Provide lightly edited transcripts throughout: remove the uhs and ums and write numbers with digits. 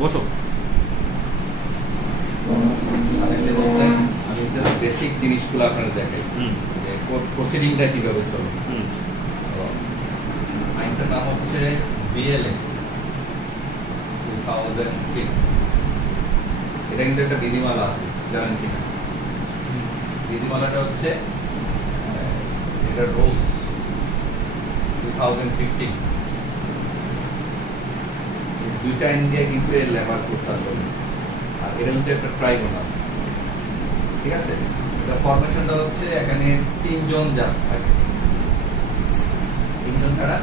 বসো। আমি বেসিক জিনিসগুলো আপনারা দেখেন, প্রসিডিংটা কিভাবে চলে। আইনটার নাম হচ্ছে বিএলএ 2006। এটা কিন্তু একটা বিধিমালা আছে, জানেন কিনা? বিধিমালাটা হচ্ছে এটা রুলস 2015। দুইটা আইন দিয়ে কিন্তু এই লেবার কোডটা চলে, আর এটা কিন্তু একটা ট্রাইব্যুনাল, ঠিক আছে? এটা ফরমেশনটা হচ্ছে এখানে 3 জন জাজ থাকে, 3 জন ছাড়া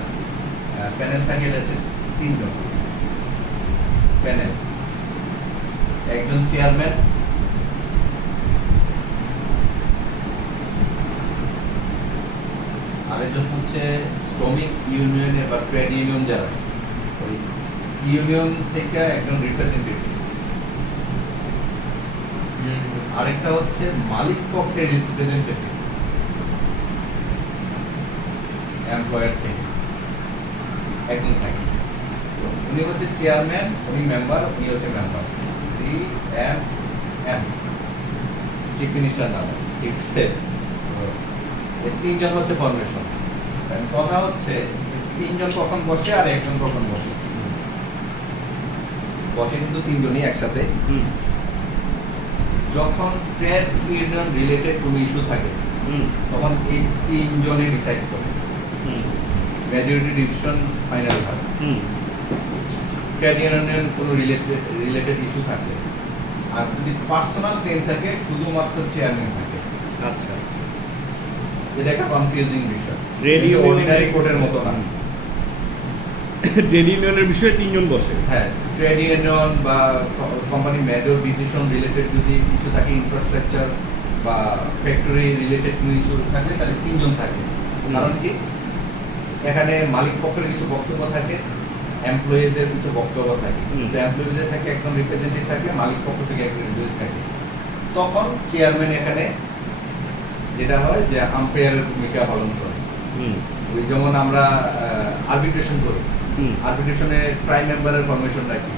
প্যানেল থাকে, এটা হচ্ছে 3 জন প্যানেল। একজন চেয়ারম্যান, আরেকজন হচ্ছে শ্রমিক ইউনিয়নের বা ট্রেড ইউনিয়ন, যারা ওই ইউনিয়ন থেকে একজন রিপ্রেজেন্টেটিভ, আরেকটা হচ্ছে মালিক পক্ষের রিপ্রেজেন্টেটিভ এমপ্লয়ার থেকে একজন থাকে। উনি হচ্ছে চেয়ারম্যান, উনি মেম্বার, উনি হচ্ছে মেম্বার, CMM, চিফ মিনিস্টার নামে, ঠিক আছে? এই 3 জন হচ্ছে ফরমেশন। কথা হচ্ছে 3 জন কখন বসে আর একজন কখন বসে। বসে কিন্তু 3 জনই একসাথে। যখন ট্রেড ইউনিয়ন রিলেটেড কোনো ইস্যু থাকে তখন এই 3 জনে ডিসাইড করে, মেজরিটি ডিসিশন ফাইনাল হয়। ট্রেড ইউনিয়ন কোনো রিলেটেড ইস্যু থাকে, আর যদি পার্সোনাল ক্লেম থাকে শুধুমাত্র চেয়ারম্যান থাকে। আচ্ছা আচ্ছা, এটা একটা কনফিউজিং বিষয়, রেডিও অর্ডিনারি কোর্টের মতো না। ট্রেড ইউনিয়নের বিষয়ে 3 জন বসে। হ্যাঁ, ট্রেড ইউনিয়ন বা কোম্পানি মেজর ডিসিশন রিলেটেড যদি কিছু থাকে, ইনফ্রাস্ট্রাকচার বা ফ্যাক্টরি রিলেটেড কোনো কিছু থাকে, তাহলে 3 জন থাকে। কারণ কি, এখানে মালিক পক্ষের কিছু বক্তব্য থাকে, এমপ্লয়িদের কিছু বক্তব্য থাকে। তো এমপ্লয়িদের থাকে একজন রিপ্রেজেন্টেটিভ থাকে, মালিক পক্ষ থেকে একজন রিপ্রেজেন্টেটিভ থাকে। তখন চেয়ারম্যান এখানে যেটা হয় যে আম্পায়ারের ভূমিকা পালন করে। ওই যেমন আমরা আরবিট্রেশন করি, আরবিট্রেশনে ট্রাই মেম্বারের ফরমেশন রাখি।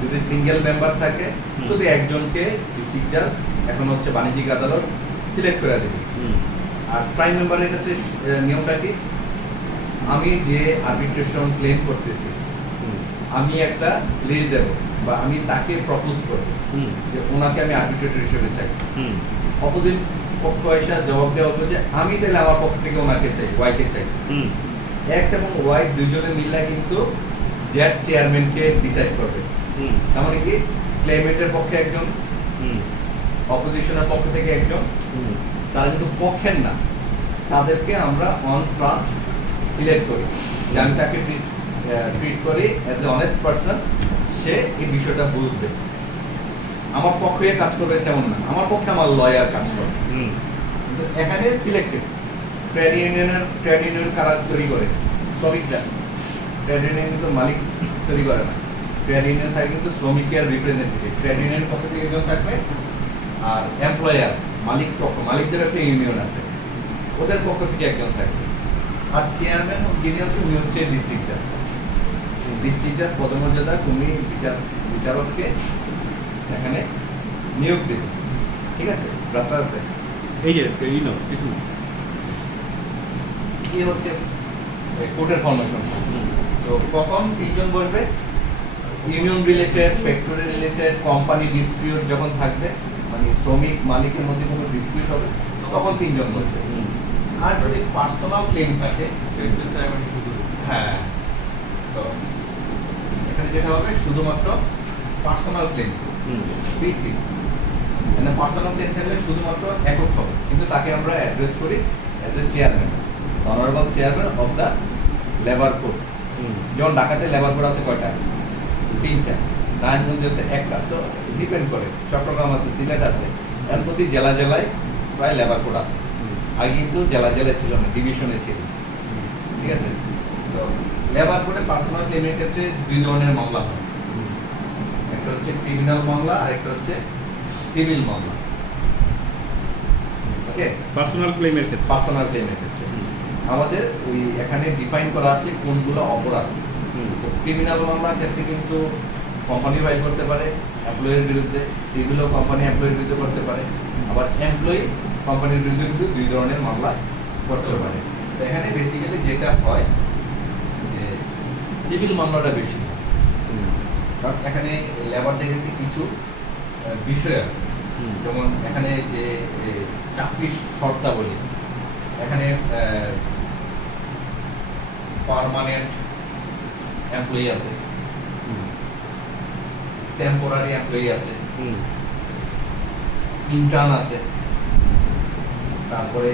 যদি সিঙ্গেল মেম্বার থাকে, যদি একজনকে ডিস্ট্রিক্ট জাজ, এখন হচ্ছে বাণিজ্যিক আদালত, সিলেক্ট করে দেবে। আর ট্রাই মেম্বারের ক্ষেত্রে নিয়মটা কি, আমি যে আরবিট্রেশন ক্লেম করতেছি, আমি একটা লিস্ট দেব বা আমি তাকে প্রপোজ করব যে ওনাকে আমি আরবিট্রেটর হিসেবে চাই। অপোজিট পক্ষ এসে জবাব দেওয়া হলো যে আমি তাহলে আমার পক্ষ থেকে ওনাকে চাই, ওয়াইকে চাই। এক্স এবং ওয়াই দুইজনে মিলে কিন্তু জেড চেয়ারম্যানকে ডিসাইড করবে। তার মানে কি, ক্লেমেন্টের পক্ষে একজন, অপোজিশনের পক্ষ থেকে একজন, তারা কিন্তু পক্ষের না, তাদেরকে আমরা অন ট্রাস্ট সিলেক্ট করি যে আমি তাকে ট্রিট করি অ্যাজ এ অনেস্ট পারসন, সে এই বিষয়টা বুঝবে। আমার পক্ষে কাজ করবে সেমন না, আমার পক্ষে আমার লয়ার কাজ করবে। কিন্তু এখানে সিলেক্টেড ট্রেড ইউনিয়ন কারা তৈরি করে? শ্রমিকরা। ট্রেড ইউনিয়ন কিন্তু মালিক তৈরি করে না, ট্রেড ইউনিয়ন থাকে কিন্তু শ্রমিকের রিপ্রেজেন্টেটিভ, ট্রেড ইউনিয়নের পক্ষ থেকে একজন থাকবে, আর এমপ্লয়ার মালিক পক্ষ, মালিকদের একটা ইউনিয়ন আছে, ওদের পক্ষ থেকে একজন থাকবে। আর চেয়ারম্যান যিনি হচ্ছে, উনি হচ্ছে ডিস্ট্রিক্ট জাজ। ডিস্ট্রিক্ট জাজ পদমর্যাদা, উনি বিচারককে এখানে নিয়োগ দেবে। ঠিক আছে, রাস্তা আছে। এই যে কিছু কি হচ্ছে কোর্টের ফরমেশন। তো কখন 3 জন বসবে? Union related, factory related, company dispute যখন থাকবে, মানে শ্রমিক মালিকের মধ্যে কোনো ডিসপিউট হবে, তখন 3 জন বসবে। আর যদি পার্সোনাল ক্লেম থাকে, হ্যাঁ, তো এখানে যেটা হবে শুধুমাত্র পার্সোনাল ক্লেম, পিসি। মানে পার্সোনাল ক্লেম থাকলে শুধুমাত্র একক হবে, কিন্তু তাকে আমরা অ্যাড্রেস করি as a chairman, honourable chairman of the labour code. যেমন ঢাকাতে লেবার কোড আছে কয়টা? 3টা। নারায়ণগঞ্জে আছে 1টা। তো ডিপেন্ড করে, চট্টগ্রাম আছে, সিলেট আছে, এর প্রতি জেলা জেলায় প্রায় লেবার কোড আছে। আগে কিন্তু জেলা জেলায় ছিল না, ডিভিশনে ছিল। ঠিক আছে, তো লেবার কোডে পার্সোনাল ক্লেমের ক্ষেত্রে 2 ধরনের মামলা হয়, একটা হচ্ছে ক্রিমিনাল মামলা আর একটা হচ্ছে সিভিল মামলা। ওকে, পার্সোনাল ক্লেমের ক্ষেত্রে, পার্সোনাল ক্লেমের ক্ষেত্রে আমাদের ওই এখানে ডিফাইন করা আছে কোনগুলো অপরাধ। ক্রিমিনাল মামলার ক্ষেত্রে কিন্তু কোম্পানি ফাইল করতে পারে এমপ্লয়ের বিরুদ্ধে, সিভিলও কোম্পানি এমপ্লয়ের বিরুদ্ধে করতে পারে, আবার এমপ্লয়ি কোম্পানির বিরুদ্ধে কিন্তু দুই ধরনের মামলা করতে পারে। তো এখানে বেসিক্যালি যেটা হয় যে সিভিল মামলাটা বেশি, কারণ এখানে লেবার দেখেছি কিছু বিষয় আছে, যেমন এখানে যে চাকরির শর্তাবলী, এখানে পার্মানেন্ট এমপ্লয়ি আছে, টেম্পোরারি এমপ্লয়ি আছে, ইন্টার্ন আছে, তারপরে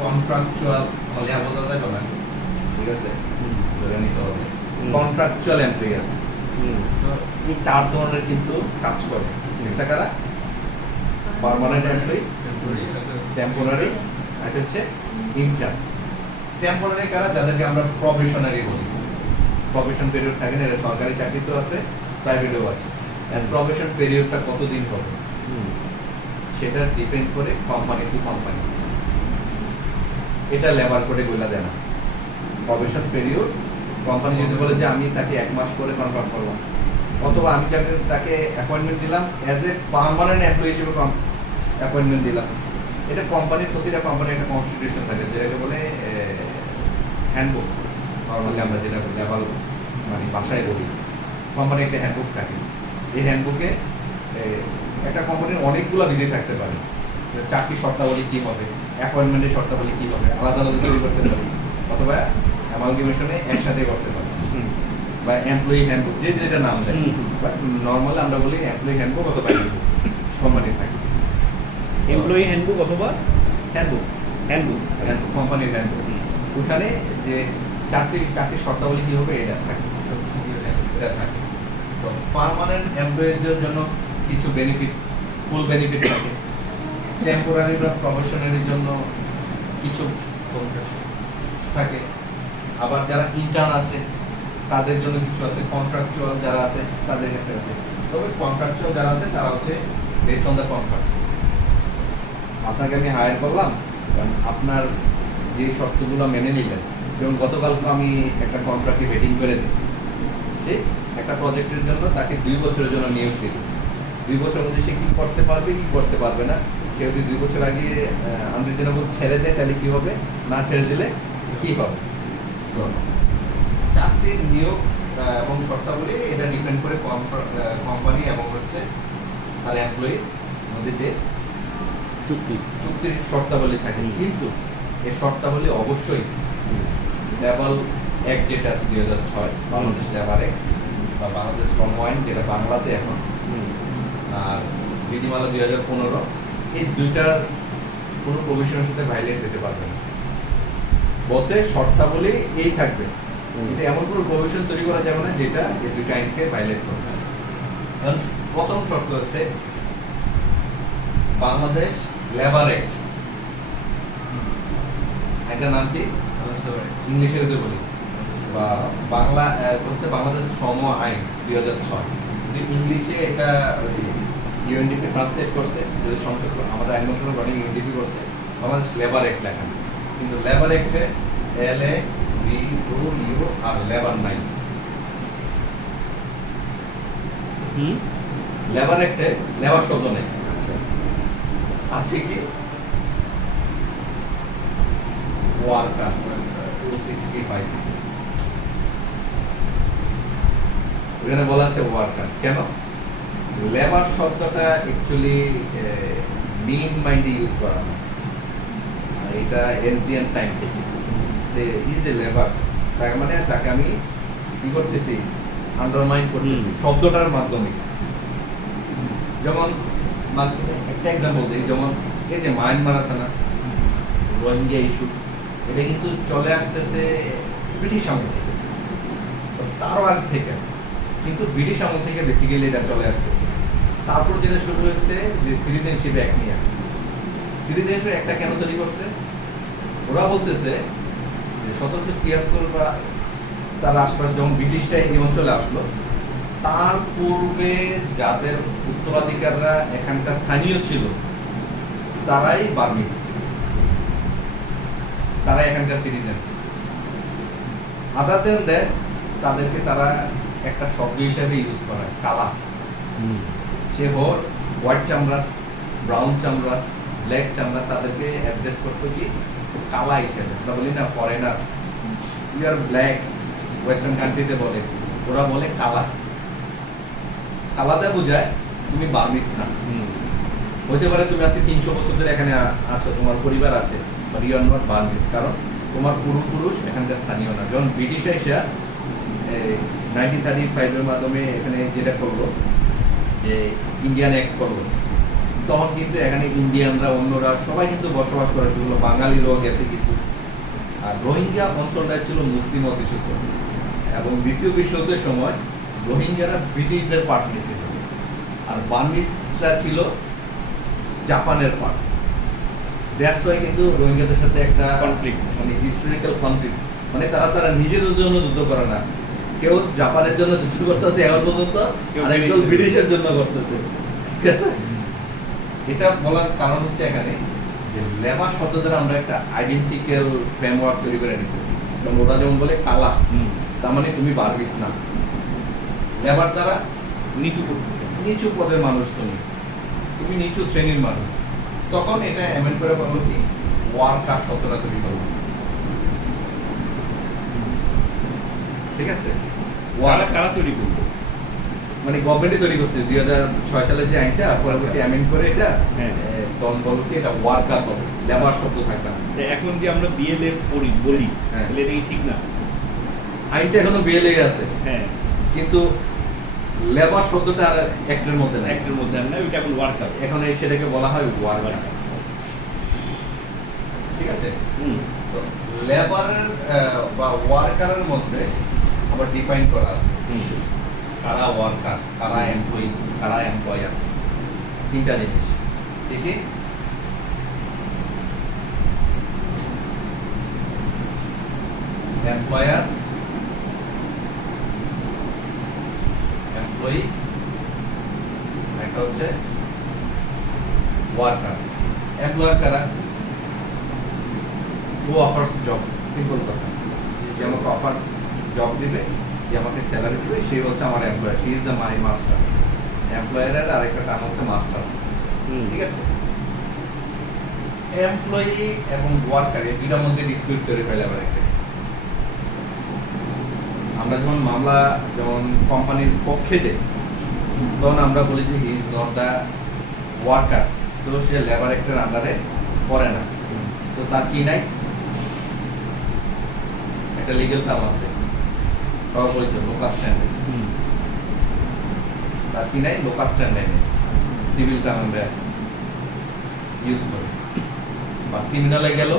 কন্ট্রাকচুয়াল হলে বোঝা যাবে না, ঠিক আছে, ধরে নিতে হবে কন্ট্রাকচুয়াল এমপ্লয়ি আছে। তো এই চার ধরনের কিন্তু কাজ করে। একটা কারা পার্মানেন্ট এমপ্লয়ি, টেম্পোরারি, আর হচ্ছে ইন্টার্ন। টেম্পোরারি কারা, যাদেরকে আমরা প্রবেশনারি বলি। প্রবেশন পিরিয়ড থাকে না, এটা সরকারি চাকরিতেও আছে, প্রাইভেটেও আছে। এন্ড প্রবেশন পিরিয়ডটা কতদিন হবে সেটা ডিপেন্ড করে কোম্পানি টু কোম্পানি, এটা লেবার কোডে বলে দেয় না। প্রবেশন পিরিয়ড কোম্পানি যদি বলে যে আমি তাকে 1 মাস পরে কনফার্ম করলাম, অথবা আমি তাকে অ্যাপয়েন্টমেন্ট দিলাম অ্যাজ এ পার্মানেন্ট এমপ্লয়ি হিসেবে অ্যাপয়েন্টমেন্ট দিলাম, এটা কোম্পানির, প্রতিটা কোম্পানির একটা কনস্টিটিউশন থাকে, যেটাকে বলে হ্যান্ডবুক। নর্মালি আমরা যেটা লেবার মানে ভাষায় বলি, কোম্পানির একটা হ্যান্ডবুক থাকে। এই হ্যান্ডবুকে একটা কোম্পানির অনেকগুলো বিধি থাকতে পারে। চাকরির শর্তাবলী কী হবে, অ্যাপয়েন্টমেন্টের শর্তাবলী কী হবে, আলাদা আলাদা তৈরি করতে পারি, অথবা অ্যামালগেমেশনে একসাথে করতে পারি, বা এমপ্লয়ি হ্যান্ডবুক, যে যেটা নাম দেয়। বাট নর্মালি আমরা বলি এমপ্লয়ি হ্যান্ডবুক অথবা হ্যান্ডবুক কোম্পানির থাকে। এমপ্লয়ি হ্যান্ডবুক অথবা হ্যান্ডবুক, হ্যান্ডবুক কোম্পানির হ্যান্ডবুক, ওখানে যে চাকরির শর্তাবলী কী হবে এটা থাকে, এটা থাকে। তো পার্মানেন্ট এমপ্লয়িদের জন্য কিছু বেনিফিট, ফুল বেনিফিট থাকে। টেম্পোরারি বা প্রফেশনারির জন্য কিছু থাকে। আবার যারা ইন্টার্ন আছে তাদের জন্য কিছু আছে, কন্ট্রাকচুয়াল যারা আছে তাদের ক্ষেত্রে আছে। তবে কন্ট্রাকচুয়াল যারা আছে তারা হচ্ছে বেসড অন দ্য কন্ট্রাক্ট। আপনাকে আমি হায়ার করলাম, কারণ আপনার যে শর্তগুলো মেনে নিলেন, যেমন গতকাল আমি একটা কন্ট্রাক্টে ভেটিং করে দিয়েছি, ঠিক একটা প্রজেক্টের জন্য তাকে 2 বছরের জন্য নিয়োগ দিল। 2 বছরের মধ্যে সে কী করতে পারবে কি করতে পারবে না, কেউ যদি 2 বছর আগে আনরিজনেবল ছেড়ে দেয় তাহলে কী হবে, না ছেড়ে দিলে কী হবে। তো চাকরির নিয়োগ এবং শর্তাবলী এটা ডিপেন্ড করে কোম্পানি এবং হচ্ছে তার এমপ্লয়ির মধ্যে যে চুক্তির শর্তাবলী থাকে। কিন্তু এই শর্তাবলী অবশ্যই লেবার অ্যাক্ট যেটা আছে 2006, বাংলাদেশ লেবার অ্যাক্ট বা বাংলাদেশ শ্রম আইন যেটা বাংলাতে এখন, আর বিধিমালা 2015, এই দুইটার কোনো প্রভিশনের সাথে ভাইলেট হতে পারবে না। বসে শর্তাবলী এই থাকবে, কিন্তু এমন কোনো প্রভিশন তৈরি করা যাবে না যেটা এই দুইটা আইনকে ভাইলেট করবে। এখন প্রথম শর্ত হচ্ছে বাংলাদেশ লেবার অ্যাক্ট, আইনটার নাম কি ইংলিশে যদি বলি, বা বাংলা হচ্ছে বাংলাদেশ শ্রম আইন 2006, কিন্তু ইংলিশে এটা ইউএনডিপি ট্রান্সলেট করছে, যদি সংসদ আমাদের আইন মন্ত্রণালয় বডি ইউএনডিপি করছে বাংলাদেশ লেবার অ্যাক্ট লেখা, কিন্তু লেবার অ্যাক্টে LABOU আর লেবার নাই। লেবার অ্যাক্টে লেবার শব্দ নেই, আছে কি ওয়ার্কার 265, এখানে বলা আছে ওয়ার্কার। কেন? লেবার শব্দটা অ্যাকচুয়ালি মেইন মাইন্ডে ইউজ করা হয়, আর এটা এনসিয়েন্ট টাইম থেকে যে ইজ এ লেবার, তার মানে তাকে আমি কি করতেছি, আন্ডারমাইন করতেছি শব্দটার মাধ্যমে। যেমন একটা এক্সাম্পল দিই, যেমন এই যে মায়ানমার আছে না, রোহিঙ্গা ইস্যু, এটা কিন্তু চলে আসতেছে ব্রিটিশ আমল থেকে, তারও আগ থেকে, কিন্তু ব্রিটিশ আমল থেকে বেসিক্যালি এটা চলে আসতেছে। তারপর যেটা শুরু হয়েছে যে সিটিজেনশিপ অ্যাক্ট নিয়ে। সিটিজেনশিপ অ্যাক্টটা কেন তৈরি করছে? ওরা বলতেছে যে 1773 বা তার আশপাশ যখন ব্রিটিশটা এই অঞ্চলে আসলো, তার পূর্বে যাদের উত্তরাধিকাররা এখানকার স্থানীয় ছিল তারাই বার্মিজ, তারা এখানকার সিটিজেন। আদার দেন দ্যাট তাদেরকে তারা একটা শব্দ হিসাবে ইউজ করা হয়, কালা। হুম। সে হোক হোয়াইট চামড়া, ব্রাউন চামড়া, ব্ল্যাক চামড়া, তাদেরকে অ্যাড্রেস করতো কি কালা হিসেবে। আমরা বলি না foreigner, you are black, western কান্ট্রিতে বলে, ওরা বলে কালা। কালাতে বোঝায় তুমি বার্মিস না। হুম। হইতে পারে তুমি আজকে 300 বছর ধরে এখানে আছো, তোমার পরিবার আছে, but you are not Burmese, কারণ তোমার পূর্বপুরুষ এখানকার স্থানীয় না। যখন ব্রিটিশ এসে 1935-এর মাধ্যমে এখানে যেটা করলো, যে ইন্ডিয়ান অ্যাক্ট করলো, তখন কিন্তু এখানে ইন্ডিয়ানরা, অন্যরা সবাই কিন্তু বসবাস করা শুরু হলো, বাঙালিরও গেছে কিছু। আর রোহিঙ্গা অঞ্চলটা ছিল মুসলিম অধ্যুষিত, এবং দ্বিতীয় বিশ্বযুদ্ধের সময় রোহিঙ্গারা ব্রিটিশদের পার্ট নিয়েছিল, আর বার্মিসরা ছিল জাপানের পার্ট। দ্যাটস ওয়াই কিন্তু রোহিঙ্গাদের সাথে একটা Conflict. মানে হিস্টোরিক্যাল কনফ্লিক্ট, মানে তারা নিজেদের জন্য যুদ্ধ করে না, কেউ জাপানের জন্য যুদ্ধ করতেছে এখন পর্যন্ত, কেউ আর একদম ব্রিটিশের। ব্রিটিশের জন্য করতেছে। ঠিক আছে, এটা বলার কারণ হচ্ছে এখানে যে লেবার শব্দ দ্বারা আমরা একটা আইডেন্টিক্যাল ফ্রেমওয়ার্ক তৈরি করে নিতেছি। যেমন ওরা যেমন বলে কালা, হুম। তার মানে তুমি বার্মিস না। লেবার দ্বারা নিচু করতেছে। নিচু পদের মানুষ, তুমি নিচু শ্রেণীর মানুষ। তখন এটা এমন করে বলবো কি ওয়ার্কার শব্দটা তৈরি করবো। ঠিক আছে, কারা কারা তৈরি করবো? মানে গভর্নমেন্টই তৈরি করছে 2006 সালে যে আইনটা, পরবর্তী অ্যামেন্ড করে এটা হ্যাঁ। তখন বলবো কি এটা ওয়ার্কার হবে, লেবার শব্দ থাকবে না। তো এখন যে আমরা বিএলএ বলি, হ্যাঁ। তাহলে এটা কি ঠিক না? আইনটা এখনো বিএলএ আছে, হ্যাঁ, কিন্তু লেবার শব্দটা আর অ্যাক্টের মধ্যে নাই, একটার মধ্যে আর না, ওইটা এখন ওয়ার্কার। এখন সেটাকে বলা হয় ওয়ার্কার। ঠিক আছে, হুম। তো লেবারের বা ওয়ার্কারের মধ্যে আবার ডিফাইন করা আছে হুম। কারা ওয়ার্কার, কারা এমপ্লয়ি, কারা এমপ্লয়ার, তিনটা জিনিস। ঠিক এমপ্লয়ার, এমপ্লয়ি, একটা হচ্ছে ওয়ার্কার। এমপ্লয়ার কারা? who offers job, সিম্পল কথা, যে আমাকে অফার জব দিবে, যে আমাকে স্যালারি দিবে, সেই হচ্ছে আমার employer, she is the my master. এমপ্লয়ারের আরেকটা নাম হচ্ছে মাস্টার। হুম। ঠিক আছে, এমপ্লয়ি এবং ওয়ার্কার এই দুইটার মধ্যে ডিসপিউট তৈরি হয়ে যাবে একটা। আমরা যখন মামলা, যেমন কোম্পানির পক্ষে যাই, তখন আমরা বলি যে he is not the worker, so সে লেবার অ্যাক্টের আন্ডারে পড়ে না। তো তার কি নাই, একটা লিগ্যাল টার্ম আছে, সবাই বলছে লোকাস স্ট্যান্ডার্ড। হুম। তার কি নাই, লোকাস স্ট্যান্ডার্ড নেই, সিভিল টার্ম আমরা ইউজ করি। বা ক্রিমিনালে গেল,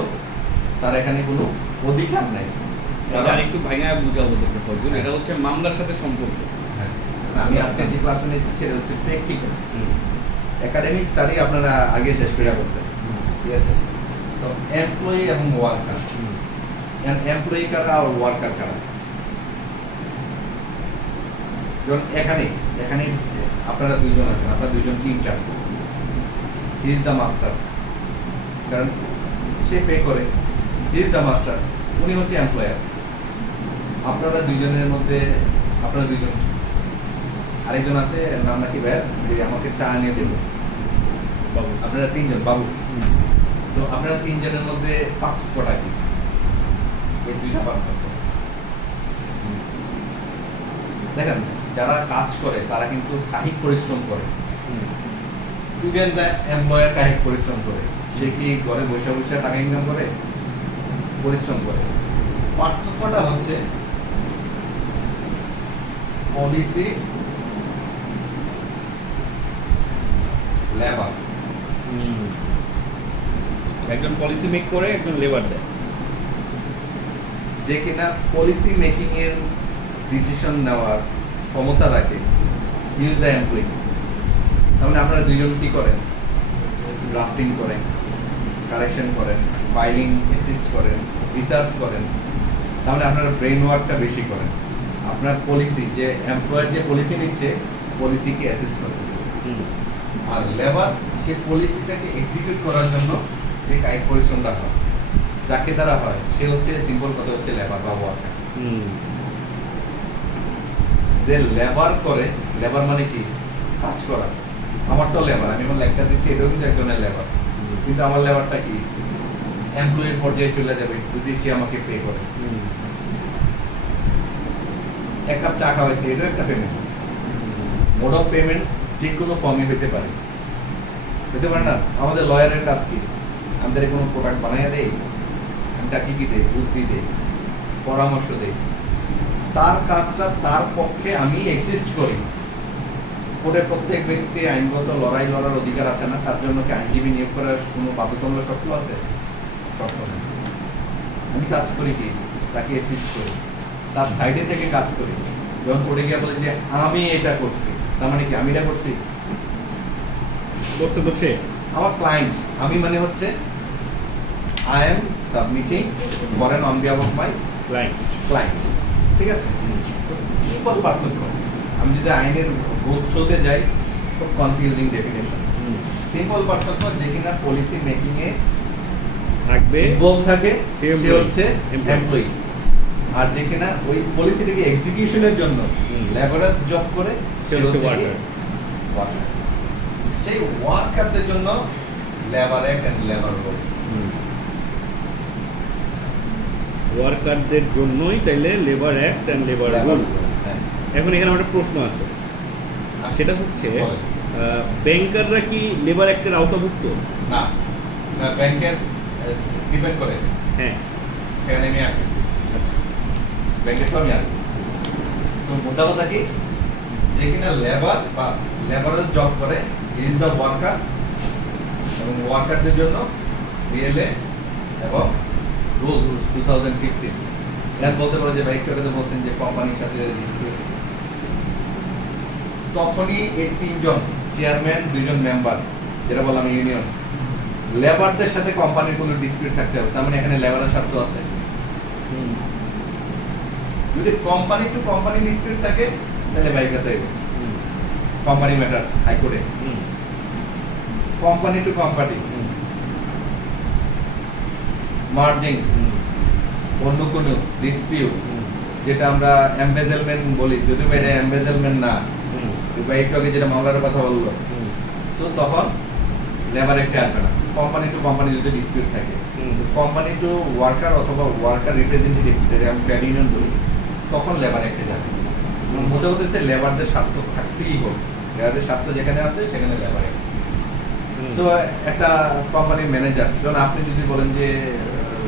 তার এখানে কোনো অধিকার নাই। এটা আরেকটু ভাঙা বুঝাবো তোকে ফজল, হ্যাঁ। এটা হচ্ছে মামলার সাথে সম্পর্ক। হ্যাঁ, আমি আজকে যে ক্লাসটা নিচ্ছি সেটা হচ্ছে প্র্যাকটিক্যাল। হুম। একাডেমিক স্টাডি আপনারা আগে শেষ করে গেছেন, ঠিক আছে। তো এমপ্লয়ি এবং ওয়ার্কার, হুম। এমপ্লয়ি কারা আর ওয়ার্কার কারা? যেমন এখানে এখানে আপনারা দুইজন আছেন, আপনারা দুইজন কি intern, he is the master, কারণ সে পে করে, হি ইজ দ্য মাস্টার, উনি হচ্ছে এমপ্লয়ার। আপনারা দুইজনের মধ্যে, আপনারা দুইজন কি, আরেকজন আছে নাম নাকি ব্যাগ, যে আমাকে চা নিয়ে দেবো, বাবু। আপনারা তিনজন বাবু। হুম। তো আপনারা তিনজনের মধ্যে পার্থক্যটা কি? এই দুইটা পার্থক্য হুম। দেখেন, যারা কাজ করে তারা কিন্তু কায়িক পরিশ্রম করে, হুম। ইভেন দ্য এমপ্লয়ার কায়িক পরিশ্রম করে। সে কি ঘরে বসে বসে টাকা ইনকাম করে? পরিশ্রম করে। পার্থক্যটা হচ্ছে পলিসি, লেবার। হুম। একজন পলিসি মেক করে, একজন লেবার দেয়। যে কিনা পলিসি মেকিং এর ডিসিশন নেওয়ার ক্ষমতা রাখে, ইউজ দ্য এমপ্লয়ি। তার মানে আপনারা দুইজন কি করেন? ড্রাফটিং করেন, কারেকশন করেন, ফাইলিং অ্যাসিস্ট করেন, রিসার্চ করেন। তার মানে আপনারা ব্রেন ওয়ার্কটা বেশি করেন। আপনার পলিসি, যে এমপ্লয়ার যে পলিসি নিচ্ছে, পলিসিকে অ্যাসিস্ট করতেছে। হুম। আর লেবার সে পলিসিটাকে এক্সিকিউট করার জন্য যে কায়িক পরিশ্রমটা হয়, যাকে দ্বারা হয়, সে হচ্ছে সিম্পল কথা হচ্ছে লেবার বা ওয়ার্কার। হুম। যে লেবার করে, লেবার মানে কি কাজ করা, আমারটাও লেবার, আমি এখন লেকচার দিচ্ছি, এটাও কিন্তু একজনের লেবার, কিন্তু আমার লেবারটা কি এমপ্লয়ির পর্যায়ে চলে যাবে যদি সে আমাকে পে করে। এক কাপ চা খাওয়াইছে, এটাও একটা পেমেন্ট। মোড অফ পেমেন্ট যে কোনো ফর্মে হইতে পারে না। আমাদের লয়ারের কাজ কি, আমাদের কোনো প্রোডাক্ট বানাইয়া দেয়, আমি তাকে কি দেই, বুদ্ধি দেই, পরামর্শ দেই, তার কাজটা তার পক্ষে আমি এক্সিস্ট করি। কোর্টে প্রত্যেক ব্যক্তি আইনগত লড়াই লড়ার অধিকার আছে না, তার জন্য কি আইনজীবী নিয়োগ করার কোনো বাধ্যতামূলক শর্ত আছে? শর্ত নেই। আমি কাজ করি কি, তাকে অ্যাসিস্ট করি, তার সাইডে থেকে কাজ করি। যখন কোর্টে গিয়ে বলে যে আমি এটা করছি, তার মানে কি আমি এটা করছি? করছে তো সে আমার ক্লায়েন্ট, আমি মানে হচ্ছে I am submitting for an on behalf of my client, ঠিক আছে? সিম্পল পার্থক্য। আমি যদি আইনের উৎসতে যাই, খুব কনফিউজিং ডেফিনেশন। সিম্পল পার্থক্য, যে কিনা পলিসি মেকিং এ থাকবে ইনভলভ থাকে সে সে হচ্ছে এমপ্লয়ি, আর যে কিনা ওই পলিসিটাকে এক্সিকিউশনের জন্য লেবারাস জব করে সে হচ্ছে ওয়ার্কার। সেই ওয়ার্কারদের জন্য labour act and labour law. ওয়ার্কারদের জন্যই তাইলে labour act and labour rule. এখন এখানে একটা প্রশ্ন আছে, সেটা হচ্ছে ব্যাংকাররা কি লেবার অ্যাক্টের আওতাভুক্ত? না, ব্যাংকের ডিপেন্ড করে। হ্যাঁ, সেখানে আমি আসতেছি, আচ্ছা, ব্যাংকের তো আমি আসবো। সো মোটা কথা কি, যে কিনা লেবার বা লেবারের জব করে, ইজ দ্য ওয়ার্কার, এবং ওয়ার্কারদের জন্য বিএলএ এবং রুলস 2015। এখন বলতে পারো যে বাইক টাকাতে বলছেন যে কোম্পানির সাথে ডিসপিউট, তখনই এই তিনজন চেয়ারম্যান, দুইজন মেম্বার, যেটা বললাম ইউনিয়ন, লেবারদের সাথে কোম্পানির কোনো ডিসপিউট থাকতে হবে। তার মানে এখানে লেবারের স্বার্থ আছে। যদি কোম্পানি টু কোম্পানি ডিসপিউট থাকে, তাহলে বাইক আছে কোম্পানি ম্যাটার হাইকোর্টে। কোম্পানি টু কোম্পানি মার্জিং, অন্য কোনো ডিসপিউট, যেটা আমরা এমবেজেলমেন্ট বলি, যদিও এটা এমবেজেলমেন্ট না, একটু আগে যেটা মামলার কথা বললো, তো তখন লেবার একটা আসবে না। কোম্পানি টু কোম্পানি যদি ডিসপিউট থাকে, কোম্পানি টু ওয়ার্কার অথবা ওয়ার্কার রিপ্রেজেন্টেটিভ, যেটা আমি ট্রেড ইউনিয়ন বলি, তখন লেবার একটা যাবে। মনে হতেছে লেবারদের স্বার্থ থাকতেই হবে, লেবারদের স্বার্থ যেখানে আছে সেখানে লেবার একটা। সো একটা কোম্পানির ম্যানেজার, যেমন আপনি যদি বলেন যে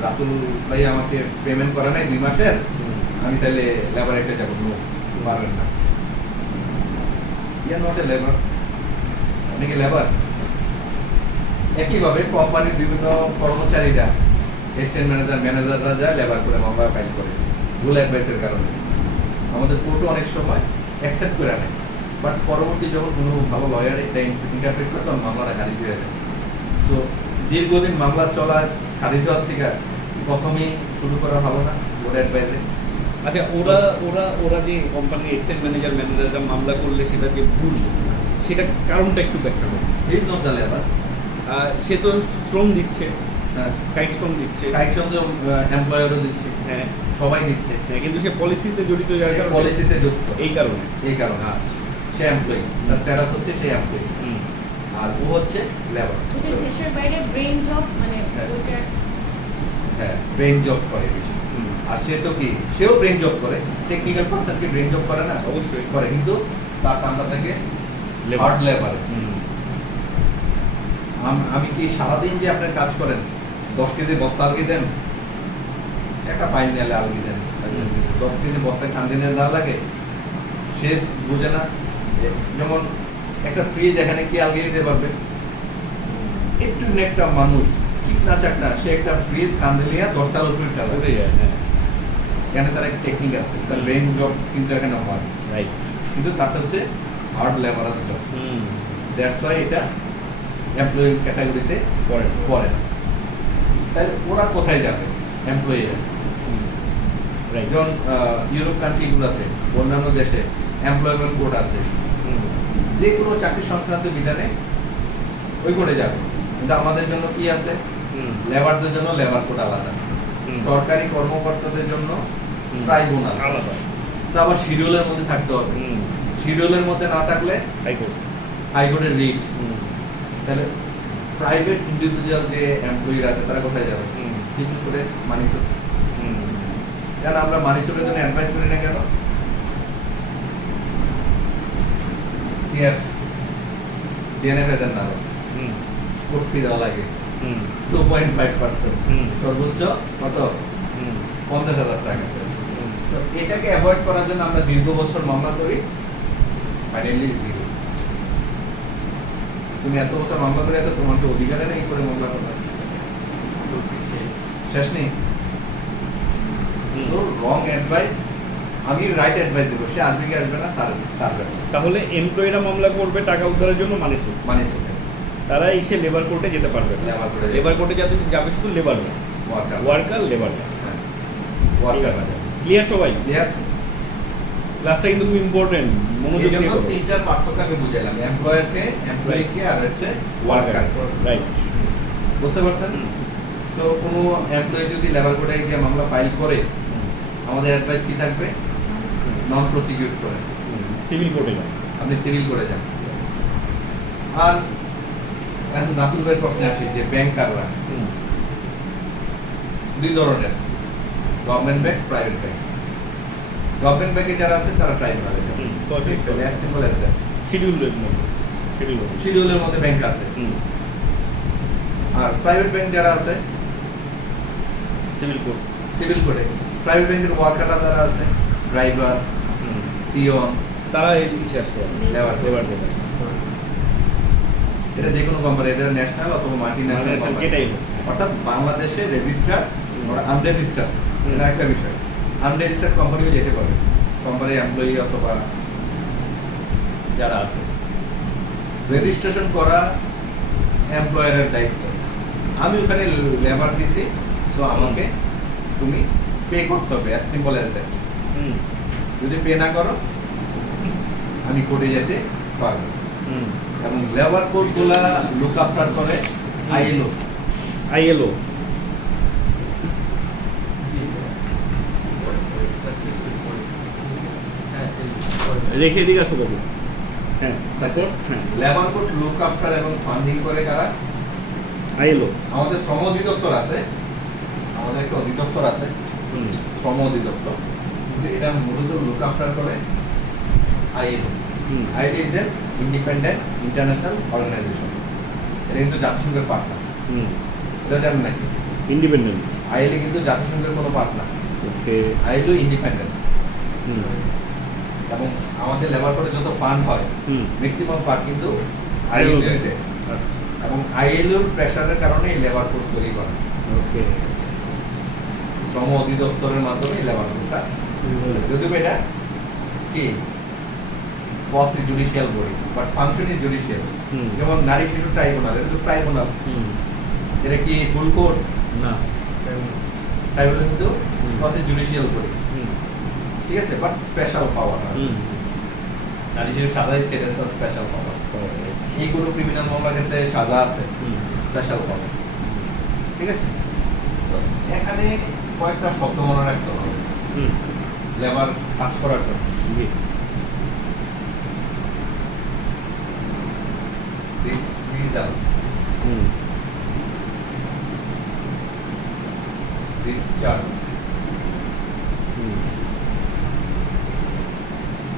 রাতুল ভাই আমাকে পেমেন্ট করে নাই 2 মাসের, আমি তাহলে লেবার একটা যাবো, নো, পারবেন না। নট এ লেবার, আপনি কি লেবার? একইভাবে কোম্পানির বিভিন্ন কর্মচারীরা, অ্যাসিস্ট্যান্ট ম্যানেজাররা যায় লেবার করে মামলা ফাইল করে ভুল অ্যাডভাইসের কারণে। আমাদের কোর্টও অনেক সময় অ্যাকসেপ্ট করে নেয়, বাট পরবর্তী যখন কোনো ভালো লয়ার এটা ইন্টারপ্রেট করে, তখন মামলাটা খারিজ হয়ে যায়। সো দীর্ঘদিন মামলা চলা খারিজ হওয়ার থেকে প্রথমেই শুরু করা ভালো না ওর অ্যাডভাইসে। আচ্ছা, ওরা যে কোম্পানির অ্যাসিস্ট্যান্ট ম্যানেজাররা মামলা করলে সেটা যে ভুল, সেটা কারণটা একটু ব্যাখ্যা করুন। এই নট দ্য লেবার, সে তো শ্রম দিচ্ছে, হ্যাঁ, কায়িক শ্রম দিচ্ছে, কায়িক শ্রম তো এমপ্লয়ারও দিচ্ছে, হ্যাঁ সবাই দিচ্ছে, হ্যাঁ, কিন্তু সে পলিসিতে জড়িত যার কারণে, পলিসিতে যুক্ত, এই কারণে। আচ্ছা, সে এমপ্লয়ি, তার স্ট্যাটাস হচ্ছে সে এমপ্লয়ি, আর ও হচ্ছে লেবার। দেশের বাইরে ব্রেন জব, মানে ওইটা, হ্যাঁ, ব্রেন জব করে বেশি। আর সে তো কি, সেও ব্রেন জব করে, টেকনিক্যাল পারসন কি ব্রেন জব করে না? অবশ্যই করে, কিন্তু তার টান্ডা থেকে হার্ড লেবার। আমি কি সারাদিন যে আপনার কাজ করেন 10 কেজি বস্তা আলগি দেন, একটা ফাইল নিয়ে আলগি দেন, 10 কেজি বস্তা কান্দি নিয়ে না লাগে, সে বুঝে না। যেমন একটা ফ্রিজ, এখানে কি আলগি দিতে পারবে? একটু একটা মানুষ ঠিক না চাক না, সে একটা ফ্রিজ কান্দে নিয়ে 10 টার উপরে টাকা, এখানে তার একটা টেকনিক আছে, তার ব্রেন জব কিন্তু এখানে হয়, কিন্তু তারটা হচ্ছে হার্ড লেবারাস জব। দ্যাটস ওয়াই এটা এমপ্লয়ি ক্যাটাগরিতে পড়ে না। তাহলে ওরা কোথায় যাবে এমপ্লয়িরা? যেমন ইউরোপ কান্ট্রিগুলোতে, অন্যান্য দেশে এমপ্লয়মেন্ট কোড আছে, যে কোনো চাকরি সংক্রান্ত বিধানে ওই কোডে যাবে। কিন্তু আমাদের জন্য কি আছে? লেবারদের জন্য লেবার কোড আলাদা, সরকারি কর্মকর্তাদের জন্য ট্রাইব্যুনাল আলাদা, তো আবার শিডিউলের মধ্যে থাকতে হবে। হুম শিডিউলের মধ্যে না থাকলে হাইকোর্ট হাইকোর্টের রিট। হুম তাহলে প্রাইভেট ইন্ডিভিজুয়াল যে এমপ্লয়িরা আছে তারা কোথায় যাবে? হুম সিভিল কোর্টে মানি সুট। হুম কেন আমরা মানি সুটের জন্য অ্যাডভাইস করি না কেন? সিএফ সিএনএফ এদের না হুম কোর্ট ফি দেওয়া লাগে হুম 2.5%, হুম সর্বোচ্চ কত? হুম 50,000 টাকা। তো এটাকে অ্যাভয়েড করার জন্য আমরা দীর্ঘ বছর মামলা করি, ফাইনালি জিরো। তুমি এত বছর মামলা করে আছো, তোমার তো অধিকারে নেই করে মামলা করার, শেষ নেই। সো রং অ্যাডভাইস, আমি রাইট অ্যাডভাইস দেবো, সে আসবে কি আসবে না তার তার ব্যাপার। তাহলে এমপ্লয়িরা মামলা করবে টাকা উদ্ধারের জন্য মানি সুট, মানে শুনে তারা এসে লেবার কোর্টে যেতে পারবে না। লেবার করে লেবার কোর্টে যাতে যাবে শুধু লেবার না, ওয়ার্কার ওয়ার্কার লেবার না। ওয়ার্কার ক্লিয়ার সবাই? ক্লিয়ার। ক্লাসটা কিন্তু খুব ইম্পর্টেন্ট, মনোযোগ এই দিয়ে জন্য করো। তিনটার পার্থক্য আমি বুঝাইলাম, এমপ্লয়ারকে, এমপ্লয়িকে আর হচ্ছে ওয়ার্কার। রাইট। বুঝতে পারছেন? সো কোনো এমপ্লয়ি যদি লেবার কোর্টে গিয়ে মামলা ফাইল করে, আমাদের অ্যাডভাইস কি থাকবে? নন প্রসিকিউট করে সিভিল কোর্টে না। আপনি সিভিল করে যান। আর এখন রাতুল ভাইয়ের প্রশ্নে আসি যে ব্যাংকাররা দুই ধরনের, government bank, private bank. Government ব্যাংকে যারা আছে তারা ট্রাইব্যুনালে যাবে, অ্যাজ সিম্পল অ্যাজ দ্যাট। শিডিউলের মধ্যে শিডিউলের মধ্যে ব্যাংক আছে। আর প্রাইভেট ব্যাংক যারা আছে সিভিল কোর্ট। সিভিল কোর্টে। প্রাইভেট ব্যাংকের ওয়ার্কাররা যারা আছে, ড্রাইভার, পিয়ন, তারা এসে আসতে হবে লেবার লেবার দেবে আসতে। এটা যে কোনো কোম্পানি, এটা ন্যাশনাল অথবা মাল্টি ন্যাশনাল কোম্পানি, এটাই হোক। অর্থাৎ বাংলাদেশে রেজিস্টার্ড or আনরেজিস্টার্ড, হুম। এটা একটা বিষয়। আনরেজিস্টার্ড কোম্পানিও যেতে পারে, কোম্পানির এমপ্লয়ি অথবা যারা আছে। রেজিস্ট্রেশন করা এমপ্লয়ারের দায়িত্ব। আমি ওখানে লেবার দিছি, সো আমাকে তুমি পে করতে হবে, অ্যাজ সিম্পল অ্যাজ দ্যাট। হুম যদি পে না করো আমি কোর্টে যেতে পারবো। হুম এবং লেবার কোর্টগুলা লুক আফটার করে আইএলও। আইএলও। রেখে দিকে আসো বাবু। হ্যাঁ তারপর হ্যাঁ লেবার কোর্ট লুক আফটার এবং ফান্ডিং করে কারা? আইএলও। আমাদের শ্রম অধিদপ্তর আছে, আমাদের একটা অধিদপ্তর আছে, শ্রম অধিদপ্তর, কিন্তু এটা মূলত লুক আফটার করে ILO. ILO is an independent international organisation. এটা কিন্তু জাতিসংঘের পার্ট না, এটা জানেন নাকি? ইন্ডিপেন্ডেন্ট। আইএলও কিন্তু জাতিসংঘের কোনো পার্ট না, ওকে। ILO independent. এবং আমাদের লেবার কোর্টে যত ফান্ড হয় ম্যাক্সিমাম ফান্ড কিন্তু আইএলওতে, আচ্ছা এবং আইএলওর প্রেসারের কারণে এই লেবার কোর্ট তৈরি করা। ওকে। শ্রম অধিদপ্তরের মাধ্যমে এই লেবার কোর্টটা, যদিও এটা কি cause is judicial body but function is judicial. যেমন নারী শিশু ট্রাইব্যুনাল, এটা তো ট্রাইব্যুনাল, এটা কি ফুল কোর্ট না। ট্রাইব্যুনাল কিন্তু কস ইজ জুডিশিয়াল বডি, হুম ঠিক আছে, বাট স্পেশাল পাওয়ার আছে। নারী শিশু সাজা দিচ্ছে, এটা তো স্পেশাল পাওয়ার। এই কোনো ক্রিমিনাল মামলার ক্ষেত্রে সাজা আছে, স্পেশাল পাওয়ার, ঠিক আছে। তো এখানে কয়েকটা শব্দ মনে রাখতে হবে লেবার কাজ করার জন্য। জি। ডিসমিসাল, ডিসচার্জ,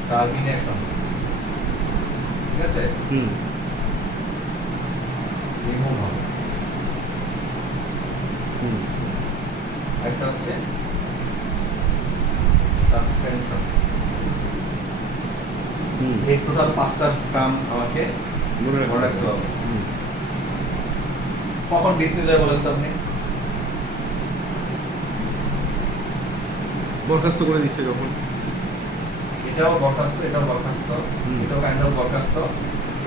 টার্মিনেশন, ঠিক আছে, রিমুভ হবে। একটা হচ্ছে সাসপেনশন। এই টোটাল 5টা টার্ম আমাকে মনে রাখতে হবে। কখন ডিসমিস হয় বলেন তো আপনি? বরখাস্ত করে দিচ্ছে যখন। এটাও বরখাস্ত, এটাও বরখাস্ত, এটাও কাইন্ড অফ বরখাস্ত,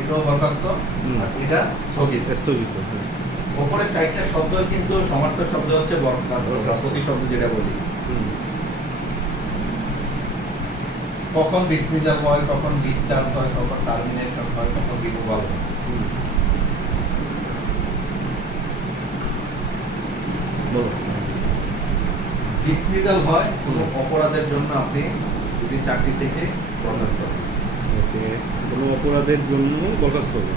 এটাও বরখাস্ত, আর এটা স্থগিত। স্থগিত। ওপরে 4টা শব্দ কিন্তু সমার্থক শব্দ হচ্ছে বরখাস্ত, প্রতি শব্দ যেটা বলি। কখন ডিসমিসাল হয়, কখন ডিসচার্জ হয়, কখন টার্মিনেশন হয়, কখন রিমুভাল হয়। বলো। ডিসমিসাল হয় কোনো অপরাধের জন্য আপনি যদি চাকরি থেকে বরখাস্ত হয়, ওকে, কোনো অপরাধের জন্য বরখাস্ত হবে।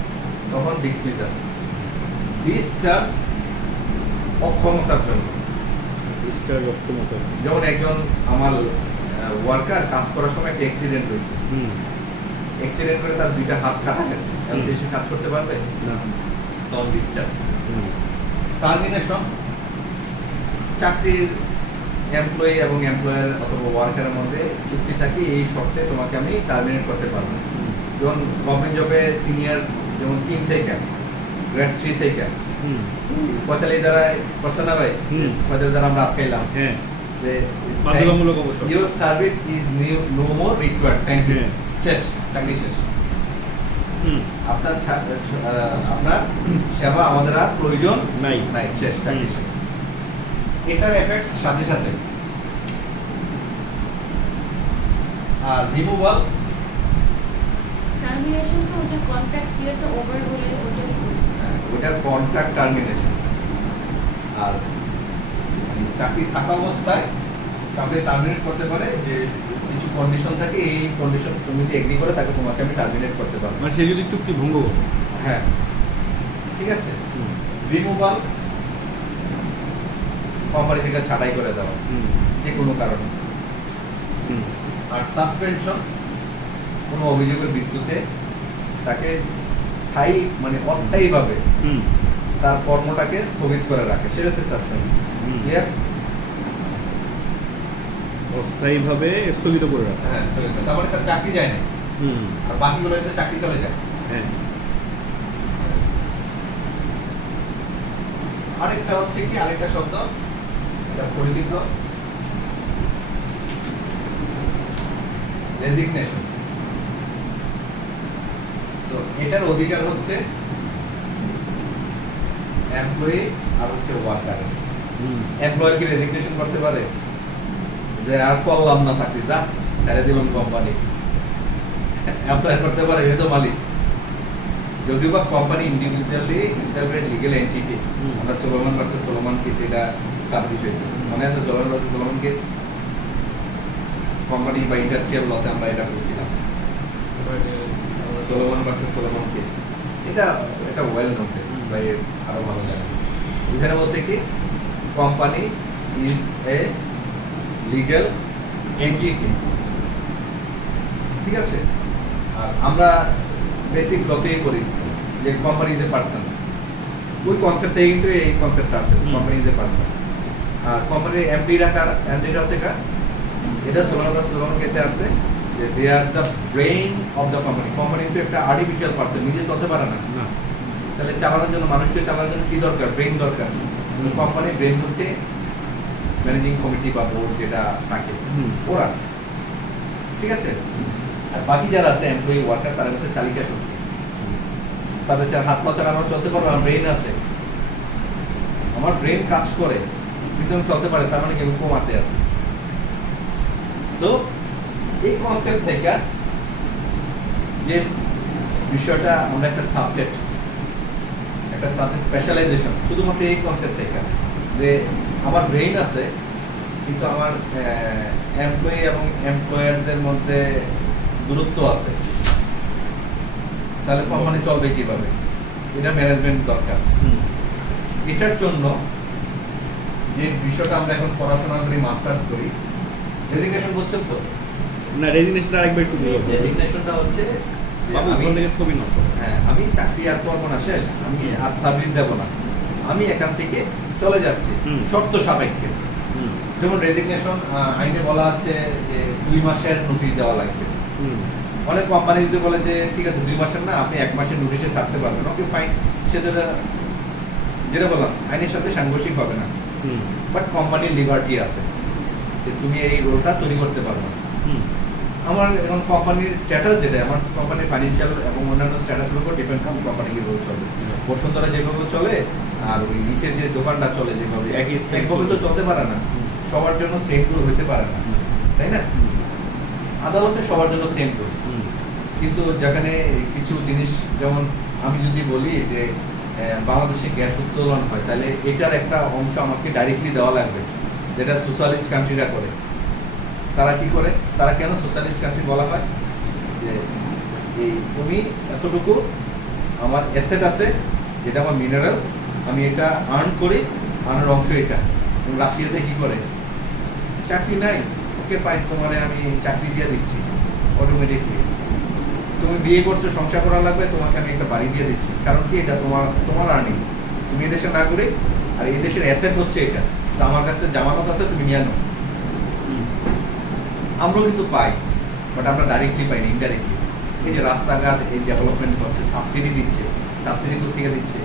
তখন ডিসমিসাল। ডিসচার্জ অক্ষমতার জন্য। ডিসচার্জ অক্ষমতা। যেমন একজন আমার ওয়ার্কার কাজ করার সময় একটা অ্যাক্সিডেন্ট হয়েছে, হুম। অ্যাক্সিডেন্ট করে তার 2টা হাত কাটা গেছে, এখন কি সে কাজ করতে পারবে? না। তখন ডিসচার্জ। হুম। টার্মিনেশন, চাকরির এমপ্লয়ি এবং এমপ্লয়ার অথবা ওয়ার্কারের মধ্যে চুক্তি থাকে, এই শর্তে তোমাকে আমি টার্মিনেট করতে পারবো। হুম। যেমন গভর্নমেন্ট জবে সিনিয়র যেমন 3 থেকে গ্রেড 3 থেকে হুম। 45 দ্বারা করছে না ভাই, হুম। 45 দ্বারা আমরা আটকাইলাম হ্যাঁ, যে বাধ্যতামূলক অবসর। Your service is no more required, thank you, হ্যাঁ। শেষ, চাকরি শেষ। হুম। আপনার আপনার সেবা আমাদের আর প্রয়োজন নাই। নাই, শেষ, চাকরি হুম। শেষ। এটার এফেক্টস সাথে সাথে। আর রিমুভাল, টার্মিনেশন তো যে কন্ট্রাক্ট পিরিয়ডটা ওভার হলে ওটাই ওটা কন্ট্রাক্ট টার্মিনেশন। আর চাকরি থাকা অবস্থায় কাউকে টার্মিনেট করতে পারে, যে কিছু কন্ডিশন থাকে, এই কন্ডিশন তুমি যদি এগ্রি করে তাকে তোমাকে আমি টার্মিনেট করতে পারবো। মানে সে যদি চুক্তি ভঙ্গ করে। হ্যাঁ, ঠিক আছে। হুম। রিমুভাল, কোম্পানি থেকে ছাঁটাই করে দেওয়া হুম। যে কোনো কারণে। হুম। আর সাসপেনশন, কোনো অভিযোগের ভিত্তিতে তাকে স্থায়ী মানে অস্থায়ীভাবে হুম। তার কর্মটাকে স্থগিত করে রাখে, সেটা হচ্ছে সাসপেনশন। হুম। ক্লিয়ার? অস্থায়ীভাবে স্থগিত করে রাখা। হ্যাঁ, স্থগিত। তারপরে তার চাকরি যায় না, হুম। আর বাকিগুলো হয়তো চাকরি চলে যায়। হ্যাঁ। আরেকটা হচ্ছে কি, আরেকটা শব্দ এটা পরিচিত, রেজিগনেশন। সো এটার অধিকার হচ্ছে এমপ্লয়ি আর হচ্ছে ওয়ার্কার। হুম। এমপ্লয়ার কি রেজিগনেশন করতে পারে যে আর করলাম না চাকরি, যা ছেড়ে দিলাম কোম্পানি? এমপ্লয়ার করতে পারে, এ তো মালিক। যদিও বা company individually itself a legal entity. হুম। আমরা সোলোমন ভার্সেস সোলোমন কেস এটা স্টাবলিশ হয়েছে, মনে আছে? Solomon versus Solomon case company বা ইন্ডাস্ট্রিয়াল লতে আমরা এটা বলছিলাম, সোলোমন ভার্সেস সোলোমন কেস। এটা এটা ওয়েল নোন কেস, ভাই আরো ভালো জানে। এখানে বলছে কি, company is A legal entity, ঠিক আছে? আর আমরা বেসিক লতেই করি যে কোম্পানি ইজ এ পার্সন, ওই কনসেপ্টটাই কিন্তু এই কনসেপ্টটা আছে, হুম। Company is a person. আর কোম্পানির এমডিরা কার? এমডিটা হচ্ছে কার? এটা সোলোমন কেসে আসছে যে they are the brain of the company. Company তো একটা আর্টিফিশিয়াল পার্সন, নিজে চলতে পারে না। না। তাহলে চালানোর জন্য, মানুষকে চালানোর জন্য কি দরকার? ব্রেইন দরকার। কোম্পানির ব্রেইন হচ্ছে ম্যানেজিং কমিটি বা বোর্ড যেটা থাকে, হুম। ওরা, ঠিক আছে? আর বাকি যারা আছে এমপ্লয়ি ওয়ার্কার, তারা হচ্ছে চালিকা শক্তি। তাদের যার হাত পা ছাড়া আমরা চলতে পারবো, আমার ব্রেইন আছে, আমার ব্রেইন কাজ করে কিন্তু আমি চলতে পারি, তার মানে কি আমি কমাতে আছে। সো এই কনসেপ্ট থেকে যে বিষয়টা, আমরা একটা সাবজেক্ট স্পেশালাইজেশন শুধুমাত্র এই কনসেপ্ট থেকে, যে আমার ব্রেইন আছে কিন্তু আমার এমপ্লয়ি এবং এমপ্লয়ারদের মধ্যে দূরত্ব আছে, তাহলে কোম্পানি চলবে কিভাবে? এটা ম্যানেজমেন্ট দরকার। হুম। এটার জন্য যে বিষয়টা আমরা এখন পড়াশোনা করি, মাস্টার্স করি, রেজিগনেশন বুঝছেন তো? না, রেজিগনেশনটা আরেকবার একটু বলুন। রেজিগনেশনটা হচ্ছে যে বাবু, আমি ওখান থেকে ছবি নাও সব। হ্যাঁ, আমি চাকরি আর করবো না, শেষ, আমি আর সার্ভিস দেবো না, আমি এখান থেকে চলে যাচ্ছি হুম। শর্ত সাপেক্ষে। হুম। যেমন রেজিগনেশন আইনে বলা আছে যে 2 মাসের নোটিশ দেওয়া লাগবে। হুম। অনেক কোম্পানি যদি বলে যে ঠিক আছে 2 মাসের না, আপনি 1 মাসের নোটিশে ছাড়তে পারবেন, ওকে ফাইন, সেটা যেটা বললাম আইনের সাথে সাংঘর্ষিক হবে না। হুম। বাট কোম্পানির লিবার্টি আছে যে তুমি এই রোলটা তৈরি করতে পারবে না। হুম। আমার এখন কোম্পানির স্ট্যাটাস যেটা, আমার কোম্পানির ফাইন্যান্সিয়াল এবং অন্যান্য স্ট্যাটাসের উপর ডিপেন্ড করে কোম্পানি কীভাবে চলে। বসুন্ধরা যেভাবে চলে আর ওই নিচের যে দোকানটা চলে যেভাবে, একভাবে তো চলতে পারে না, সবার জন্য সেম রুল হইতে পারে না, তাই না? আদালতে সবার জন্য সেম রুল, হুম। কিন্তু যেখানে কিছু জিনিস, যেমন আমি যদি বলি যে বাংলাদেশে গ্যাস উত্তোলন হয়, তাহলে এটার একটা অংশ আমাকে ডাইরেক্টলি দেওয়া লাগবে, যেটা সোশ্যালিস্ট কান্ট্রিরা করে। তারা কি করে, তারা কেন সোশ্যালিস্ট কান্ট্রি বলা হয়, যে এই তুমি এতটুকু আমার অ্যাসেট আছে, যেটা আমার মিনারেলস, আমি এটা আর্ন করি, আর্নের অংশ এটা। এবং রাশিয়াতে কি করে, চাকরি নাই, ওকে ফাইন, তোমারে আমি চাকরি দিয়ে দিচ্ছি অটোমেটিকলি। তুমি বিয়ে করছো, সংসার করা লাগবে, তোমাকে আমি একটা বাড়ি দিয়ে দিচ্ছি। কারণ কি, এটা তোমার আর্নিং, তুমি এদেশের নাগরিক, আর এই দেশের অ্যাসেট হচ্ছে এটা, তো আমার কাছে জামানত আছে, তুমি নিয়ে আনো। আমরাও কিন্তু পাই, বাট আমরা ডাইরেক্টলি পাই না, ইনডাইরেক্টলি। এই যে রাস্তাঘাট এই ডেভেলপমেন্ট হচ্ছে, সাবসিডি দিচ্ছে, সাবসিডি কোথেকে দিচ্ছে,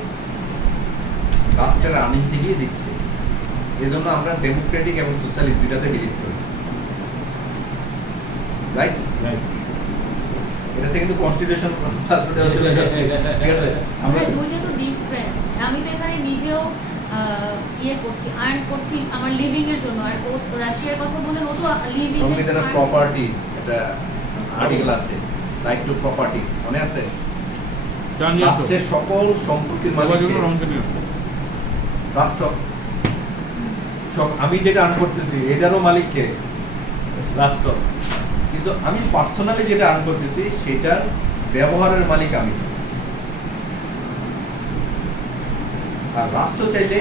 রাষ্ট্রের আর্নিং থেকেই দিচ্ছে। এই জন্য আমরা ডেমোক্রেটিক এবং সোশ্যালিস্ট দুইটাতে বিলিভ করি, রাইট? এটাতে কিন্তু কনস্টিটিউশন চলে যাচ্ছে, ঠিক আছে? আমরা হ্যাঁ, দুইটা তো ডিফারেন্ট। আমি তো এখানে নিজেও ইয়ে করছি, আর্ন করছি আমার লিভিং এর জন্য, আর ও রাশিয়ার কথা বলেন, ও তো লিভিং এর সংবিধানের প্রপার্টি একটা আর্টিকেল আছে, রাইট টু প্রপার্টি, মনে আছে? রাষ্ট্রের সকল সম্পত্তির মালিক রাষ্ট্র। আমি যেটা আর্ন করতেছি এটারও মালিক কে? রাষ্ট্র। কিন্তু আমি পার্সোনালি যেটা আর্ন করতেছি সেটার ব্যবহারের মালিক আমি। আর রাষ্ট্র চাইলে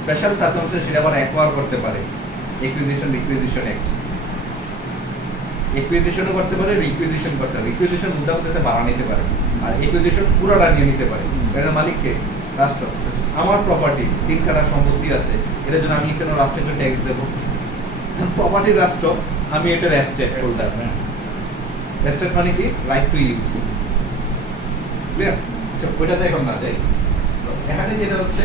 স্পেশাল সার্কামস্টেন্সে সেটা আবার অ্যাকোয়ার করতে পারে, একুইজিশন রিকুইজিশন অ্যাক্ট। একুইজিশনও করতে পারে, রিকুইজিশন করতে পারে। রিকুইজিশন মুদ্রা হতে বাড়া নিতে পারে, আর একুইজিশন পুরোটা নিয়ে নিতে পারে। এটার মালিক কে? রাষ্ট্র। আমার প্রপার্টি 3 কাঠা সম্পত্তি আছে, এটার জন্য আমি কেন রাষ্ট্রকে ট্যাক্স দেবো? প্রপার্টির রাষ্ট্র, আমি এটার এস্টেট হোল্ডার। এস্টেট মানে কি? Right to use. ক্লিয়ার? আচ্ছা, ওইটাতে এখন না যাই। তো এখানে যেটা হচ্ছে,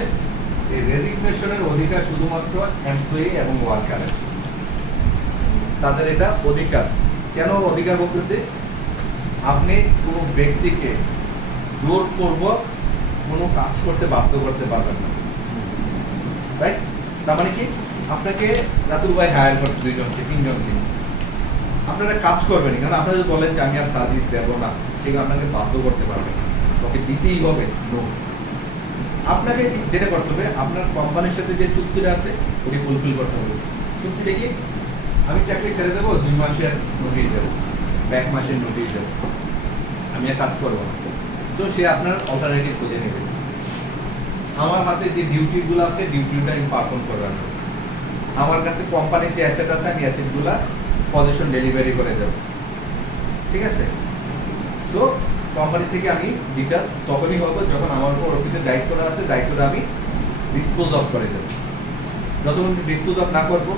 এই রেজিগনেশনের অধিকার শুধুমাত্র এমপ্লয়ি এবং ওয়ার্কারের, তাদের এটা অধিকার। কেন অধিকার বলতেছে? আপনি কোনো ব্যক্তিকে জোরপূর্বক কোনো কাজ করতে বাধ্য করতে পারবেন না, রাইট? তার মানে কি, আপনাকে রাতুল ভাই হায়ার করছে 2 জনকে 3 জনকে, আপনারা কাজ করবেন, কারণ আপনারা যদি বলেন যে আমি আর সার্ভিস দেবো না, সেগুলো আপনাকে বাধ্য করতে পারবেন না, ওকে দিতেই হবে। নো, আপনাকে যেটা করতে হবে, আপনার কোম্পানির সাথে যে চুক্তিটা আছে ওটি ফুলফিল করতে হবে। চুক্তিটা কি? আমি চাকরি ছেড়ে দেবো, 2 মাসের নোটিশ দেবো, 1 মাসের নোটিশ দেবো, আমি আর কাজ করবো না। সো সে আপনার অল্টারনেটিভ খুঁজে নেবে। আমার হাতে যে ডিউটিগুলো আছে, ডিউটিটা আমি পারফর্ম করবেন। আমার কাছে কোম্পানির যে অ্যাসেট আছে, আমি অ্যাসেটগুলা পজিশন ডেলিভারি করে দেবো, ঠিক আছে? সো কোম্পানি থেকে আমি ডিটাচ তখনই হবে যখন আমার উপর অর্পিত দায়িত্বটা আছে, দায়িত্বটা আমি ডিসপোজ অফ করে দেবো। যতক্ষণ ডিসপোজ অফ না করবো,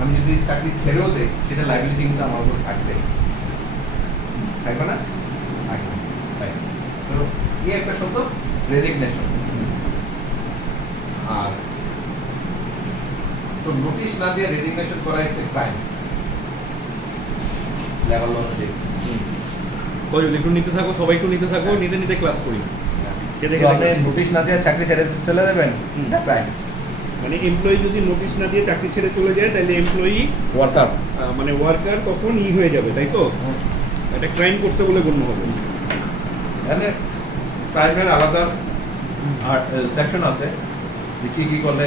আমি যদি চাকরি ছেড়েও দেই, সেটা লাইবিলিটি কিন্তু আমার উপর থাকবে না? থাকবে। সো এই একটা শব্দ রেজিগনেশন। আর সো নোটিশ না দিয়ে রেজিগনেশন করা ইটস এ ক্রাইম, লেভেল অনুযায়ী। একটু নিতে থাকো, সবাই একটু নিতে থাকো, নিতে নিতে ক্লাস করি। আপনি নোটিশ না দিয়ে চাকরি ছেড়ে চলে দেবেন, এটা ক্রাইম। মানে এমপ্লয়ি যদি নোটিশ না দিয়ে চাকরি ছেড়ে চলে যায়, তাহলে এমপ্লয়ি ওয়ার্কার, মানে ওয়ার্কার তখন হয়ে যাবে, তাই তো? এটা ক্রাইম করতে বলে গণ্য হবে। মানে ক্রাইমের আলাদা সেকশন আছে, কি কি করলে,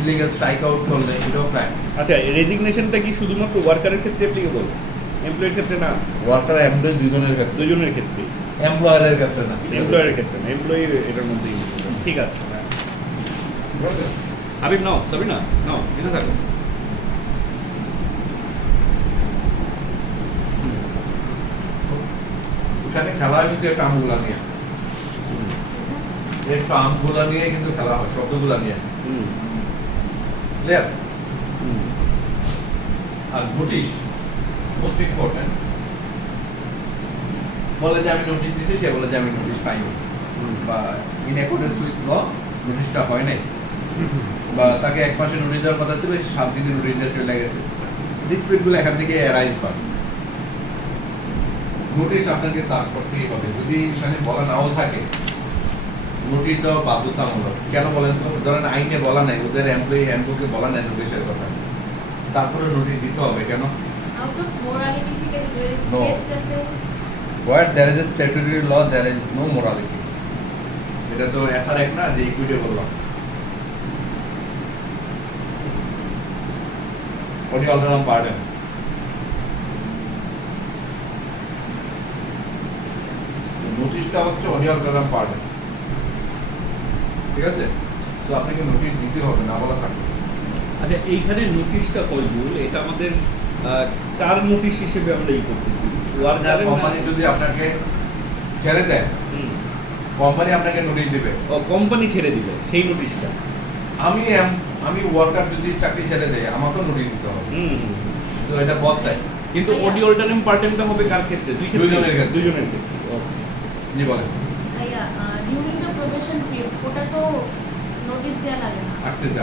ইলিগাল স্ট্রাইক আউট করলে এটাও ক্রাইম। আচ্ছা, রেজিগনেশনটা কি শুধুমাত্র ওয়ার্কারের ক্ষেত্রে অ্যাপ্লিকেবল, এমপ্লয়ের ক্ষেত্রে না? ওয়ার্কার এমপ্লয়ি দুজনের ক্ষেত্রে, দুজনের ক্ষেত্রে, এমপ্লয়ারের ক্ষেত্রে না। এমপ্লয়ারের ক্ষেত্রে না, এমপ্লয়ি এটার মধ্যেই। ঠিক আছে, হাবিব নাও, সাবিনা নাও, নিতে থাকো। এখানে খেলা হয় কিন্তু টার্মগুলা নিয়ে, এই টার্মগুলা নিয়ে কিন্তু খেলা হয়, শব্দগুলা নিয়ে। ক্লিয়ার? আর নোটিশ মোস্ট ইম্পর্টেন্ট। বলে যে আমি নোটিশ দিছি, সে বলে যে আমি নোটিশ পাইনি, বা ইন অ্যাকর্ডেন্স উইথ ল নোটিশটা হয় নাই, বা তাকে 1 মাসের নোটিশ দেওয়ার কথা ছিল, 7 দিনের নোটিশ দেওয়া চলে গেছে। ডিসপিউটগুলো এখান থেকে অ্যারাইজ হয়। নোটিশ আপনাকে সার্ভ করতেই হবে, যদি সেখানে বলা নাও থাকে, নোটিশ দেওয়া বাধ্যতামূলক। কেন বলেন তো? ধরেন আইনে বলা নাই, ওদের এমপ্লয়ি হ্যান্ডবুকে বলা নাই নোটিশের কথা, তারপরে নোটিশ দিতে হবে কেন? আউট অফ মোরালিটি থেকে No. কেসটাতে Where there is a statutory law, there is no morality. এটা তো এসআর এক না যে ইকুইটেবল ল। অডি অল্টারাম পার্টেন। নোটিশটা হচ্ছে অডি অল্টারাম পার্টেন, ঠিক আছে? তো আপনাকে নোটিশ দিতে হবে, না বলা থাকবে। আচ্ছা, এইখানে নোটিশটা ফজলুল, এটা আমাদের কার নোটিশ হিসেবে আমরা এই করতেছি? ওয়ার্কার কোম্পানি যদি আপনাকে ছেড়ে দেয়, কোম্পানি আপনাকে নোটিশ দিবে। ও কোম্পানি ছেড়ে দিবে সেই নোটিশটা? আমি ওয়ার্কার যদি চাকরি ছেড়ে দেয় আমাকেও নোটিশ দিতে হবে। তো এটা বস চাই। কিন্তু অডি অল্টারনেম পার্ট টাইমটা হবে কার ক্ষেত্রে? দুইজনের ক্ষেত্রে। দুইজনের ক্ষেত্রে। জি বলেন। ভাইয়া ডিউরিং দ্য প্রবেশন পিরিয়ড ওটা তো নোটিশ দেওয়া লাগে না। আসতেছে।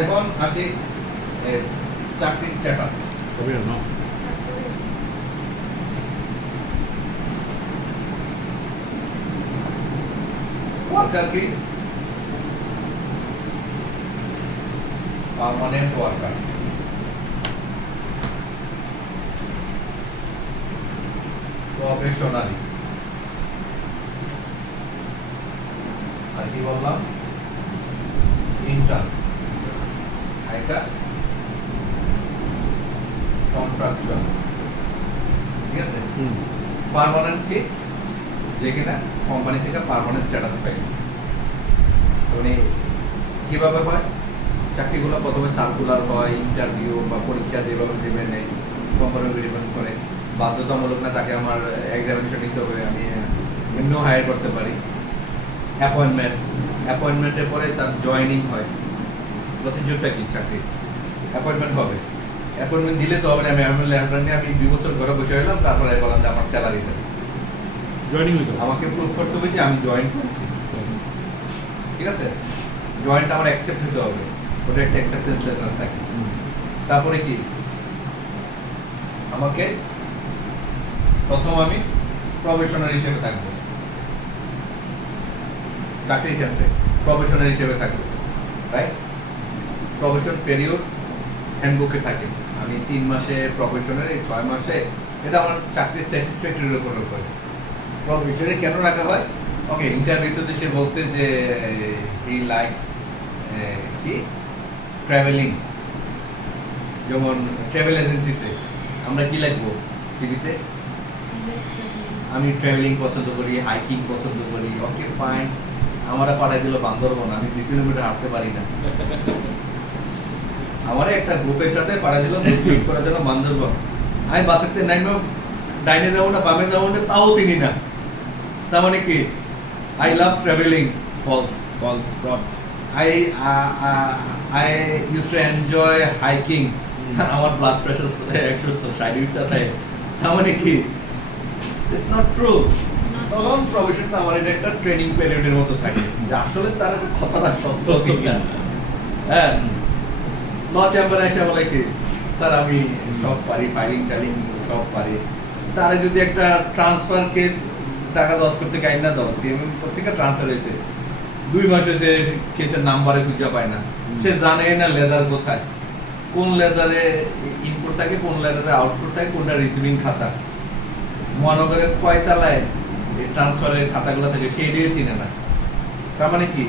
এখন আসি চাকরি স্ট্যাটাস। হবে না? ওয়ার্কার কি? Permanent worker. প্রফেশনালি। আর কি বললাম? ইন্টার্ন। এটা কন্ট্রাকচুয়াল, ঠিক আছে? পার্মানেন্ট কি? যে কিনা কোম্পানি থেকে পার্মানেন্ট স্ট্যাটাস পাই। মানে কিভাবে হয়? চাকরিগুলো প্রথমে সার্কুলার হয়, ইন্টারভিউ বা পরীক্ষা যেভাবে দেবে নেই, কোম্পানির ডিপেন্ড করে। বাধ্যতামূলক না, তাকে আমার এক্সামিনেশন নিতে হবে, আমি এমনিও হায়ার করতে পারি। অ্যাপয়েন্টমেন্টের পরে তার জয়েনিং হয়। প্রসিডিউরটা কি? চাকরি অ্যাপয়েন্টমেন্ট হবে, অ্যাপয়েন্টমেন্ট দিলে তো হবে না। আমি 2 বছর ঘরে বসে রইলাম, তারপরে বললাম যে আমার স্যালারি দেবে। জয়েনিং হইতো আমাকে প্রুফ করতে হবে যে আমি জয়েন করছি, ঠিক আছে? জয়েন্ট আমার অ্যাকসেপ্ট হতে হবে, ওটা একটা অ্যাকসেপ্টেন্স লেটার থাকে। তারপরে কি? আমাকে প্রথম আমি প্রফেশনাল হিসেবে থাকবো, চাকরির ক্ষেত্রে প্রফেশনাল হিসেবে থাকবো, রাইট? প্রফেশন পিরিয়ড হ্যান্ডবুকে থাকে। আমি 3 মাসে প্রফেশনাল, 6 মাসে, এটা আমার চাকরির স্যাটিসফ্যাক্টরির উপর করে। প্রফেশনে কেন রাখা হয়? ওকে, ইন্টারভিউতে সে বলছে যে হি লাইকস কি ট্রাভেলিং। যেমন ট্রাভেল এজেন্সিতে আমরা কি লিখবো সিভিতে? আমি ট্রাভেলিং পছন্দ করি, হাইকিং পছন্দ করি। ওকে ফাইন, আমারা পাঠাই দিল বান্দরবন, আমি 2 কিলোমিটার হাঁটতে পারি না। আমারে একটা গ্রুপের সাথে পাঠাই দিল মিট করার জন্য বান্দরবন। আমি বাসেতে নাইমা ডাইনে যাবো না বামে যাবো না তাও চিনি না। তার মানে কি? I love travelling. ফলস। I used to enjoy hiking. আমার ব্লাড প্রেশার 160 থাকে। তার মানে কি? It's not true. তখন প্রফেশনটা আমার এটা একটা ট্রেনিং পিরিয়ডের মতো থাকে, যে আসলে তার কথাটা সত্য কিনা। হ্যাঁ, ল চেম্বারে এসে বলে কি, স্যার আমি সব পারি, ফাইলিং টাইলিং সব পারি। তারে যদি একটা ট্রান্সফার কেস টাকা 10 করতে গাইড না দাও, সিএমএম থেকে ট্রান্সফার হয়েছে, 2 মাস হয়েছে, কেসের নাম্বারে খুঁজে পায় না। সে জানে না লেজার কোথায়, কোন লেজারে ইনপুট থাকে, কোন লেজারে আউটপুট থাকে, কোনটা রিসিভিং খাতা, মহানগরের কয়তলায় এই ট্রান্সফারের খাতাগুলো থাকে, সে এড়িয়ে চিনে না। তার মানে কি?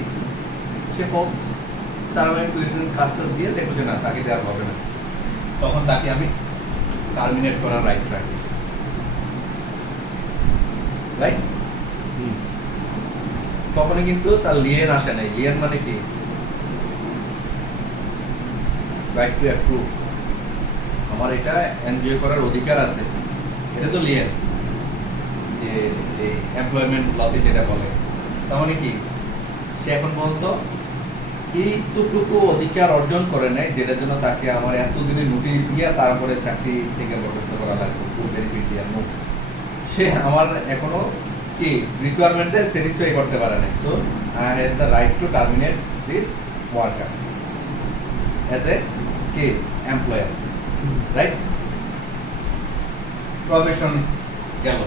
সে ফলস। তার মানে 2 দিন কাজটা দিয়ে দেখো যে না, তাকে দেওয়ার হবে না। তখন তাকে আমি টার্মিনেট করার রাইট রাখি, রাইট? তখন কিন্তু তার লিয়েন আসে নাই। লিয়েন মানে কি? Right two approve. আমার এটা এনজয় করার অধিকার আছে, এটা তো লিয়েন, যে এই এমপ্লয়মেন্ট লতে যেটা বলে। তার মানে কি? সে এখন পর্যন্ত এইটুকু অধিকার অর্জন করে নেয়, যেটার জন্য তাকে আমার এতদিনে নোটিশ দিয়ে তারপরে চাকরি থেকে বরখাস্ত করা লাগবে, ফুল বেনিফিট দিয়ে মুখ। সে আমার এখনো কি রিকোয়ারমেন্টে স্যাটিসফাই করতে পারে না। So I have the right two terminate this worker as a কি এমপ্লয়ার, রাইট? প্রফেশন গেল,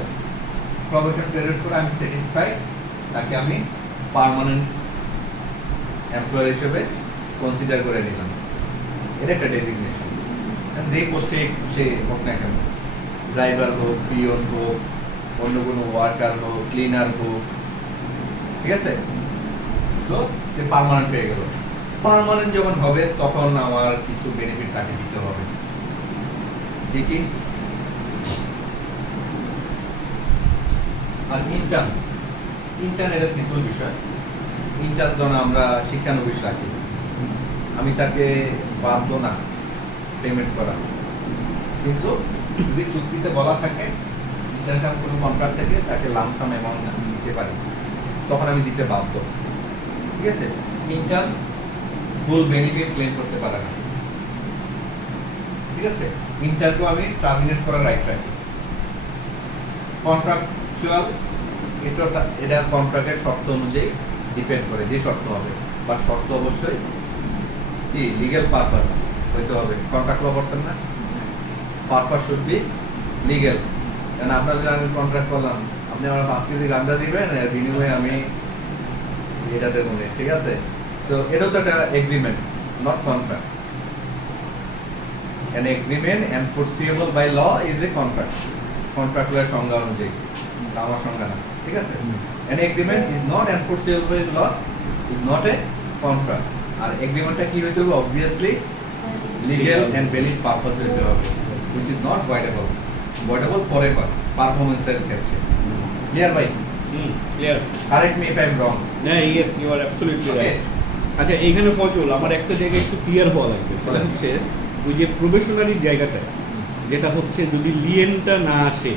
প্রফেশন পিরিয়ড করে আমি স্যাটিসফাইড, তাকে আমি পার্মানেন্ট এমপ্লয়ার হিসেবে কনসিডার করে নিলাম। এটা একটা ডেজিগনেশন। যে পোস্টে সে হোক না কেন, ড্রাইভার হোক, পিয়ন হোক, অন্য কোনো ওয়ার্কার হোক, ক্লিনার হোক, ঠিক আছে? তো পার্মানেন্ট হয়ে গেল। পার্মানেন্ট যখন হবে তখন আমার কিছু বেনিফিট তাকে দিতে হবে। কি কি? আর ইন্টার্ন এটা সিম্পল বিষয়। ইন্টার্ন জন্য আমরা শিক্ষানবিশ রাখি, আমি তাকে বাধ্য না পেমেন্ট করা, কিন্তু যদি চুক্তিতে বলা থাকে ইন্টারন্যাশনাল কোনো কন্ট্রাক্ট থেকে তাকে লামসাম অ্যামাউন্ট আমি দিতে পারি, তখন আমি দিতে বাধ্য। ঠিক আছে? ইন্টার্ন ফুল বেনিফিট ক্লেম করতে পারে না। ঠিক আছে? ইন্টার্নকেও আমি টার্মিনেট করার রাইট রাখি। কন্ট্রাকচুয়াল এটা কন্ট্রাক্টের শর্ত অনুযায়ী ডিপেন্ড করে, যে শর্ত হবে, বা শর্ত অবশ্যই কি লিগ্যাল পারপাস হইতে হবে। কন্ট্রাক্ট ল পারছেন না, পারপাস শুড বি লিগ্যাল। কারণ আপনার যদি আমি কন্ট্রাক্ট করলাম, আপনি আমার 5 কেজি গাঁজা দিবেন, এর বিনিময়ে আমি এটা দেবো না। ঠিক আছে? সো এটাও তো একটা agreement, not contract. An agreement enforceable by law is a contract. Contract এর সংজ্ঞা অনুযায়ী, আমার সংজ্ঞা না। ঠিক আছে? An agreement is not enforceable by law is not a contract. আর এগ্রিমেন্টটা কি হইতে হবে? Obviously legal and valid purpose হইতে হবে, which is not voidable. Voidable forever, performance এর ক্ষেত্রে। Clear ভাই? Clear. Correct me if I am wrong. হ্যাঁ, yes, you are absolutely Okay. Right. আচ্ছা, এইখানে ফজল আমার একটা জায়গায় একটু ক্লিয়ার হওয়া লাগবে, সেটা হচ্ছে ওই যে প্রবেশনারির জায়গাটা, যেটা হচ্ছে যদি লিয়েনটা না আসে,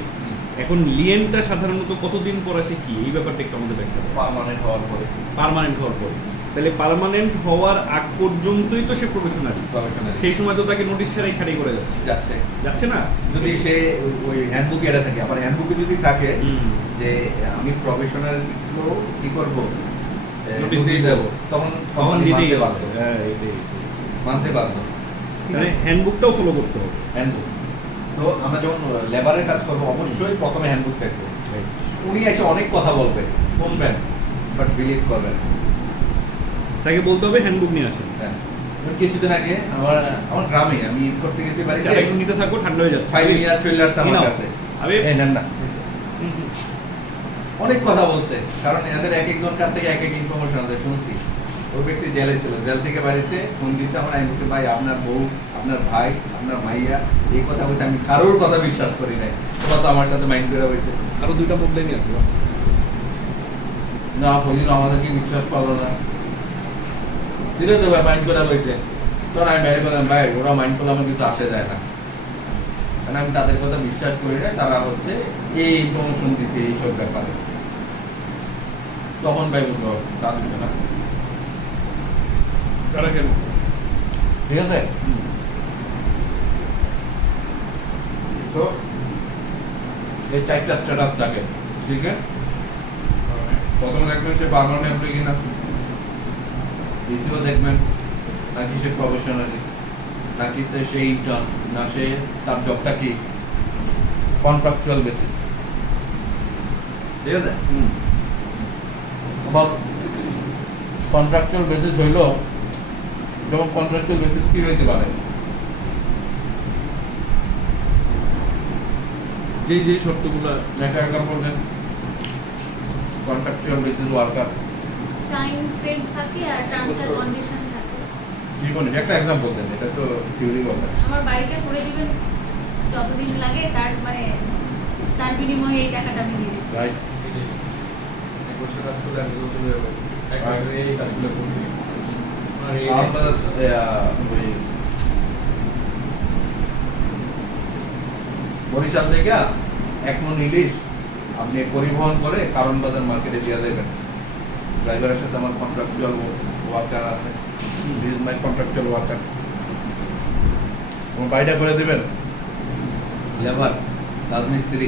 এখন লিয়েনটা সাধারণত কতদিন পর আসে, কি এই ব্যাপারটা একটু আমাদের দেখতে হবে। পার্মানেন্ট হওয়ার পরে, পার্মানেন্ট হওয়ার পরে, তাহলে পার্মানেন্ট হওয়ার আগ পর্যন্তই তো সে প্রবেশনারি, প্রফেশনাল সেই সময় তো তাকে নোটিশ ছাড়াই করে যাচ্ছে যাচ্ছে। যাচ্ছে না? যদি সে ওই হ্যান্ডবুকে এটা থাকে, আবার হ্যান্ডবুকে যদি থাকে যে আমি প্রফেশনাল কি করব, নোটিশ দেব, তখন তখন কোম্পানি দিতেই মানতে হবে। বাধ্য, হ্যাঁ, এটাই। মানতে বাধ্য। ঠিক মানে আছে? হ্যান্ডবুকটাও ফলো করতে হবে। হ্যান্ডবুক। সো আমরা যখন লেবারের কাজ করবো, অবশ্যই প্রথমে হ্যান্ডবুক দেখবো। উনি এসে অনেক কথা বলবে, শুনবেন, বাট বিলিভ করবেন না। তাকে বলতে হবে হ্যান্ডবুক নিয়ে আসেন। হ্যাঁ। যেমন কিছুদিন আগে আমার গ্রামে আমি ঈদ করতে গেছি বাড়িতে, চাটা একটু নিতে থাকো, ঠান্ডা হয়ে যাচ্ছে। ফাইল নিয়ে চলে আসছে আমার নাও। কাছে। আবে এই নেন না। হুম, হুম। অনেক কথা বলছে, কারণ এদের এক একজন কাছ থেকে এক এক ইনফরমেশন আছে, শুনছি। ওই ব্যক্তি জেলে ছিল, জেল থেকে বাড়িছে, ফোন দিচ্ছে আমার, আমি বলছি ভাই আপনার বউ, আপনার ভাই, আপনার মাইয়া এই কথা বলছে, আমি কারোর কথা বিশ্বাস করি নাই। তোমার তো আমার সাথে মাইন্ড করে হয়েছে, আরো দুইটা বদলে নিয়ে আসবো। না হইল আমাদেরকে বিশ্বাস করলো না, ছিল তো ভাই মাইন্ড করা হয়েছে। তখন আমি বাইরে করলাম, ভাই ওরা মাইন্ড করলে আমার কিছু আসে যায় না, কারণ আমি তাদের কথা বিশ্বাস করি না, তারা হচ্ছে এই ইনফরমেশন দিছে এইসব ব্যাপারে। তখন ভাই বললো তা দিছে না। তারা কেন? ঠিক আছে? তো এই 4টা স্ট্যাটাস থাকে। ঠিক আছে? প্রথমে দেখবেন সে পার্মানেন্ট এমপ্লয়ি কিনা, দ্বিতীয় দেখবেন নাকি সে প্রফেশনালি, নাকি সে ইন্টার্ন, না সে তার জবটা কি কন্ট্রাকচুয়াল বেসিস। ঠিক আছে? আবার কন্ট্রাকচুয়াল বেসিস হইল, যেমন কন্ট্রাকচুয়াল বেসিস কি হইতে পারে, যে শর্তগুলো একটা এক্সাম্পল দেন। Contractual basis worker time frame থাকে আর টার্মস এন্ড কন্ডিশন থাকে। কি কোন একটা এক্সাম্পল দেন, এটা তো থিওরি কথা। আমার বাড়িটা করে দিবেন যতদিন লাগে, তার মানে তার বিনিময়ে এই টাকাটা আমি দিয়ে দিচ্ছি। রাইট। এক বছর কাজ করলে এক বছর চলে যাবে, এক বছর এই কাজগুলো করবে। আর এই আমরা ওই বরিশাল থেকে 1 মণ ইলিশ আপনি পরিবহন করে কারণ বাজার মার্কেটে দিয়ে দেবেন। ড্রাইভারের সাথে আমার কন্ট্রাকচুয়াল ওয়ার্কার আছে, দিস মাই কন্ট্রাকচুয়াল ওয়ার্কার। আমার বাড়িটা করে দেবেন, লেবার রাজমিস্ত্রি,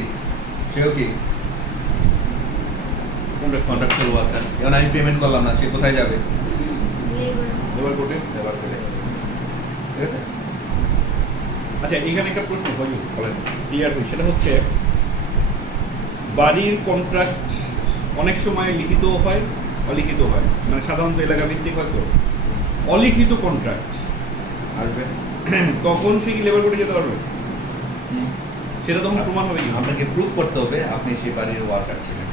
সেও কি কন্ট্রাকচুয়াল ওয়ার্কার। এখন আমি পেমেন্ট করলাম না, সে কোথায় যাবে? লেবার লেবার কোর্টে। লেবার করে। ঠিক আছে? আচ্ছা, এখানে একটা প্রশ্ন বলি, বলেন ক্লিয়ার হই। সেটা হচ্ছে বাড়ির কন্ট্রাক্ট অনেক সময় লিখিত হয়, অলিখিত হয়, মানে সাধারণত এলাকা ভিত্তিক হয়তো অলিখিত কন্ট্রাক্ট আসবে। তখন সে কি লেবার কোর্টে যেতে পারবে? হুম। সেটা তখন প্রমাণ হবে কি? আপনাকে প্রুফ করতে হবে আপনি সেই বাড়ির ওয়ার্কার ছিলেন।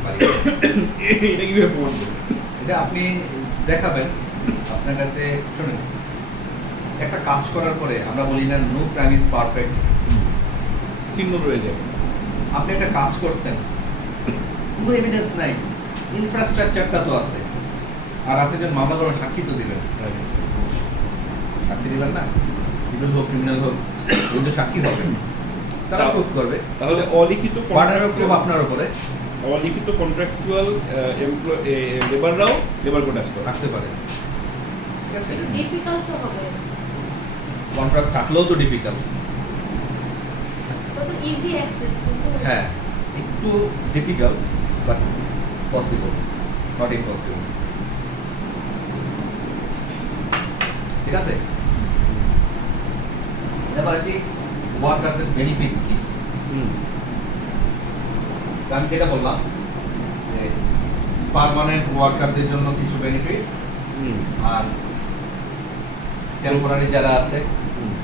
এটা কিভাবে প্রমাণ করবে? এটা আপনি দেখাবেন আপনার কাছে। শুনুন, একটা কাজ করার পরে আমরা বলি না নো ক্রাইম ইজ পারফেক্ট। চিহ্ন রয়ে যায়। আপনি একটা কাজ করছেন, কোনো এভিডেন্স নাই, ইনফ্রাস্ট্রাকচারটা তো আছে, আর আপনি যখন মামলা করেন সাক্ষী তো দিবেন, সাক্ষী দিবেন না, সিভিল হোক ক্রিমিনাল হোক, কিন্তু সাক্ষী হবে, তারা প্রুফ করবে। তাহলে অলিখিত পার্টনার প্রুফ আপনার উপরে অলিখিত কন্ট্রাকচুয়াল লেবাররাও লেবার কোর্টে আসতে পারে, ঠিক আছে? ডিফিকাল্ট তো হবে, কন্ট্রাক্ট থাকলেও তো ডিফিকাল্ট। কত ইজি অ্যাক্সেস কিন্তু হ্যাঁ, একটু difficult but possible, not impossible, ঠিক আছে? এবার আসি ওয়ার্কারদের বেনিফিট কি। আমি যেটা বললাম যে পার্মানেন্ট ওয়ার্কারদের জন্য কিছু বেনিফিট, আর টেম্পোরারি যারা আছে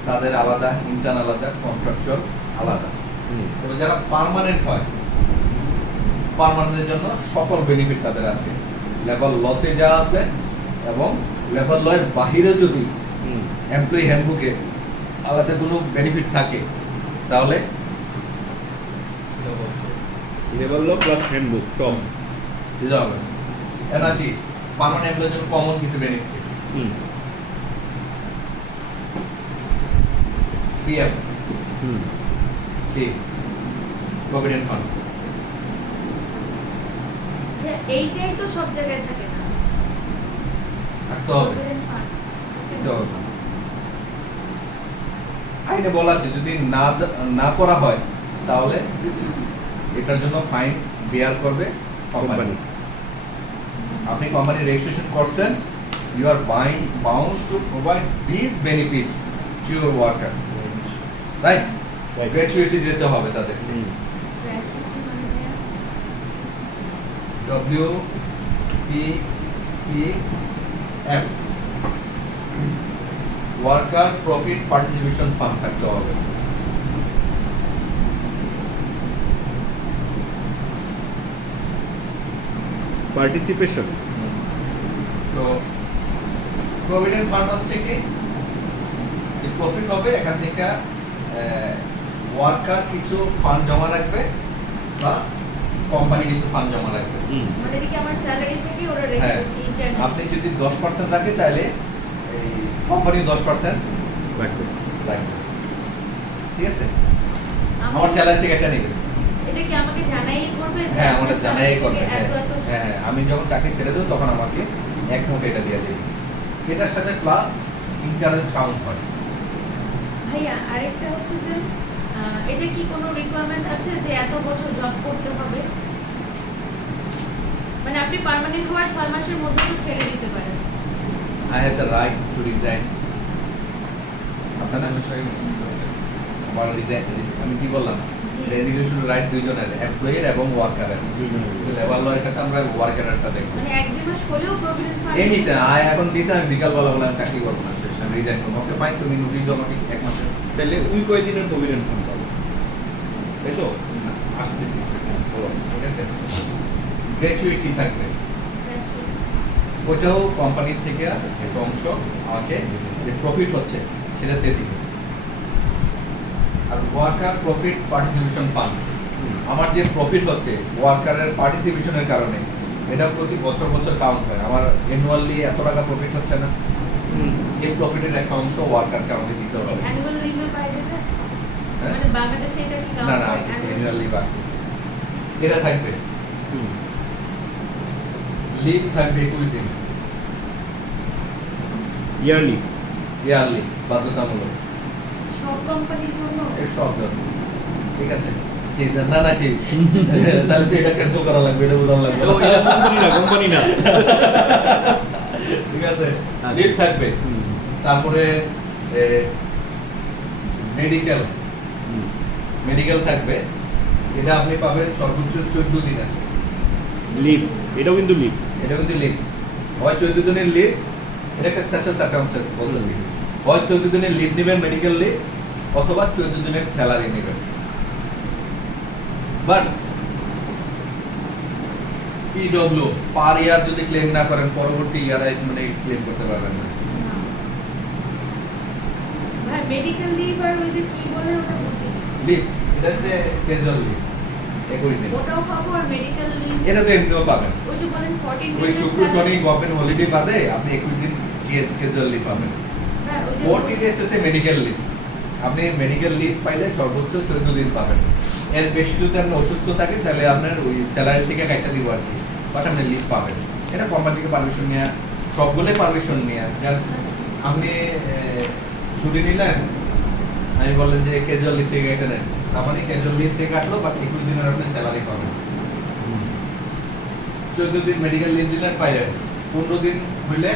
তাদের আলাদা, ইন্টার্ন আলাদা, কন্ট্রাকচুয়াল আলাদা। তবে যারা পার্মানেন্ট হয়, পার্মানেন্টের জন্য সকল বেনিফিট তাদের আছে, লেবার লতে যা আছে, এবং লেবার লয়ের বাহিরে যদি এমপ্লয়ি হ্যান্ডবুকে আলাদা কোনো বেনিফিট থাকে তাহলে লেবার ল প্লাস হ্যান্ডবুক সব দিতে হবে। এনআরসি পার্মানেন্ট এমপ্লয়ের জন্য কমন কিছু বেনিফিট, পিএফ, প্রভিডেন্ট ফান্ড, এইটাই তো সব জায়গায় থাকে না, থাকতে হবে, Provident fund। দিতে হবে। আইনে বলা আছে যদি না করা হয় তাহলে এটার জন্য ফাইন বেয়ার করবে কোম্পানি। আপনি কোম্পানি রেজিস্ট্রেশন করছেন, you are bound to provide this benefits to your workers, right? Gratuity দিতে হবে তাদের। Gratuity মানে দেয়া। WPPF, worker profit participation fund থাকতে হবে। পার্টিসিপেশন। তো প্রভিডেন্ট ফান্ড হচ্ছে কি, যে প্রফিট হবে এখান থেকে ওয়ার্কার কিছু ফান্ড জমা রাখবে, প্লাস কোম্পানি কিছু ফান্ড জমা রাখবে। মানে এটা কি আমার স্যালারি থেকে ওরা হ্যাঁ, রেখে ইন্টারনেট। আপনি যদি 10% রাখে তাহলে এই কোম্পানি 10% রাখবে। রাখবে, ঠিক আছে? আমার স্যালারি থেকে একটা নেবে। এটা কি আমাকে জানাই করবে যে হ্যাঁ, আমার আমাকে জানাই salary করবে। থেকে হ্যাঁ, এত এত হ্যাঁ, আমি যখন চাকরি ছেড়ে দেবো তখন আমাকে এক মুঠ এটা দিয়ে দেবে। এটার সাথে প্লাস ইন্টারেস্ট কাউন্ট হয়। ভাইয়া আরেকটা হচ্ছে যে এটা কি কোনো রিকোয়ারমেন্ট আছে যে এত বছর জব করতে হবে? মানে আপনি পার্মানেন্ট হওয়ার 6 মাসের মধ্যে তো ছেড়ে দিতে পারেন। I have the right to resign. আছে না? আমার আমি কি বললাম, জি। রেজিগনেশন রাইট দুইজনের, এমপ্লয়ির এবং ওয়ার্কারের। লেবার লয়ের ক্ষেত্রে আমরা ওয়ার্কারেরটা দেখবো। মানে 1-2 মাস হলেও প্রভিডেন্ট ফান্ড এমনিতে এখন দিছে, আমি বিকালবেলা বললাম চাকরি করবো না, শেষ, আমি রিজাইন করবো। ওকে ফাইন, তুমি নোটিশ দাও আমাকে 1 মাসের। তাহলে ওই কয়দিনের প্রভিডেন্ট ফান্ড পাবো, তাই তো? আসতেছি, ভালো। ঠিক আছে? গ্র্যাচুইটি থাকবে, ওইটাও কোম্পানির থেকে একটা অংশ আমাকে যে প্রফিট হচ্ছে সেটা দিয়ে দিবে। আর ওয়ার্কার প্রফিট পার্টিসিপেশন ফান্ড, আমার যে প্রফিট হচ্ছে ওয়ার্কারের পার্টিসিপেশনের কারণে, এটা প্রতি বছর বছর কাউন্ট হয়। আমার অ্যানুয়ালি এত টাকা প্রফিট হচ্ছে না, এই প্রফিটের একটা অংশ ওয়ার্কারকে আমাকে দিতে হবে। অ্যানুয়াল লিভে পায় যেটা, হ্যাঁ? মানে বাংলাদেশে এটা কি না কাউন্ট না, হয়? আসতেছে অ্যানুয়ালি বাড়তেছে, এটা থাকবে। লিভ থাকবে 21 দিন, ইয়ারলি। ইয়ারলি, বাধ্যতামূলক। সব কোম্পানির জন্য এর সব ধরনের, ঠিক আছে? না না কি তাহলে তো এটা ক্যান্সেল করা লাগবে, এটা বোঝানো লাগবে, কোম্পানি না। ঠিক আছে? লিভ থাকবে, তারপরে মেডিকেল থাকবে, এটা আপনি পাবেন সর্বোচ্চ 14 দিনের। লিভ, এটাও কিন্তু লিভ। এটা কিন্তু লিভ হয় 14 দিনের লিভ, এটা একটা স্পেশাল সার্কামস্টেন্স বলতেছি। হয় 14 দিনের লিভ নেবেন, মেডিকেল লিভ, অথবা 14 দিনের স্যালারি নেবেন। বাট পিডব্লিউ পার ইয়ার যদি ক্লেম না করেন পরবর্তী ইয়ারে মানে ক্লেম করতে পারবেন না। ভাই মেডিকেল লিভ আর ওই যে কি বলে ওটা বুঝিনি। লিভ এটা হচ্ছে ক্যাজুয়াল লিভ 21 দিন, ওটাও পাবো আর মেডিকেল লিভ এটা তো এমনিও পাবেন। ওই যে বলেন 14 ওই days শুক্র শনি গভর্নমেন্ট হলিডে বাদে আপনি 21 দিন ক্যাজুয়াল লিভ পাবেন। হ্যাঁ ওই যে 40 ডেজ হচ্ছে মেডিকেল লিভ। আপনি মেডিকেল লিভ পাইলে সর্বোচ্চ 14 দিন পাবেন। এর বেশি যদি আপনি অসুস্থ থাকেন তাহলে আপনার ওই স্যালারি থেকে কাটা দিব আর কি, বাট আপনি লিভ পাবেন। এটা কোম্পানি থেকে পারমিশন নেওয়া, সবগুলোই পারমিশন নেওয়া। যার আপনি ছুটি নিলেন, আমি বললেন যে ক্যাজুয়াল লিভ থেকে এটা নেন, তার মানে ক্যাজুয়াল লিভ থেকে কাটলো, বাট 21 দিনের আপনি স্যালারি পাবেন। 14 দিন মেডিকেল লিভ দিলেন পাইলেন, 15 দিন হইলে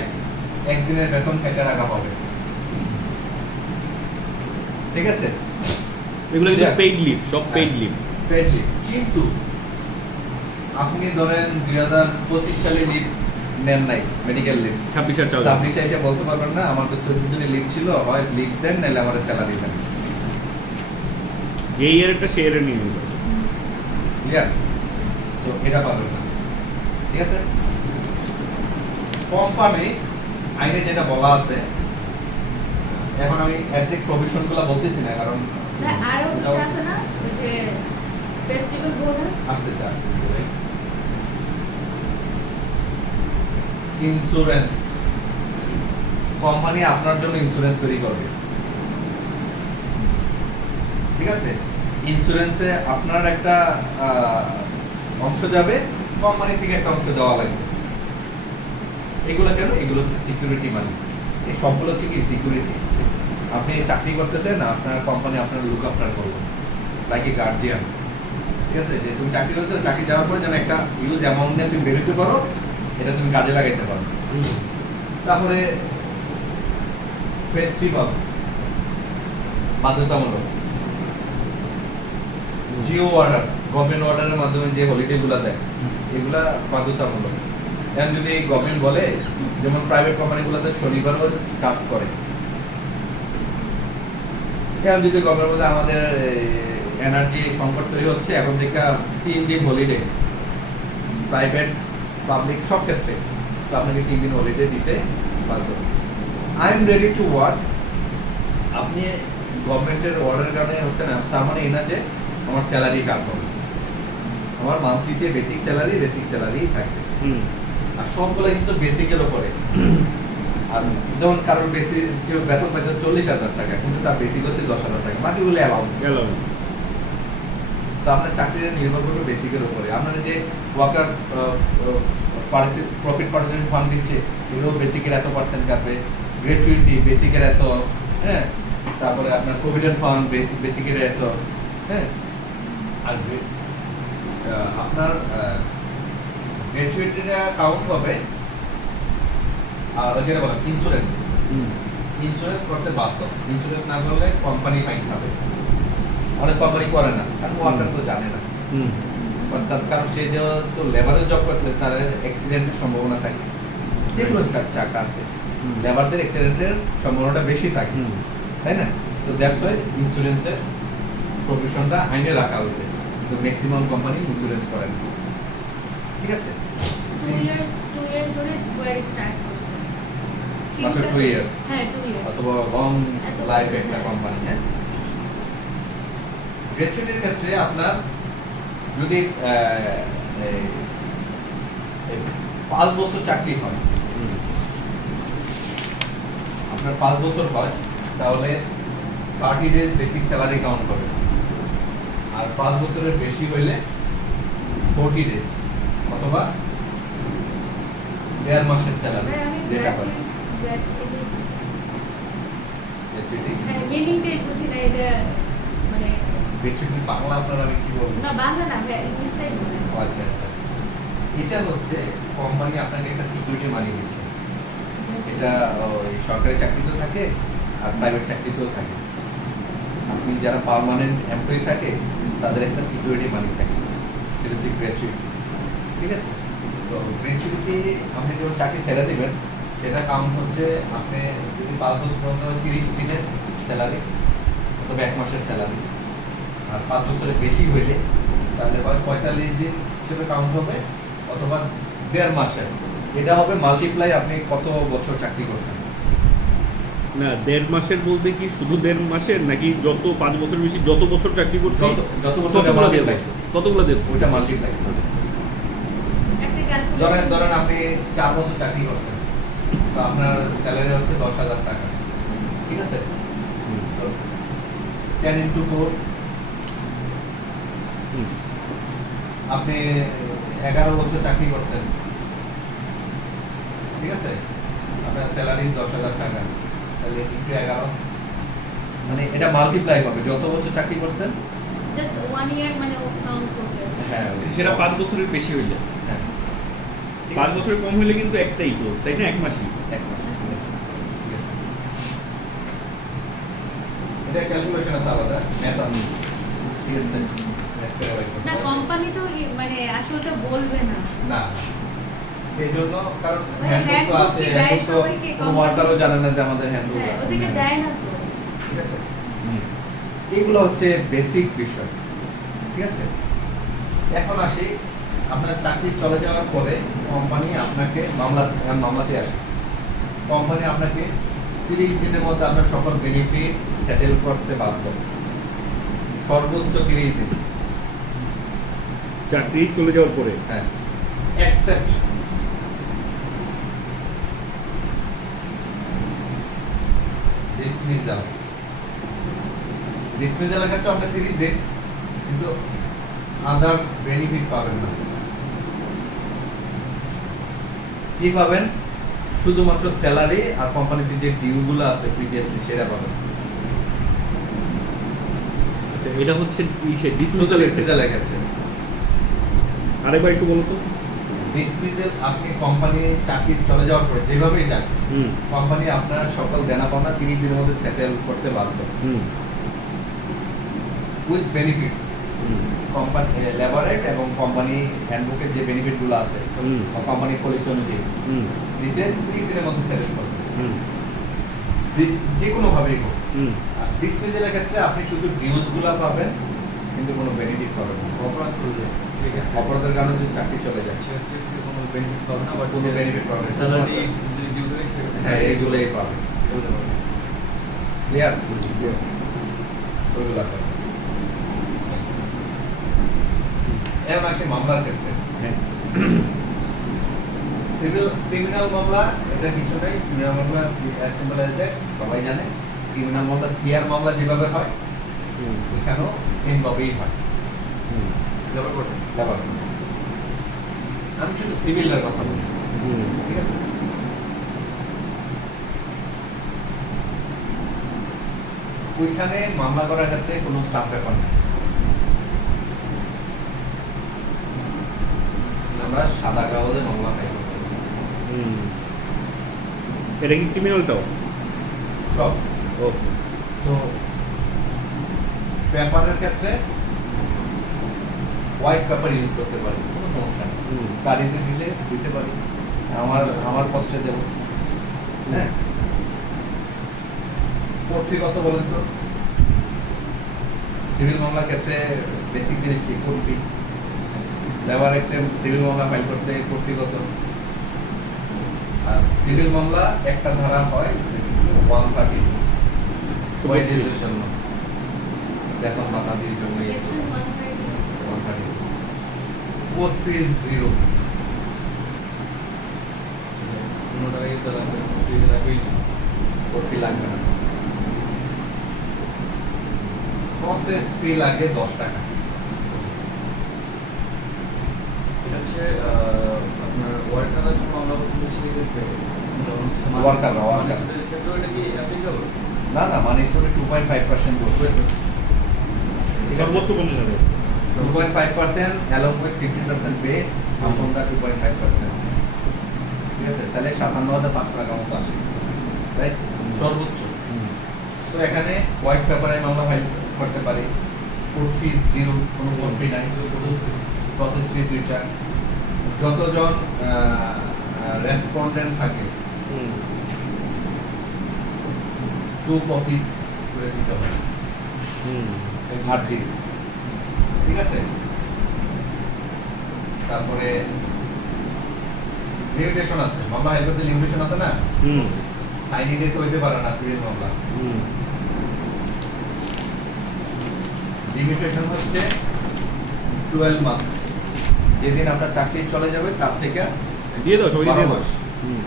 একদিনের বেতন কেটে রাখা হবে। ঠিক আছে, এগুলো কিন্তু Yeah. পেইড লিভ, সব পেইড লিভ। Paid leave. কিন্তু আপনি ধরেন 2025 সালে লিভ নেন নাই, মেডিকেল লিভ 26 আর 14 26 এসে বলতে পারবেন না আমার তো 14 দিনের লিভ ছিল, হয় লিভ দেন নাহলে আমার স্যালারি দেন। যে ইয়ারেরটা সে ইয়ারে নিয়ে নেবে। ক্লিয়ার? সো এটা পারবেন না। ঠিক আছে, কোম্পানি আইনে যেটা বলা আছে, এখন আমি এক্সাক্ট প্রভিশনগুলো বলতেছি না কারণ হ্যাঁ আরো এটাও- দুটো আছে না ওই যে ফেস্টিভ্যাল বোনাস আসতেছে ভাই। ইন্স্যুরেন্স, কোম্পানি আপনার জন্য ইন্স্যুরেন্স তৈরি করবে। ঠিক আছে, ইন্স্যুরেন্সে আপনার একটা অংশ যাবে, কোম্পানি থেকে একটা অংশ দেওয়া লাগবে। এগুলো কেন? এগুলো হচ্ছে সিকিউরিটি মানি। এই সবগুলো হচ্ছে কি সিকিউরিটি। আপনি চাকরি করতেছেন, আপনার কোম্পানি আপনার লুক আফটার করবে, লাইক এ গার্জিয়ান। ঠিক আছে, যে তুমি চাকরি করছো, চাকরি যাওয়ার পরে যেন একটা ইউজ অ্যামাউন্ট নিয়ে তুমি বেরোতে পারো, এটা তুমি কাজে লাগাইতে পারো। তারপরে ফেস্টিভ্যাল বাধ্যতামূলক। জিও অর্ডার, গভর্নমেন্ট অর্ডারের মাধ্যমে যে হলিডেগুলো দেয় এগুলা বাধ্যতামূলক। এখন যদি গভর্নমেন্ট বলে, যেমন প্রাইভেট কোম্পানিগুলোতে শনিবারও কাজ করে, এখন যদি গভর্নমেন্ট বলে আমাদের এনার্জি সংকট তৈরি হচ্ছে, এখন থেকে 3 দিন হলিডে, প্রাইভেট পাবলিক সব ক্ষেত্রে, তো আপনাকে 3 দিন হলিডে দিতে বাধ্য। I am ready to work. আপনি গভর্নমেন্টের অর্ডারের কারণে হচ্ছে না, তার মানে এই না যে আমার স্যালারি কাট হবে। আমার মান্থলিতে বেসিক স্যালারি থাকবে। আর সবগুলো কিন্তু বেসিকের ওপরে। আর যেমন কারোর বেসিক কেউ বেতন পাইতে 40,000 টাকা, কিন্তু তার বেসিক হচ্ছে 10,000 টাকা, বাকিগুলো অ্যালাউন্স। তো আপনার চাকরিটা নির্ভর করবে বেসিকের উপরে। আপনার যে ওয়ার্কার প্রফিট পার্সেন্ট ফান্ড দিচ্ছে, এগুলো বেসিকের এত পার্সেন্ট কাটবে, গ্র্যাচুইটি বেসিকের এত, হ্যাঁ, তারপরে আপনার প্রভিডেন্ট ফান্ড বেসিকের এত, হ্যাঁ, আর আপনার গ্র্যাচুইটিটা কাউন্ট হবে। আর যেটা বলেন ইন্স্যুরেন্স করতে বাধ্য। ইন্স্যুরেন্স না করলে কোম্পানি ফাইন খাবে। অনেক কোম্পানি করে না, কারণ ওয়ার্কার তো জানে না। তার কারণ সে যেহেতু লেবারের জব করতে, তার অ্যাক্সিডেন্টের সম্ভাবনা থাকে। যেগুলো চাকা আছে, লেবারদের অ্যাক্সিডেন্টের সম্ভাবনাটা বেশি থাকে, তাই না? সো দ্যাটস ওয়াই ইন্স্যুরেন্সের প্রভিশনটা আইনে রাখা হয়েছে। তো ম্যাক্সিমাম কোম্পানি ইন্স্যুরেন্স করেন। ঠিক আছে, 2 years ধরে স্কোয়ার স্টার্ট করছে মাত্র 2 years হ্যাঁ 2 years অথবা লং এত লাইফ বছর, একটা হ্যাঁ। কোম্পানি। হ্যাঁ, গ্র্যাচুইটির ক্ষেত্রে আপনার যদি 5 বছর চাকরি হয়, আপনার 5 বছর হয়, তাহলে 30 ডেজ বেসিক স্যালারি কাউন্ট হবে। আর 5 বছরের বেশি হইলে 40 ডেজ অথবা 1.5 মাসের স্যালারি ভাই, আমি যেটা হয়। গ্র্যাচুইটি হ্যাঁ মিনিংটাই বুঝি না এটা মানে গ্র্যাচুইটি বাংলা আপনার আমি কি বলবো? না বাংলা না ভাই ইংলিশটাই বলে ও আচ্ছা আচ্ছা, এটা হচ্ছে কোম্পানি আপনাকে একটা সিকিউরিটি মানি দিচ্ছে। এটা ওই সরকারি চাকরিতেও থাকে আর প্রাইভেট চাকরিতেও থাকে। আপনি যারা পার্মানেন্ট এমপ্লয়ি থাকে তাদের একটা সিকিউরিটি মানি থাকে, এটা হচ্ছে গ্র্যাচুইটি। ঠিক আছে, তো গ্র্যাচুইটি আপনি যখন চাকরি ছেড়ে দেবেন, সেটা কাউন্ট হচ্ছে আপনি যদি 5 বছর পর্যন্ত 30 দিনের স্যালারি অথবা 1 মাসের স্যালারি। আর 5 বছরের বেশি হইলে তাহলে হয় 45 দিন হিসেবে কাউন্ট হবে, অথবা 1.5 মাসের। এটা হবে মাল্টিপ্লাই আপনি কত বছর চাকরি করছেন। না 1.5 মাসের বলতে কি শুধু 1.5 মাসের নাকি যত 5 বছর বেশি যত বছর চাকরি করছি যত বছর ততগুলো দেব, মাল্টিপ্লাই, ততগুলো দেব। ওইটা মাল্টিপ্লাই। একটা ক্যালকুলেশন ধরেন আপনি 4 বছর চাকরি করছেন, তো আপনার স্যালারি হচ্ছে 10,000 টাকা, ঠিক আছে? হুম, 10 into 4 হুম, আপনি 11 বছর চাকরি করছেন, ঠিক আছে? আপনার স্যালারি 10,000 টাকা, তাহলে into 11, মানে এটা মাল্টিপ্লাই হবে যত বছর চাকরি করছেন। জাস্ট 1 ইয়ার মানে ও কাউন্ট করবে। হ্যাঁ সেটা 5 বছরের বেশি হইলে, হ্যাঁ, ঠিক 5 আছে? বছরের কম হইলে কিন্তু একটাই তো, তাই না? 1 মাসই। এক মাস, ঠিক আছে, ঠিক আছে। এটা ক্যালকুলেশন আছে আলাদা, ম্যাথ আছে, ঠিক আছে? ম্যাথ করে বের করতে না হবে। কোম্পানি তো মানে আসলে বলবে না। না, সেই জন্য, কারণ মানে হ্যান্ডবুক তো handbook আছে, কি দেয় হ্যান্ডবুক তো সবাইকে কোনো company? ওয়ার্কারও জানে না যে আমাদের হ্যান্ডবুক হ্যাঁ আছে, ওদিকে দেয় না তো। ঠিক আছে? হুম, এইগুলো হচ্ছে বেসিক বিষয়, ঠিক আছে? এখন আসি, আপনার চাকরি চলে যাওয়ার পরে কোম্পানি আপনাকে মামলাতে আসে, কোম্পানি আপনাকে 30 দিনের মধ্যে আপনার সকল বেনিফিট সেটেল করতে বাধ্য, সর্বোচ্চ 30 দিন। চাকরি চলে যাওয়ার পরে। হ্যাঁ, এক্সেপ্ট ডিসমিসাল। ডিসমিসালের ক্ষেত্রে আপনি 30 দিন, কিন্তু আদার্স বেনিফিট পাবেন না। কি পাবেন? শুধুমাত্র স্যালারি আর কোম্পানিতে যে ডিউগুলো আছে প্রিভিয়াসলি সেটা পাবেন। আচ্ছা, এটা হচ্ছে শুধু ডিসমিসাল। ডিসমিসালের ক্ষেত্রে। আরেকবার একটু বলো তো। ডিসমিসাল আপনি কোম্পানি চাকরি চলে যাওয়ার পরে যেভাবেই যান, হুম, কোম্পানি আপনার সকল দেনা পাওনা 30 দিনের মধ্যে সেটেল করতে বাধ্য, হুম, উইথ বেনিফিটস। হুম, কোম্পানি লেবারেট এবং কোম্পানি হ্যান্ডবুকের যে বেনিফিটগুলো আছে হুম, কোম্পানির পলিসি অনুযায়ী হুম, দিতে 30 দিনের মধ্যে সেটেল করবে, হুম, যে কোনোভাবেই হোক। হুম। আর ডিসমিসালের ক্ষেত্রে আপনি শুধু ডিউজগুলো পাবেন, কিন্তু কোনো বেনিফিট পাবেন না। অপরাধ করলে সেক্ষেত্রে অপরাধের কারণে যদি চাকরি চলে যায়, সেক্ষেত্রে সে কোনো বেনিফিট পাবে না, বাট কোনো benefit পাবে না। স্যালারি যদি ডিউ করে সেক্ষেত্রে হ্যাঁ এইগুলোই পাবে। এগুলো পাবে। ক্লিয়ার? ওইগুলো পাবে। এখন আসি মামলার ক্ষেত্রে। হ্যাঁ, সিভিল ক্রিমিনাল মামলা এটা কিছু নেই, ক্রিমিনাল মামলা অ্যাজ সিম্পল অ্যাজ দ্যাট, সবাই জানে। ক্রিমিনাল মামলা সিআর মামলা যেভাবে হয় হুম, এখানেও সেম ভাবেই হয়। হুম, লেবার কোর্টে ব্যাপার আমি শুধু সিভিলের কথা বলি, হুম, ঠিক আছে? ওইখানে মামলা করার ক্ষেত্রে কোনো স্টাম্প পেপার নেই, আমরা সাদা কাগজে মামলা ফাইল করতে পারি। হুম। এটা কি ক্রিমিনালটাও? সব। ওকে। সো পেপারের ক্ষেত্রে হোয়াইট পেপার ইউজ করতে পারি, কোনো সমস্যা নেই। হুম, গাড়িতে দিলে দিতে পারি, আমার কষ্টে দেব। হ্যাঁ, কোর্ট ফি কত বলেন তো? সিভিল মামলার ক্ষেত্রে বেসিক জিনিস কি? কোর্ট ফি। লেবার একটা সিভিল মামলা ফাইল করতে কোর্ট ফি কত? আর সিভিল মামলা একটা ধারা হয় 130 ওয়েজেসের জন্য, বেতন ভাতা দিয়ে জন্য সেকশন 130 130। কোর্ট ফি 0। 15 টাকা দিতে লাগবে, 2 লাগবেই। কোর্ট ফি লাগবে না। প্রসেস ফি লাগে 10 টাকা। এটা হচ্ছে আপনার ওয়ার্কারের জন্য আমরা বলছি সেক্ষেত্রে যেমন হচ্ছে Worker না, worker। মানুষের ক্ষেত্রেও এটা কি অ্যাপ্লিকেবল? না না, মানি স্টোরে 2.5% করবে। সর্বোচ্চ 50,000। 2.5% along with 50% pay upon the 2.5%, ঠিক আছে? তাহলে 57,500 টাকা মতো আসে, রাইট? সর্বোচ্চ। হুম, তো এখানে হোয়াইট পেপারে মামলা ফাইল করতে পারি, কোর্ট ফি 0, কোনো কোর্ট ফি নাই, প্রসেস ফি 2টা। যতজন রেসপন্ডেন্ট থাকে হুম, 2 কপিস করে দিতে হবে হুম, আরজি, ঠিক আছে? তারপরে লিমিটেশন আছে, মামলা হাইল করতে লিমিটেশন আছে না, হুম সাইনিডে তো হইতে পারে না সিভিল মামলা। হুম লিমিটেশন হচ্ছে 12 মান্থস, যেদিন আপনার চাকরি চলে যাবে তার থেকে দিয়ে দাও সবাই 12 দিয়ে দাও মাস। হুম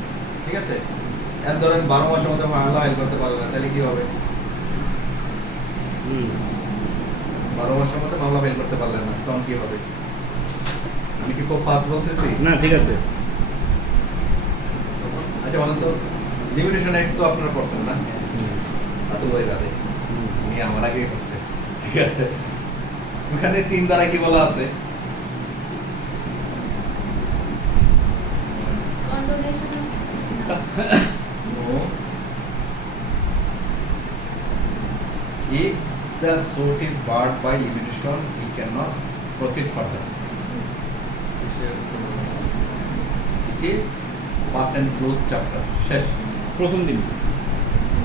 ঠিক আছে, এর ধরেন 12 মাসের মধ্যে মামলা হাইল করতে পারলে না, তাহলে কি হবে? হুম 12 মাসের মধ্যে মামলা ফাইল করতে পারলে না, তখন কি হবে? আমি কি খুব ফাস্ট বলতেছি? না ঠিক আছে আচ্ছা বলেন তো, লিমিটেশন এক তো আপনারা পড়ছেন না, হুম আতুল ভাই রাধে হুম উনি আমার আগে করছে, ঠিক আছে। ওখানে 3 দ্বারা কি বলা আছে? Condonation No. If the suit is barred by limitation, he cannot proceed further. It is past and closed chapter. শেষ। প্রথম দিন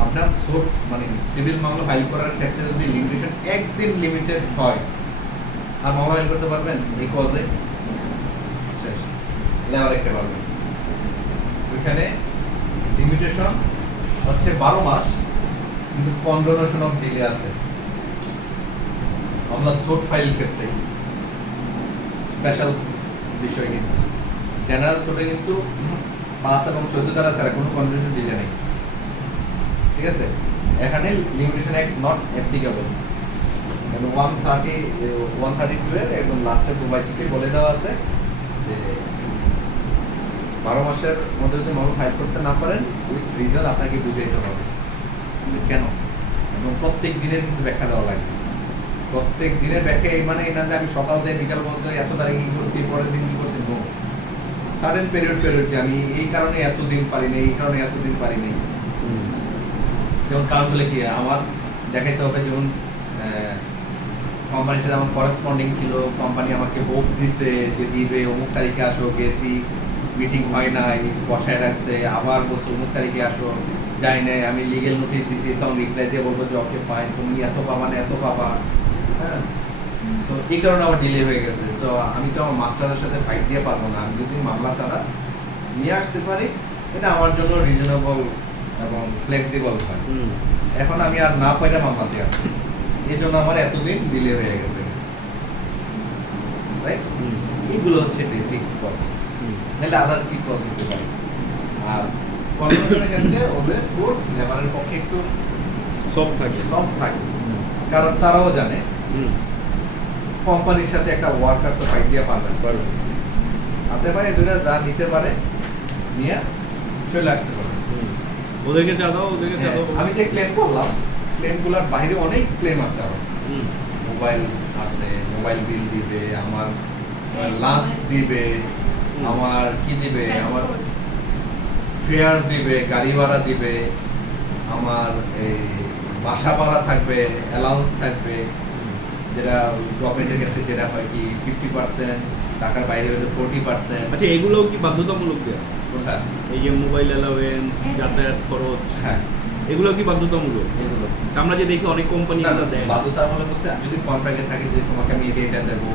আপনার সুট মানে সিভিল মামলা ফাইল করার ক্ষেত্রে যদি লিমিটেশন একদিন লিমিটেড হয়, আর মামলা ফাইল করতে পারবেন এই কজে, শেষ। তাহলে আর একটা পারবেন। ওইখানে লিমিটেশন হচ্ছে 12 মাস, কিন্তু কন্ডোনেশন অফ ডিলে আছে আমরা সুট ফাইল ক্ষেত্রে। স্পেশাল বিষয় কিন্তু জেনারেল সুটে কিন্তু 5 এবং 14 দ্বারা ছাড়া কোনো কন্ডোনেশন ডিলে নেই, ঠিক আছে। এখানে লিমিটেশন অ্যাক্ট নট অ্যাপ্লিকেবল, 132 এর একদম লাস্টের প্রোভাইসিতে বলে দেওয়া আছে যে 12 মাসের মধ্যে যদি মামলা ফাইল করতে না পারেন, উইথ রিজন আপনাকে বুঝাইতে হবে কিন্তু কেন, এবং প্রত্যেক দিনের কিন্তু ব্যাখ্যা দেওয়া লাগবে। প্রত্যেক দিনের ব্যাখ্যা এই মানে না যে আমি সকাল থেকে বিকাল পর্যন্ত এত তারিখে কি করছি, পরের দিন কি করছি, নো। সাডেন পিরিয়ড যে আমি এই কারণে এতদিন পারি নাই, এই কারণে এতদিন পারি নাই। যেমন কারণগুলো কি আমার দেখাইতে হবে, যেমন কোম্পানির সাথে আমার করেসপন্ডিং ছিল, কোম্পানি আমাকে হোপ দিছে যে দিবে, অমুক তারিখে আসো, গেছি, মিটিং হয় নাই, বসায় রাখছে, আবার বলছে অমুক তারিখে আসো, যাই নাই, আমি লিগেল নোটিশ দিছি, তখন রিপ্লাই দিয়ে বলবো যে ওকে ফাইন, তুমি এত পাবা না এত পাবা, হ্যাঁ। তো এই কারণে আমার ডিলে হয়ে গেছে। সো আমি তো আমার মাস্টারের সাথে ফাইট দিয়ে পারবো না, আমি যদি মামলা ছাড়া নিয়ে আসতে পারি, এটা আমার জন্য রিজনেবল এবং ফ্লেক্সিবল হয়। এখন আমি আর না পাইলে মামলাতে আসছি, এই জন্য আমার এতদিন ডিলে হয়ে গেছে, রাইট। এইগুলো হচ্ছে বেসিক কজ, নাহলে আদার কি কজ হতে পারে। আর কনভেনশনের ক্ষেত্রে অলওয়েজ কোর্ট লেবারের পক্ষে একটু সফট থাকে সফট থাকে, কারণ তারাও জানে কোম্পানির সাথে একটা ওয়ার্কার তো ফাইট দিয়ে পারবেন, হাতে পায়ে দুটো যা নিতে পারে নিয়ে চলে আসতে পারবে। ওদেরকে চা দাও, ওদেরকে চা দাও। আমি যে ক্লেম করলাম, ক্লেমগুলোর বাইরে অনেক ক্লেম আছে আমার। মোবাইল আছে, মোবাইল বিল দিবে, আমার লাঞ্চ দিবে, আমার কি দিবে, আমার ফেয়ার দিবে, গাড়ি ভাড়া দিবে, আমার এই বাসা ভাড়া থাকবে, অ্যালাউন্স থাকবে, যেটা গভর্নমেন্টের ক্ষেত্রে যেটা হয় কি 50%, টাকার বাইরে হলে 40%। আচ্ছা এগুলোও কি বাধ্যতামূলক দেয়া? কোনটা? এই যে মোবাইল অ্যালাওয়েন্স, যাতায়াত খরচ, হ্যাঁ, এগুলো কি বাধ্যতামূলক? এগুলো আমরা যে দেখি অনেক কোম্পানি না, এগুলো দেয় না। বাধ্যতামূলক বলতে যদি কন্ট্রাক্টে থাকে যে তোমাকে আমি এটা দেবো,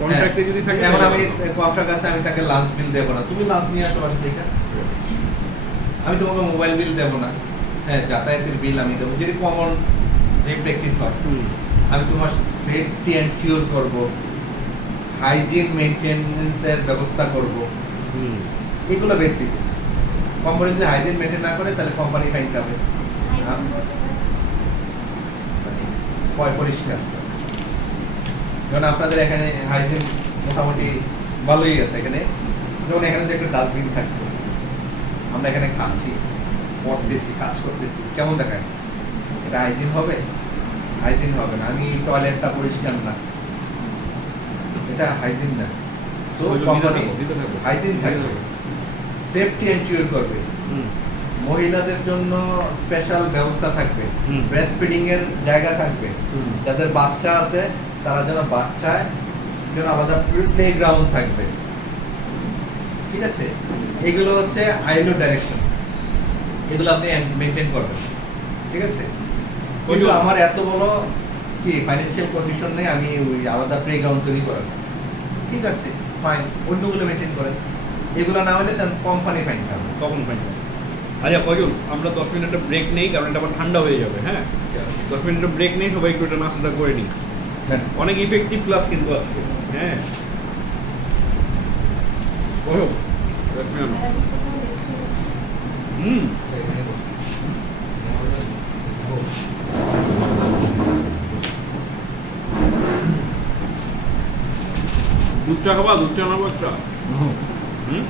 কন্ট্রাক্টে যদি থাকে এখন তাহলে আমি বাধ্যতামূলক। কন্ট্রাক্ট আছে, আমি তাকে লাঞ্চ বিল দেবো না, তুমি লাঞ্চ নিয়ে আসো বাসা থেকে, আমি তোমাকে মোবাইল বিল দেবো না, হ্যাঁ, যাতায়াতের বিল আমি দেবো, যেটি কমন যে প্র্যাকটিস হয়। আমি তোমার সেফটি এনশিওর করব, হাইজিন মেনটেন্যান্সের ব্যবস্থা করব, এগুলো বেসিক। কোম্পানি যদি হাইজিন মেনটেন না করে তাহলে কোম্পানি ফাইন খাবে, মানে পরিষ্কার। যেমন আপনাদের এখানে হাইজিন মোটামুটি ভালোই আছে, এখানে যেমন এখানে যে একটা ডাস্টবিন থাকতো, আমরা এখানে খাচ্ছি, পড়তেছি, কাজ করতেছি, কেমন দেখায়? এটা হাইজিন হবে? হাইজিন হবে না। আমি টয়লেটটা পরিষ্কার না, এটা হাইজিন না। তো কোম্পানি হাইজিন থাকবে, সেফটি এনশিওর করবে, মহিলাদের জন্য স্পেশাল ব্যবস্থা থাকবে, ব্রেস্ট ফিডিং এর জায়গা থাকবে, যাদের বাচ্চা আছে তারা যেন বাচ্চায় যেন আলাদা প্লে গ্রাউন্ড থাকবে, ঠিক আছে। এগুলো হচ্ছে আইলো ডাইরেকশন, এগুলো আপনি মেনটেন করবেন, ঠিক আছে। কিন্তু আমার এত বড় কি ফাইন্যান্সিয়াল কন্ডিশন নেই আমি ওই আলাদা প্লে গ্রাউন্ড তৈরি করার, ঠিক আছে, ফাইন, অন্যগুলো মেনটেন করেন। এগুলো না হলে তার কোম্পানি ফাইন খাবে। তখন ফাইন। আচ্ছা কয়জন, আমরা 10 মিনিট একটা ব্রেক নেই, কারণ এটা আবার ঠান্ডা হয়ে যাবে। হ্যাঁ, 10 মিনিটের ব্রেক নেই, সবাই একটু এটা নাস্তাটা করে নিই। হ্যাঁ। অনেক ইফেক্টিভ ক্লাস কিন্তু আজকে। হ্যাঁ কয়জন? হুম, দুধ চা খাবা? দুধ চা নেবো একটা। হুম,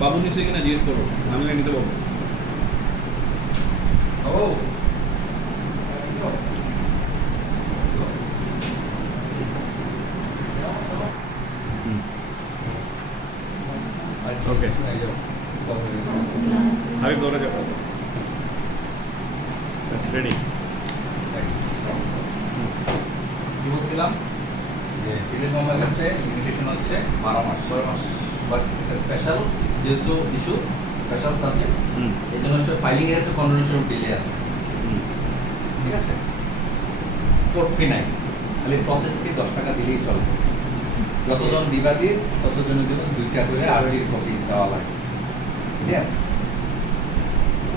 বাবু নিচে কিনা জিজ্ঞেস করো, আমি নিতে পারবো। ও ওকে, আমি দৌড়ে যাবো। রেডি। কি বলছিলাম যে সিভিল কমার্সের ক্ষেত্রে লিমিটেশন হচ্ছে 12 মাস। বাট এটা স্পেশাল, যেহেতু ইস্যু স্পেশাল সাবজেক্ট, হুম এই জন্য হচ্ছে ফাইলিং এর একটা কন্টিনিউশন ডিলে আছে। হুম ঠিক আছে, কোর্ট ফি নাই, খালি প্রসেস ফি 10 টাকা দিলেই চলে। যতজন বিবাদী ততজনের জন্য 2টা করে আরটির কপি দেওয়া লাগে। ঠিক আছে,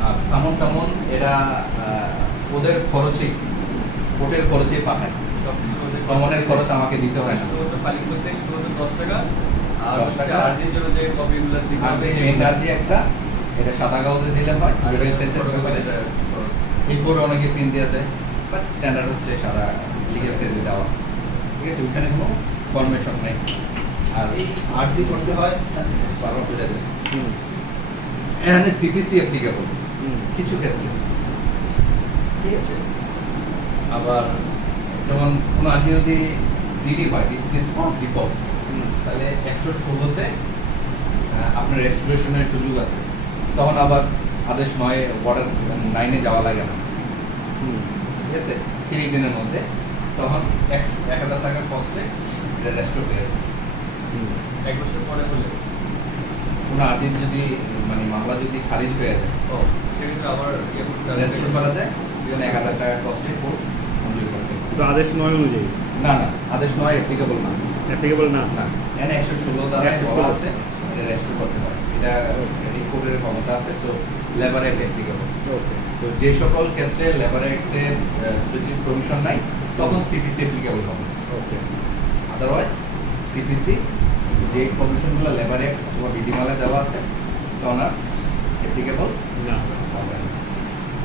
আর সামন টামন এরা ওদের খরচেই, কোর্টের খরচেই পাঠায়। সমনের খরচ আমাকে দিতে হয় না। শুধুমাত্র ফাইলিং করতে শুধুমাত্র 10 টাকা, আর 10 হচ্ছে টাকা। আর্জির জন্য যে কপিগুলো দিতে আর হবে মেন আর্জি একটা, এটা সাদা কাগজে দিলে হয়, আর এটা এটা সেন্টার পেপারে খরচ। এরপরে অনেকে প্রিন্ট দিয়ে দেয়, বাট স্ট্যান্ডার্ড হচ্ছে সাদা লিগ্যাল সাইজে দেওয়া। ঠিক আছে, ওইখানে কোনো ফরমেশন নেই। আর এই আর্জি করতে হয় বারবার বোঝা যায়, হুম এখানে সিপিসি অ্যাপ্লিকেবল হুম কিছু ক্ষেত্রে। ঠিক আছে, আবার যেমন কোনো আর্জি যদি ডিডি হয়, ডিসমিস ফর ডিফল্ট, হুম তাহলে 116-তে আপনার রেস্টোরেশনের সুযোগ আছে। তখন আবার আদেশ 9 ওয়াটার 9-এ যাওয়া লাগে না। হুম ঠিক আছে, 30 দিনের মধ্যে তখন 1000 টাকা কস্টে এটা রেস্টোর হয়ে যায়। হুম 1 বছর পরে হলে কোনো আর্জি যদি মানে মামলা যদি খারিজ হয়ে যায়, ও সেক্ষেত্রে আবার ইয়ে করতে হবে। রেস্টোর করা যায়, মানে 1000 টাকা কস্টে কোর্ট মঞ্জুর করতে পারে। তো আদেশ 9 অনুযায়ী না না, আদেশ 9 অ্যাপ্লিকেবল না। অ্যাপ্লিকেবল না। না, এখানে 116 দ্বারা 116 বলা আছে এটা রেস্টোর করতে পারে। এটা এই কোর্টের ক্ষমতা আছে। So labour act applicable. Okay তো যে সকল ক্ষেত্রে লেবার অ্যাক্টের স্পেসিফিক প্রভিশন নাই, তখন সিপিসি অ্যাপ্লিকেবল হবে। ওকে আদারওয়াইজ সিপিসি যে প্রভিশনগুলো লেবার অ্যাক্ট অথবা বিধিমালায় দেওয়া আছে তখন আর অ্যাপ্লিকেবল না। হবে না।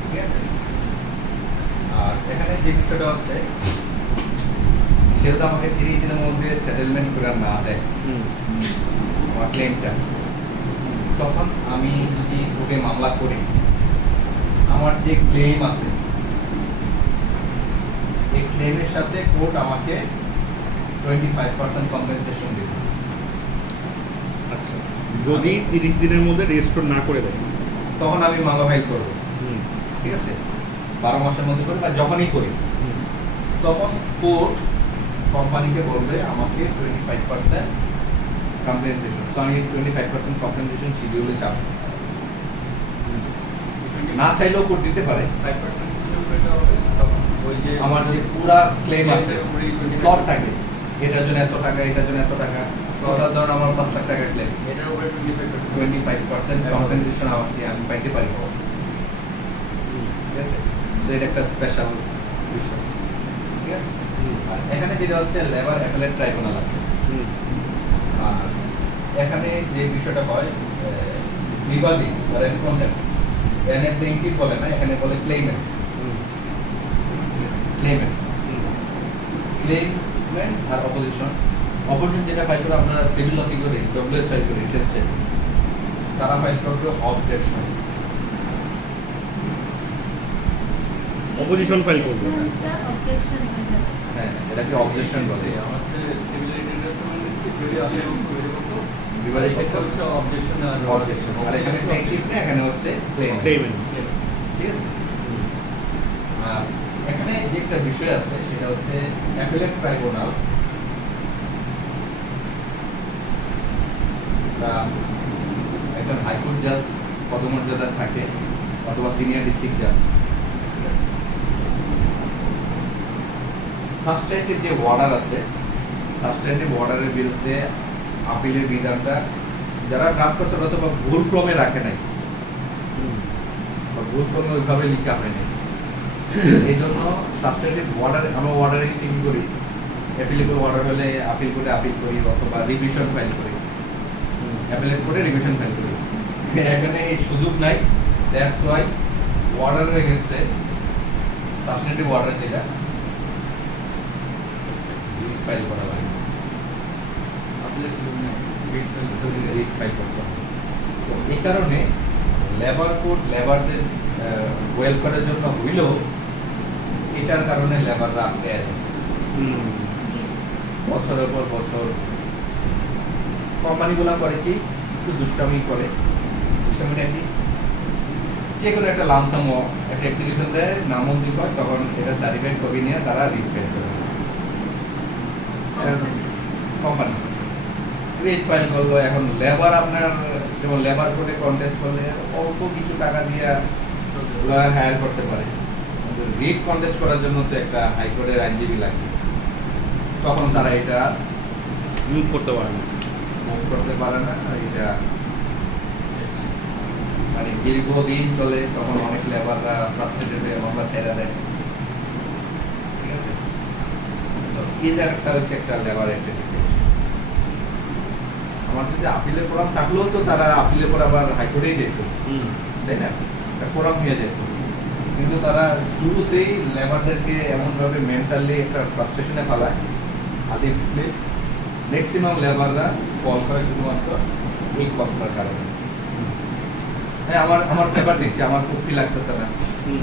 ঠিক আছে, আর এখানে যে বিষয়টা হচ্ছে, সেটা আমাকে 30 দিনের মধ্যে সেটেলমেন্ট করে না দেয় হুম আমার ক্লেমটা, তখন আমি যদি কোর্টে মামলা করি, আমার যে ক্লেম আছে এই ক্লেমের সাথে কোর্ট আমাকে 25% কম্পেনসেশন দেবে। আচ্ছা, যদি 30 দিনের মধ্যে রেজিস্টার না করে দেয়, তখন আমি মামলা ফাইল করবো। হুম ঠিক আছে, 12 মাসের মধ্যে করি বা যখনই করি, হুম তখন কোর্ট কোম্পানিকে বলবে আমাকে 25% কম্পেনসেশন। তো আমি 25% কম্পেনসেশন শিডিউলে চাপ, না চাইলেও কোর্ট দিতে পারে। 5% হিসেবে এটা হবে তখন ওই যে আমার যে পুরা ক্লেম আছে, Claim এর উপরেই 25% স্লট থাকে, এটার জন্য এত টাকা, এটার জন্য এত টাকা, টোটাল ধরুন আমার 5 লাখ টাকা ক্লেম, এটার উপরে 25%। 25% কম্পেনসেশন আমাকে আমি পাইতে পারি। ঠিক আছে, তো এটা একটা স্পেশাল বিষয়। ঠিক আছে, আর এখানে যেটা হচ্ছে লেবার অ্যাপেলেট ট্রাইব্যুনাল আছে। হুম আর এখানে যে বিষয়টা হয়, বিবাদী বা রেসপন্ডেন্ট, এখানে প্লেইনটিভ বলে না, এখানে বলে ক্লেইমেন্ট। হুম ক্লেইমেন্ট ক্লেইমেন্ট আর অপোজিশন। অপোজিশন যেটা ফাইল করে আমরা সিভিল লতে করি, ডব্লিউএস ফাইল করি, রিটেস্টেড, তারা ফাইল করবে অবজেকশন। Opposition file করবে। অবজেকশন হয়ে যাবে। হ্যাঁ, এটাকে অবজেকশন বলে। আমার হচ্ছে সিভিল ইন্টারেস্টমেন্ট দিচ্ছি যদি আসলে বিবাদী পক্ষ, বিবাদী পক্ষ এটা হচ্ছে অবজেকশন আর অবজেকশন, আর এখানে প্লেইনটিভ না, এখানে হচ্ছে ক্লেইমেন্ট। পেমেন্ট। ঠিক আছে, আর এখানে যে একটা বিষয় আছে সেটা হচ্ছে অ্যাপেলেট ট্রাইব্যুনাল বা একজন হাইকোর্ট জাজ পদমর্যাদা থাকে অথবা সিনিয়র ডিস্ট্রিক্ট জাজ। ঠিক আছে, সাবস্ট্যান্টিভ যে ওয়ার্ডার আছে সাবস্ট্যান্টিভ অর্ডারের বিরুদ্ধে আপিলের বিধানটা যারা ড্রাফট করছে ওরা তো বা ভুল ক্রমে রাখে নাই বা ভুল ক্রমে ওইভাবে লিখে আনে নাই। এই জন্য সাবস্ট্যান্টিভ অর্ডার আমরা অর্ডারিং কি করি, অ্যাপিলেবল অর্ডার হলে আপিল করে আপিল করি অথবা রিভিশন ফাইল করি, অ্যাপিলেট করে রিভিশন ফাইল করি। এখানে এই সুযোগ নাই, দ্যাটস ওয়াই অর্ডারের এগেনস্টে সাবস্ট্যান্টিভ অর্ডার যেটা ফাইল করা লাগে, আপনার সুযোগ নেই রিট ফাইল করতে হবে। তো এই কারণে লেবার কোড লেবারদের ওয়েলফেয়ারের জন্য হইলেও এটার কারণে লেবাররা আটকে আছে বছরের পর বছর। কোম্পানিগুলো করে কি একটু দুষ্টামি করে, দুষ্টামিটা কি যে কোনো একটা লামসাম একটা অ্যাপ্লিকেশন দেয়, নামঞ্জুর হয়, তখন এটা সার্টিফাইড কপি নিয়ে তারা রিট ফাইল করে কোম্পানি রিট ফাইল করলো। এখন লেবার আপনার যেমন লেবার কোর্টে কন্টেস্ট করলে অল্প কিছু টাকা দিয়ে লয়ার হায়ার করতে পারে, কিন্তু রিট কন্টেস্ট করার জন্য তো একটা হাইকোর্টের আইনজীবী লাগবে, তখন তারা এটা মুভ করতে পারে না। মুভ করতে পারে না। এটা মানে দীর্ঘদিন চলে, তখন অনেক লেবাররা ফ্রাস্ট্রেটেড হয়ে মামলা ছেড়ে দেয়। ঠিক আছে, তো এই জায়গাটা হচ্ছে একটা লেবার একটা ডিফেক্ট। আমার যদি আপিলের ফোরাম থাকলেও তো তারা আপিলের পর আবার হাইকোর্টেই যেত, তাই না, একটা ফোরাম হয়ে যেত। কিন্তু তারা শুরুতেই লেবারদেরকে এমনভাবে মেন্টালি একটা ফ্রাস্ট্রেশনে ফেলায়, আলটিমেটলি ম্যাক্সিমাম লেবাররা কল করে শুধুমাত্র এই কষ্টটার কারণে। হ্যাঁ, আমার পেপার দিচ্ছে, আমার কপি লাগতেছে না,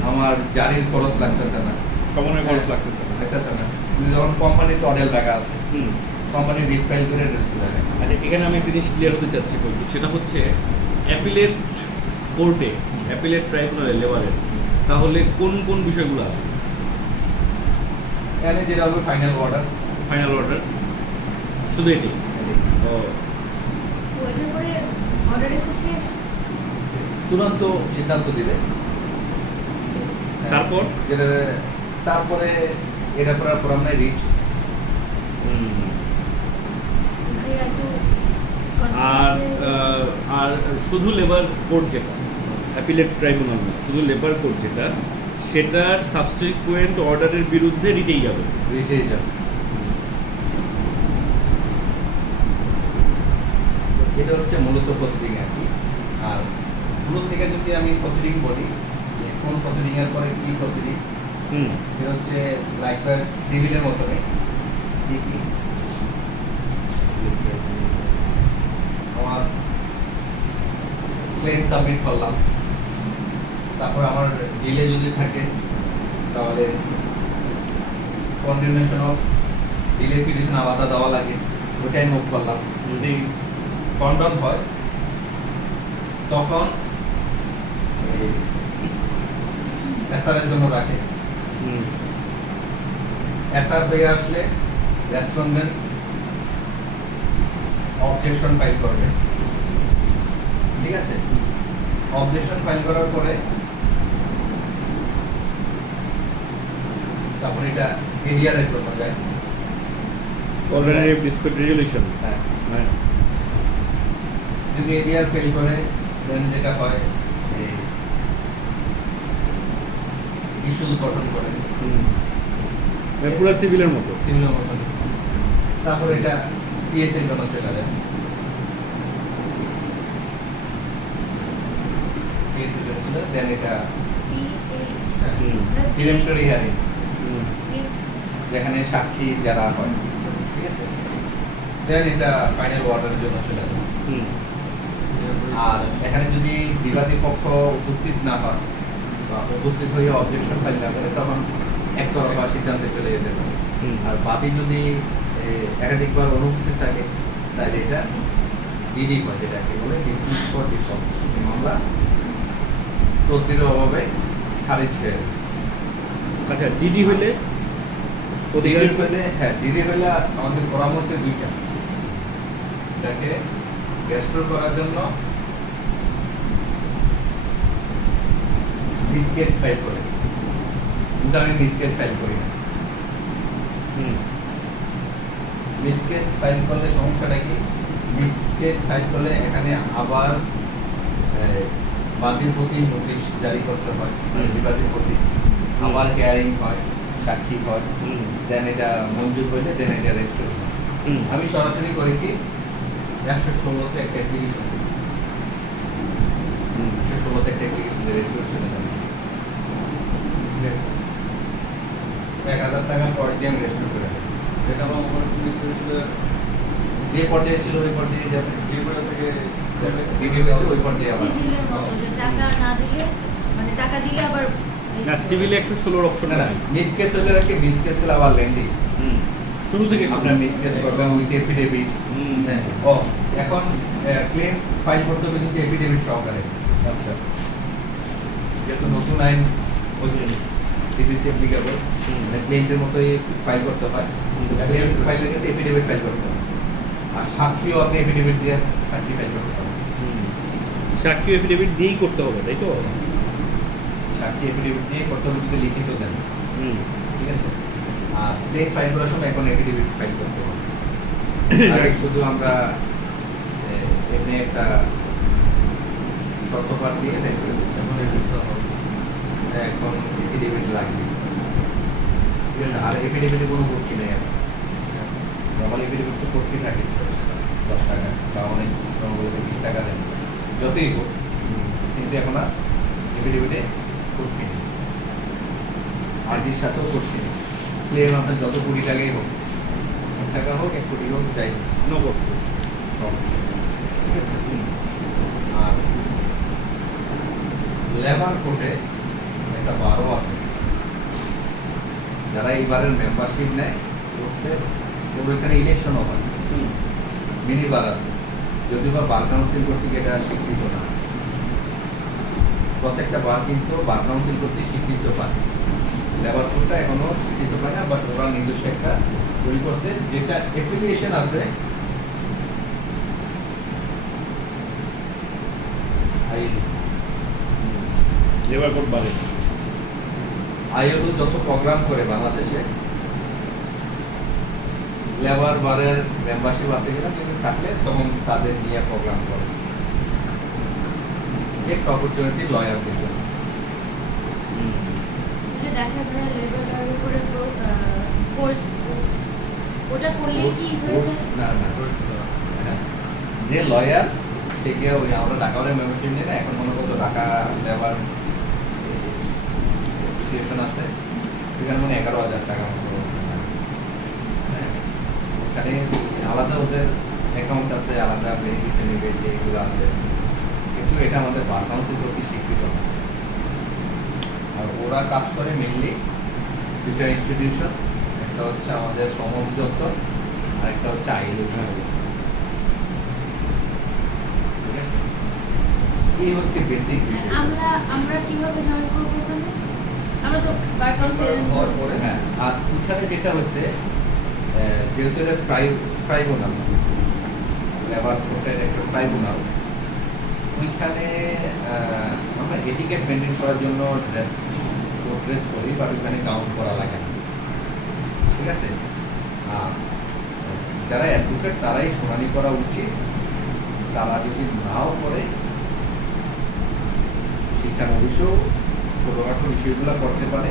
আমার জারির খরচ লাগতেছে না, সময় খরচ লাগতেছে না। লাগতেছে না। কিন্তু যখন কোম্পানি তো অডেল টাকা আছে, কোম্পানি রিট ফাইল করে চলে যায়। আচ্ছা, এখানে আমি একটা জিনিস ক্লিয়ার হতে চাচ্ছি কই, সেটা হচ্ছে অ্যাপিলেট কোর্টে, অ্যাপিলেট ট্রাইব্যুনালে লেবারের তাহলে কোন কোন বিষয়গুলো আছে? এখানে যেটা হবে ফাইনাল অর্ডার, ফাইনাল অর্ডার, শুধু এটি? ও, ওইটার পরে অর্ডার এসে শেষ। চূড়ান্ত সিদ্ধান্ত দিবে। তারপর? যেটা তারপরে এটা করার ফোরাম নাই রিট। ভাই একটু আর আর শুধু লেবার কোর্ট যেটা, অ্যাপিলেট ট্রাইব্যুনাল না, শুধু লেবার কোর্ট যেটা, সেটার সাবসিকুয়েন্ট অর্ডারের বিরুদ্ধে রিটেই যাবে। রিটেই যাবে। এটা হচ্ছে মূলত প্রসিডিং আর কি। আর শুরু থেকে যদি আমি প্রসিডিং বলি, যে কোন প্রসিডিং এর পরে কি প্রসিডিং, এটা হচ্ছে লাইকওয়াইজ সিভিলের মতনই। কি কি আমার ক্লেম সাবমিট করলাম, তারপর আমার ডিলে যদি থাকে তাহলে কন্ডেমনেশন অফ ডিলে পিটিশন আলাদা দেওয়া লাগে, ওটাই মুভ করলাম। যদি কন্ডন হয় তখন এসআর এর জন্য রাখে, এসআর হয়ে আসলে রেসপন্ডেন্ট অবজেকশন ফাইল করবে। ঠিক আছে, অবজেকশন ফাইল করার পরে তারপর এটা এডিআর এর জন্য যায়, অল্টারনেটিভ ডিসপিউট রেজলিউশন। হ্যাঁ। হ্যাঁ, যদি এডিআর ফেল করে দেন যেটা হয় ইস্যুস গঠন করে পুরো সিভিলের মতো। সিভিলের মতন, তারপর এটা পিএসএর জন্য চলে যায়। পিএসএর জন্য চলে দেন এটা PH প্রিলিমিনারি হিয়ারিং, যেখানে সাক্ষী যারা হয়, ঠিক আছে, দেন এটা ফাইনাল অর্ডারের জন্য চলে যায়। আর এখানে যদি বিবাদী পক্ষ উপস্থিত না হয় বা উপস্থিত হয়ে অবজেকশন ফাইল না করে, তখন একতরফা সিদ্ধান্তে চলে যেতে পারে। আর বাদী যদি একাধিকবার অনুপস্থিত থাকে, তাহলে এটা ডিডি হয়, যেটাকে বলে ডিসমিস ফর ডিসঅল, মামলা তদবিরের অভাবে খারিজ হয়ে যাবে। আচ্ছা, ডিডি হইলে ডিডি হলে, হ্যাঁ, ডিডি হলে আমাদের পরামর্শ দুইটা, এটাকে রেস্টোর করার জন্য মিসকেস ফাইল করে, কিন্তু আমি মিসকেস ফাইল করি না। মিস কেস ফাইল করলে সমস্যাটা কি? মিস কেস ফাইল করলে এখানে আবার বাদীর প্রতি নোটিশ জারি করতে হয়, বিবাদীর প্রতি আবার হিয়ারিং হয়, সাক্ষী হয়, দেন এটা মঞ্জুর করলে দেন এটা রেজিস্টার হয়। আমি সরাসরি করি কি 116তে একটা অ্যাপ্লিকেশন দিই, 116তে একটা অ্যাপ্লিকেশন রেজিস্ট্রেশন দেন, 1000 টাকা পর দিয়ে আমি রেজিস্টার করে দিই। যেটা আমার মনে হয় পুলিশ থেকে চলে যাবে, যে পর্যায়ে ছিল ওই পর্যায়ে যাবে, যে পরে থেকে ভিডিও হয়েছে ওই পর্যায়ে আবার সিভিলের মতো যে টাকা না দিলে মানে টাকা দিলে আবার না সিভিলে 116 অপশন না না নাই। মিস কেস হলে কি মিস কেস হলে আবার লেন্দি শুরু থেকে আপনার মিস কেস করবেন উইথ এফিডেভিট। ও এখন ক্লেম ফাইল করতে হবে কিন্তু এফিডেভিট সহকারে। আচ্ছা যেহেতু নতুন আইন হয়েছে সিবিসি অ্যাপ্লিকেবল, মানে ক্লেমের মতোই ফাইল করতে হয়। ক্লেম ফাইলের ক্ষেত্রে এফিডেভিট ফাইল করতে হয়, আর সাক্ষীও আপনি এফিডেভিট দিয়ে সাক্ষী ফাইল করতে হবে। সাক্ষী এফিডেভিট দিয়েই করতে হবে তাই তো? সাক্ষী এফিডেভিট দিয়ে করতে হবে যদি লিখিত দেন, ঠিক আছে? আর ক্লেম ফাইল করার সময় এখন এফিডেভিট ফাইল করতে হবে। আগে শুধু আমরা এমনি একটা শর্তপাঠ দিয়ে ফাইল করে দিই, এখন এই বিষয়টা হবে। এখন এফিডেভিট লাগবে, ঠিক আছে? আর এফিডেভিটে কোনো ভর্তি নেই এখন। নর্মাল এফিডেভিট তো ভর্তি থাকে 10 টাকা বা অনেক বলে 20 টাকা দেন, যতই হোক, কিন্তু এখন আর এফিডেভিটে ভর্তি নেই, আরজির সাথেও ভর্তি নেই। ক্লেম আপনার যত কোটি টাকাই হোক, 1 টাকা হোক 1 কোটি হোক, যাই নগদ। হবে, ঠিক আছে? আর লেবার কোর্টে একটা বারও আছে, যারা এইবারের মেম্বারশিপ নেয় ওদের ওখানে ইলেকশনও হয়, মিনি বার আছে, যদিও বা বার কাউন্সিল কর্তৃক এটা স্বীকৃত না। প্রত্যেকটা বার কিন্তু বার কাউন্সিল কর্তৃক স্বীকৃত পায়, লেবার কোর্টটা এখনো স্বীকৃত পায় না, বাট ওরা নিজস্ব একটা তৈরি করছে যেটা এফিলিয়েশন আছে লেবার কোড বাড়ে। আইএলও যত প্রোগ্রাম করে বাংলাদেশে, লেবার বারের মেম্বারশিপ আছে কিনা যদি থাকলে তখন তাদের নিয়ে প্রোগ্রাম করে, একটা অপরচুনিটি লয়ারদের জন্য। যে দেখা যায় লেবার উপরে কোর্স ওটা করলেই কি হয়েছে? না না, হ্যাঁ, যে লয়ার সে গিয়ে ওই আমরা ঢাকা মেম্বারশিপ নিয়ে না, এখন মনে করতো ঢাকা লেবার অ্যাসোসিয়েশন আছে, এখানে মানে 11,000 টাকা মতো, হ্যাঁ, ওখানে আলাদা ওদের অ্যাকাউন্ট আছে, আলাদা বেনিফিট এগুলো আছে, কিন্তু এটা আমাদের বার কাউন্সিল কর্তৃক স্বীকৃত না। আর ওরা কাজ করে মেইনলি দুটো ইনস্টিটিউশন, একটা হচ্ছে আমাদের শ্রম অধিদপ্তর আর একটা হচ্ছে আইএলও। ঠিক আছে, এই হচ্ছে বেসিক বিষয়। আমরা কিভাবে জয়েন করব ওখানে? আমরা তো বার কাউন্সিল হওয়ার পরে হ্যাঁ, আর ওইখানে যেটা হচ্ছে যেহেতু এটা ট্রাইব্যুনাল, লেবার কোর্টের একটা ট্রাইব্যুনাল, ওইখানে আমরা এটিকেট মেনটেন করার জন্য ড্রেস করি, বাট ওইখানে কাউন্ট করা লাগে না, ঠিক আছে? আর যারা অ্যাডভোকেট তারাই শুনানি করা উচিত, তারা যদি নাও করে শিক্ষানবিশও ছোটোখাটো বিষয়গুলো করতে পারে,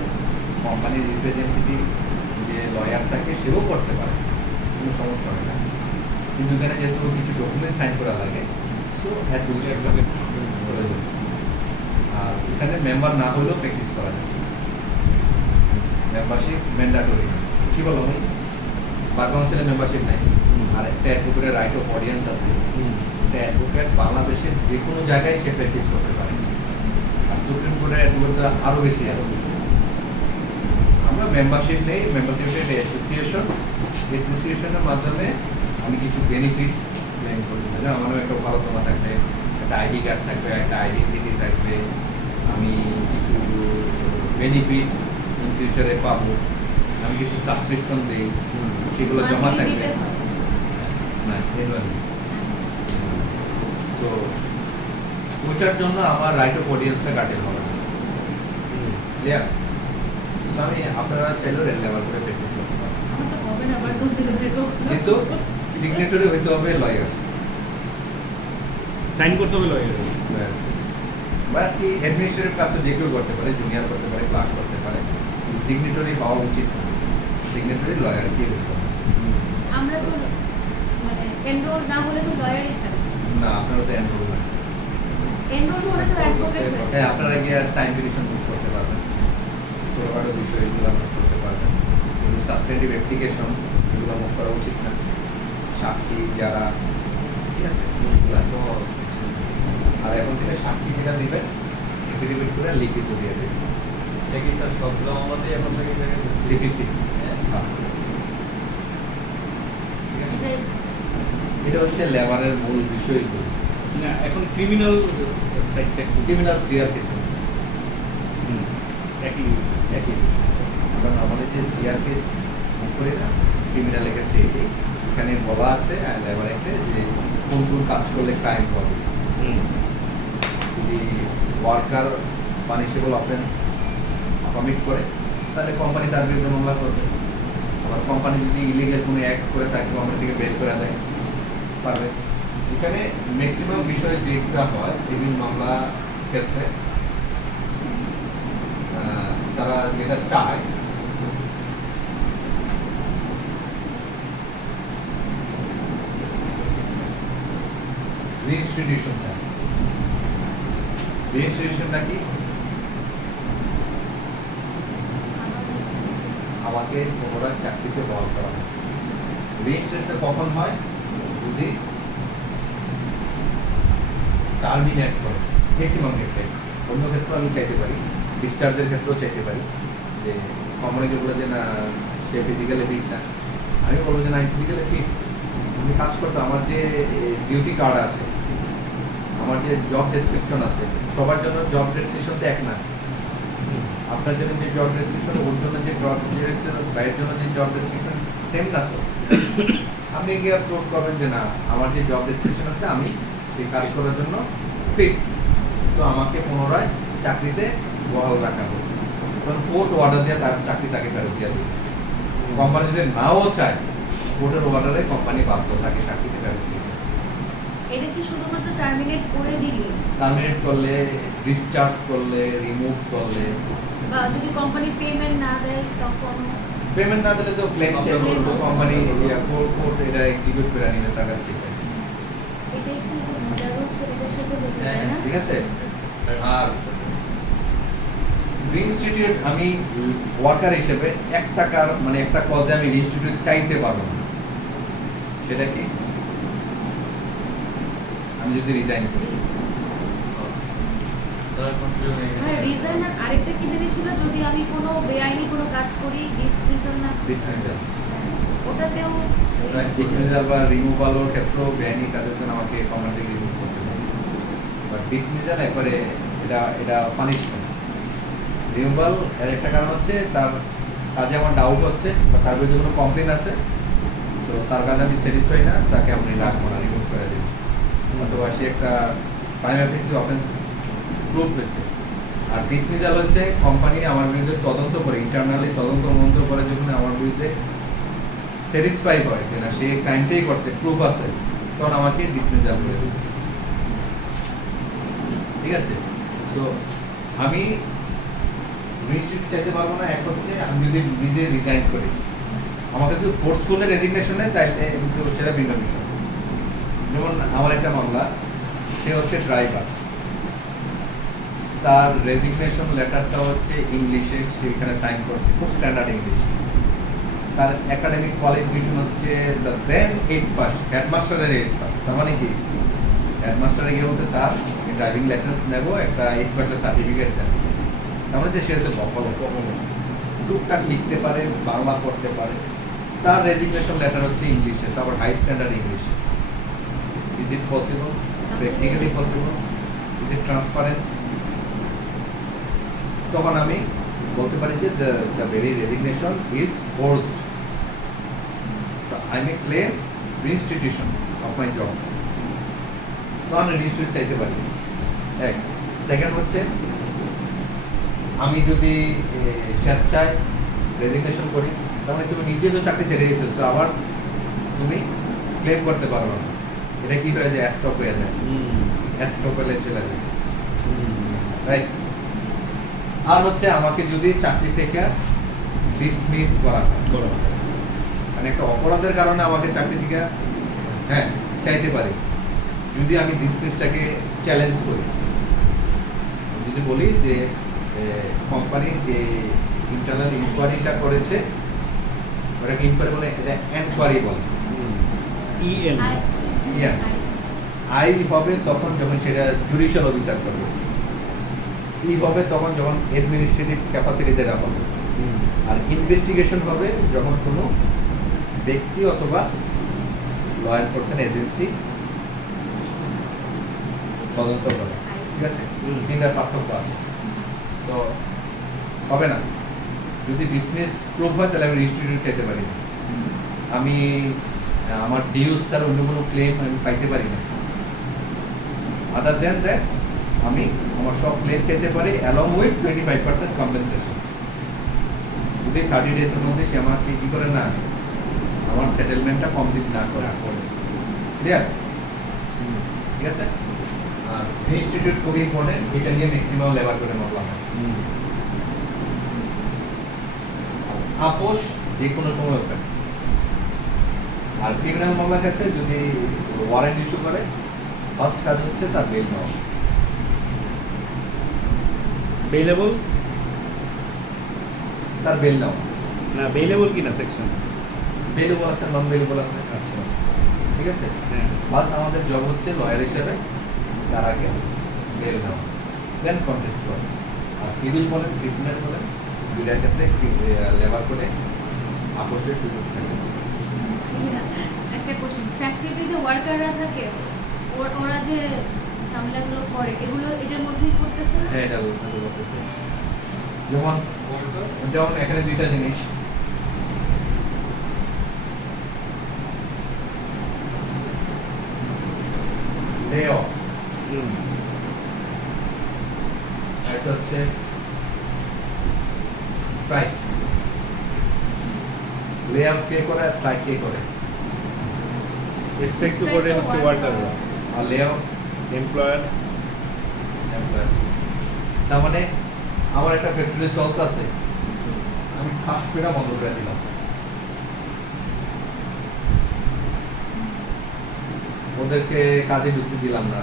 কোম্পানির রিপ্রেজেন্টেটিভ যে লয়ার থাকে সেও করতে পারে, কোনো সমস্যা হয় না। কিন্তু এখানে যেহেতু কিছু ডকুমেন্ট সাইন করা লাগে, সো অ্যাডভোকেট প্রয়োজন। আর এখানে মেম্বার না হলেও প্র্যাকটিস করা যায়, মেম্বারশিপ ম্যান্ডাটরি। কি বলো আমি বার কাউন্সিলের মেম্বারশিপ নাই, আর একটা অ্যাডভোকেটের রাইট অফ অডিয়েন্স আছে, একটা অ্যাডভোকেট বাংলাদেশের যে কোনো জায়গায় সে প্র্যাকটিস করতে পারে, আর সুপ্রিম কোর্টের অ্যাডভোকেট আরও বেশি আছে। আমরা মেম্বারশিপ নেই, মেম্বারশিপের একটা অ্যাসোসিয়েশনের মাধ্যমে আমি কিছু বেনিফিট ক্লেম করি, আমারও একটা ভালোতমা থাকবে, একটা আইডি কার্ড থাকবে, একটা আইডেন্টিটি থাকবে, আমি কিছু বেনিফিট ইন ফিউচারে পাবো, আমি কিছু সাবস্ক্রিপশন দিই, সেগুলো জমা থাকবে না জেনুয়ালি। সো ওইটার জন্য আমার রাইট অফ অডিয়েন্সটা কাটে হবে না, ক্লিয়ার? আমি আপনারা চাইলেও রেল লেভেল করে প্র্যাকটিস করতে পারেন। আমার তো হবে করবেন আবার কনসিডার করবেন। কিন্তু সিগনেটরি হইতে হবে লয়ার সাইন করতে হবে লয়ার। বা কি অ্যাডমিনিস্ট্রেটিভ কাজও যে কেউ করতে পারে, জুনিয়র করতে পারে, ক্লার্ক করতে পারে, কিন্তু সিগনেটরি হওয়া উচিত না। সিগনেটরি লয়ার কি হইতে হবে আমরা তো মানে এনরোল না হলে তো লয়ারই থাকবে, না, আপনারা তো এনরোল না। এনরোল হলে তো অ্যাডভোকেট হয়ে হ্যাঁ, আপনারা গিয়ে টাইম পিটিশন বুক করতে পারবেন, ছোটখাটো বিষয় এগুলো আপনারা করতে পারবেন, কিন্তু সাবস্টেন্টিভ অ্যাপ্লিকেশন এগুলো বুক করা উচিত না। সাক্ষী যারা, ঠিক আছে, এগুলো আর এখন থেকে সাক্ষী যেটা দিবেন এফিডেভিট করে লিখিত দিয়ে দেবেন, দেখি স্যার সবগুলো আমাদের এখন থেকে দেখেছে সিপিসি। ঠিক আছে, সেটাই। এটা হচ্ছে লেবারের মূল বিষয়গুলো। না এখন ক্রিমিনাল সাইডটা একটু ক্রিমিনাল সিআর কেসে একই একই বিষয়। আমরা নর্মালি যে সিআর কেস বুক করি না, ক্রিমিনালের ক্ষেত্রে এটাই এখানে বলা আছে লেবার অ্যাক্টে যে কোন কোন কাজ করলে ক্রাইম হবে। যদি ওয়ার্কার পানিশেবল অফেন্স কমিট করে তাহলে কোম্পানি তার বিরুদ্ধে মামলা করবে। আবার কোম্পানি যদি ইলিগাল কোনো অ্যাক্ট করে তাকে কোম্পানি থেকে বের করে দেয় পারবে। এখানে ম্যাক্সিমাম বিষয় যেটা হয় সিভিল মামলা ক্ষেত্রে তারা যেটা চায় রিইনস্টিটিউশন চায়। রিইনস্টিটিউশনটা কি? আমাকে পুনরায় চাকরিতে বহাল করা হয়। রিইনস্টিটিউশন কখন হয়? যদি টার্মিনেট করে, ম্যাক্সিমাম ক্ষেত্রে। অন্য ক্ষেত্রেও আমি চাইতে পারি, ডিসচার্জের ক্ষেত্রেও চাইতে পারি যে কোম্পানি যেগুলো যে না সে ফিজিক্যালি ফিট না, আমি বলবো যে না আমি ফিজিক্যালি ফিট, আমি কাজ করতে আমার যে ডিউটি কার্ড আছে, আমার যে জব ডেসক্রিপশন আছে, সবার জন্য জব ডেসক্রিপশন তো এক না। আপনার জন্য যে জব ডেসক্রিপশন, ওর জন্য যে জব ডেসক্রিপশন, বাইরের জন্য যে জব ডেসক্রিপশন সেম না তো। আপনি গিয়ে প্রুভ করবেন যে না আমার যে জব ডেসক্রিপশন আছে আমি সেই কাজ করার জন্য ফিট, তো আমাকে পুনরায় চাকরিতে বহাল রাখা হবে। তখন কোর্ট অর্ডার দিয়ে তার চাকরি তাকে ফেরত দিয়ে দেবে। কোম্পানি যদি নাও চায়, কোর্টের অর্ডারে কোম্পানি বাধ্য তাকে চাকরিতে ফেরত দিবে। এটা কি শুধুমাত্র টার্মিনেট করে দিলে টার্মিনেট করলে, ডিসচার্জ করলে, রিমুভ করলে, বা যদি কোম্পানি পেমেন্ট না দেয় তখন পেমেন্ট না দিলে তো ক্লেম Claim করবো, করবো। কোম্পানি কোর্ট এটা এক্সিকিউট করে নেবে তার কাছ থেকে। এটাই কি মজার হচ্ছে এটার সাথে হয়েছে, তাই না? ঠিক আছে। আর ইনস্টিটিউট আমি ওয়ার্কার হিসেবে এক টাকার মানে একটা কজে আমি ইনস্টিটিউট চাইতে পারবো না। সেটা কি? আমি যদি রিজাইন করি। হ্যাঁ, রিজাইন আর আরেকটা কি জানি ছিল, যদি আমি কোনো বেআইনি কোনো কাজ করি, ডিসমিসাল না, ডিসমিসাল ওটাতেও ডিসমিসাল বা রিমুভালের ক্ষেত্রেও বেআইনি কাজের জন্য আমাকে কোম্পানি থেকে রিমুভ করতে পারে। বাট ডিসমিসাল একবারে এটা পানিশমেন্ট। রিমুভাল এর একটা কারণ হচ্ছে তার কাজে আমার ডাউট হচ্ছে বা তার বিরুদ্ধে কোনো কমপ্লেন আছে, তো তার কাজে আমি স্যাটিসফাই না, তাকে আমি রাখবো না, রিমুভ করে দিচ্ছি। অথবা সে একটা প্রাইম অফিসে অফেন্স প্রুভ হয়েছে। আর ডিসমিসাল হচ্ছে কোম্পানি আমার বিরুদ্ধে তদন্ত করে, ইন্টারনালি তদন্ত করে যখন আমার বিরুদ্ধে স্যাটিসফাই হয় যে না সে ক্রাইমটাই করছে, প্রুফ আছে, তখন আমাকে ডিসমিসাল করে দিচ্ছে। ঠিক আছে। সো আমি রিস্ট্রিক্ট চাইতে পারবো না। এক হচ্ছে আমি যদি নিজে রিজাইন করি, আমাকে যদি ফোর্সফুলি রেজিগনেশন নেয় তাহলে কিন্তু সেটা ভিন্ন বিষয়। যেমন আমার একটা মামলা, সে হচ্ছে ড্রাইভার, তার রেজিগনেশন লেটারটা হচ্ছে ইংলিশে, সে এখানে সাইন করছে, খুব স্ট্যান্ডার্ড ইংলিশ। তার একাডেমিক কোয়ালিফিকেশন হচ্ছে দেন 8 পাস, হেডমাস্টারের 8 পাস। তার মানে কি হেডমাস্টারে গিয়ে বলছে স্যার আমি ড্রাইভিং লাইসেন্স নেবো, একটা 8 পাসের সার্টিফিকেট দেন। তার মানে যে সে হচ্ছে বকল, টুকটাক লিখতে পারে, বাংলা পড়তে পারে। তার রেজিগনেশন লেটার হচ্ছে ইংলিশে, তারপর high standard English. Is it possible? Practically possible? Is it transparent? তখন আমি বলতে পারি যে the very resignation is forced, I may claim reinstitution of my job. তখন রিইনস্টিটিউট চাইতে পারি। এক। সেকেন্ড হচ্ছে আমি যদি স্বেচ্ছায় রেজিগনেশন করি, তার মানে তুমি নিজে তো চাকরি ছেড়ে গেছো, তো আবার তুমি ক্লেম করতে পারবে না। এটা কি হয়ে যায়, স্টপ হয়ে যায়, স্টপ হলে চলে যায়, রাইট? আর হচ্ছে আমাকে যদি চাকরি থেকে ডিসমিস করা হয়, মানে একটা অপরাধের কারণে আমাকে চাকরি থেকে হ্যাঁ চাইতে পারি, যদি আমি ডিসমিসটাকে চ্যালেঞ্জ করি। যদি বলি যে কোম্পানি যে ইন্টারনাল ইনকোয়ারিটা করেছে, ওটাকে ইনকোয়ারি বলে, এটা এনকোয়ারি বলে। EN ইয়া আই হবে তখন যখন সেটা জুডিশিয়াল অফিসার করবে, ই হবে তখন যখন অ্যাডমিনিস্ট্রেটিভ ক্যাপাসিটি যেটা হবে, আর ইনভেস্টিগেশন হবে যখন কোনো ব্যক্তি অথবা ল এনফোর্সমেন্ট এজেন্সি তদন্ত করে। ঠিক আছে, তিনটার পার্থক্য আছে। সো হবে না, যদি ডিসমিস প্রুভ হয় তাহলে আমি রেজিস্ট্রেশন চাইতে পারি না, আমি আমার ডিউজ ছাড়া অন্য কোনো ক্লেম আমি পাইতে পারি না। আদার দেন দ্যাট আমি আমার সব ক্লেম চাইতে পারি অ্যালং উইথ 25% কম্পেনসেশন, যদি 30 ডেজের মধ্যে সে আমাকে কি করে না, আমার সেটেলমেন্টটা কমপ্লিট না করে। ক্লিয়ার? ঠিক আছে। আর ইনস্টিটিউট খুবই ইম্পর্টেন্ট, এটা নিয়ে ম্যাক্সিমাম লেবার করে মামলা হয়। আপোষ যে কোনো সময় হতে পারে। আর ক্রিমিনাল মামলার ক্ষেত্রে যদি ওয়ারেন্ট ইস্যু করে, ফার্স্ট কাজ হচ্ছে তার বেল নেওয়া। বেলেবল তার বেল নেওয়া, না, বেলেবল কি না সেকশন? বেলেবল আছে, নন বেলেবল আছে। আচ্ছা, ঠিক আছে। হ্যাঁ, ফার্স্ট আমাদের জব হচ্ছে লয়ার হিসেবে তার আগে বেল নেওয়া, দেন কন্টেস্ট করা। আর সিভিল বলেন, ক্রিমিনাল বলেন, দুইটার ক্ষেত্রে লেবার করে আপোষের সুযোগ থাকে। একটা কোশ্চেন, ফ্যাক্টরিতে যে ওয়ার্কাররা থাকে ওরা যে ঝামেলাগুলো করে এগুলো এটার মধ্যেই করতেছে না? হ্যাঁ, এটা বলতেছে। যেমন যেমন এখানে দুইটা জিনিস, লে অফ, এটা হচ্ছে স্ট্রাইক। লে অফ কে করে, স্ট্রাইক কে করে? রেসপেক্ট করে হচ্ছে ওয়ার্কাররা, আর লে অফ এমপ্লয়ার। এমপ্লয়ার। তার মানে আমার একটা ফ্যাক্টরি চলতেছে, আমি ঠাস করে বন্ধ করে দিলাম, ওদেরকে কাজে ঢুকতে দিলাম না,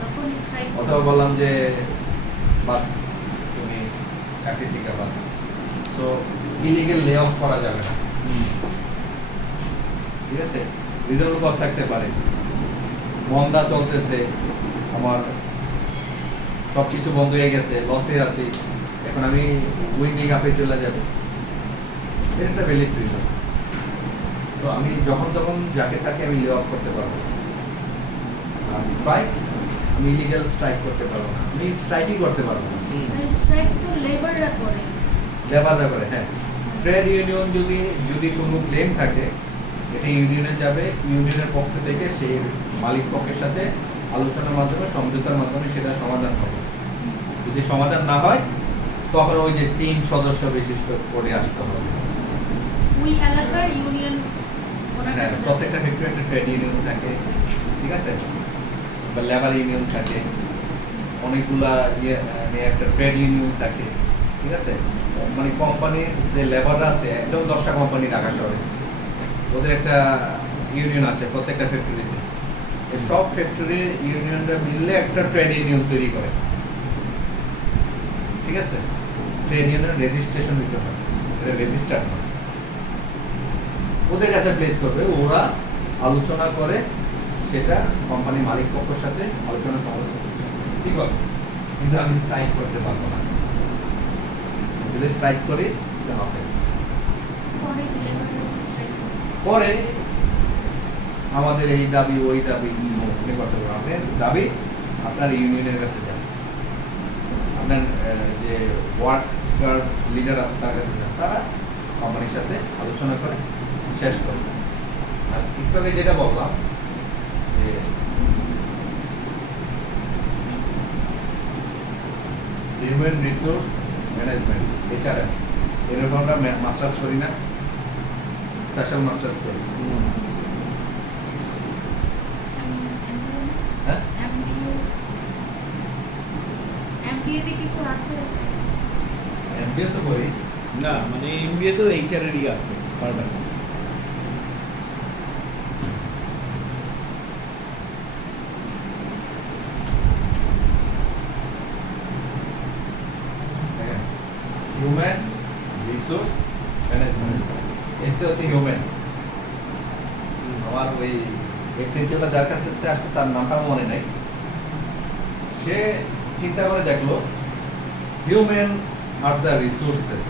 তখন স্ট্রাইক অথবা বললাম যে বাদ, তুমি চাকরি থেকে বাদ। সো ইলিগেল লে অফ করা যাবে না। ঠিক আছে, রিজনেবল কস্ট থাকতে পারে, মন্দা চলতেছে, আমার সব কিছু বন্ধ হয়ে গেছে, লসে আছি, এখন আমি উইন্ডিং আপে চলে যাব, এটা একটা ভ্যালিড রিজন। সো আমি যখন তখন যাকে তাকে আমি লে অফ করতে পারবো। আর স্ট্রাইক, আমি ইলিগাল স্ট্রাইক করতে পারবো না, আমি স্ট্রাইকই করতে পারবো না, স্ট্রাইক তো লেবাররা করে। লেবাররা করে। হ্যাঁ, ট্রেড ইউনিয়ন যদি কোনো ক্লেম থাকে, এটা ইউনিয়নে যাবে, ইউনিয়নের পক্ষ থেকে সেই মালিক পক্ষের সাথে আলোচনার মাধ্যমে, সমঝোতার মাধ্যমে সেটা সমাধান হবে। যদি সমাধান না হয় তখন ওই যে 3 সদস্য বিশিষ্ট করে আসতে হবে। ওই এলাকার ইউনিয়ন হ্যাঁ, প্রত্যেকটা ফ্যাক্টরি একটা ট্রেড ইউনিয়ন থাকে। ঠিক আছে, বা লেবার ইউনিয়ন থাকে, অনেকগুলা একটা ট্রেড ইউনিয়ন থাকে। ঠিক আছে, মানে কোম্পানির যে লেবাররা আছে, একদম 10টা কোম্পানি ঢাকা শহরে, ওদের একটা ইউনিয়ন আছে প্রত্যেকটা ফ্যাক্টরিতে। এই সব ফ্যাক্টরির ইউনিয়নরা মিললে একটা ট্রেড ইউনিয়ন তৈরি করে। ঠিক আছে, ট্রেড ইউনিয়ন রেজিস্ট্রেশন দিতে হয়, এটা রেজিস্টার না, ওদের কাছে প্লেস করবে, ওরা আলোচনা করে সেটা কোম্পানি মালিক পক্ষের সাথে আলোচনা সমালোচনা ঠিক হবে। কিন্তু আমি স্ট্রাইক করতে পারবো না, যদি স্ট্রাইক করি ইটস অ্যান অফেন্স। পরে আমাদের এই দাবি ওই দাবি আপনি করতে পারবেন, আপনার দাবি আপনার ইউনিয়নের কাছে যান, আপনার যে ওয়ার্কার লিডার আছে তার কাছে যান, তারা কোম্পানির সাথে আলোচনা করে শেষ করে। আর একটু আগে যেটা বললাম যে হিউম্যান রিসোর্স ম্যানেজমেন্ট, HRM, এরকম আমরা মাস্টার্স করি না, স্পেশাল মাস্টার্স করি। হ্যাঁ এমবিএতে কিছু আছে? এমবিএ তো করি। না মানে এমবিএ তো এইচআর এরই আছে পার্ট আছে। হিউম্যান রিসোর্স ম্যানেজমেন্ট, এটা হচ্ছে হিউম্যান। আমার ওই এই প্রিন্সিপাল যার কাছে আসছে তার নামটা মনে নাই, সে চিন্তা করে দেখলো human are the resources,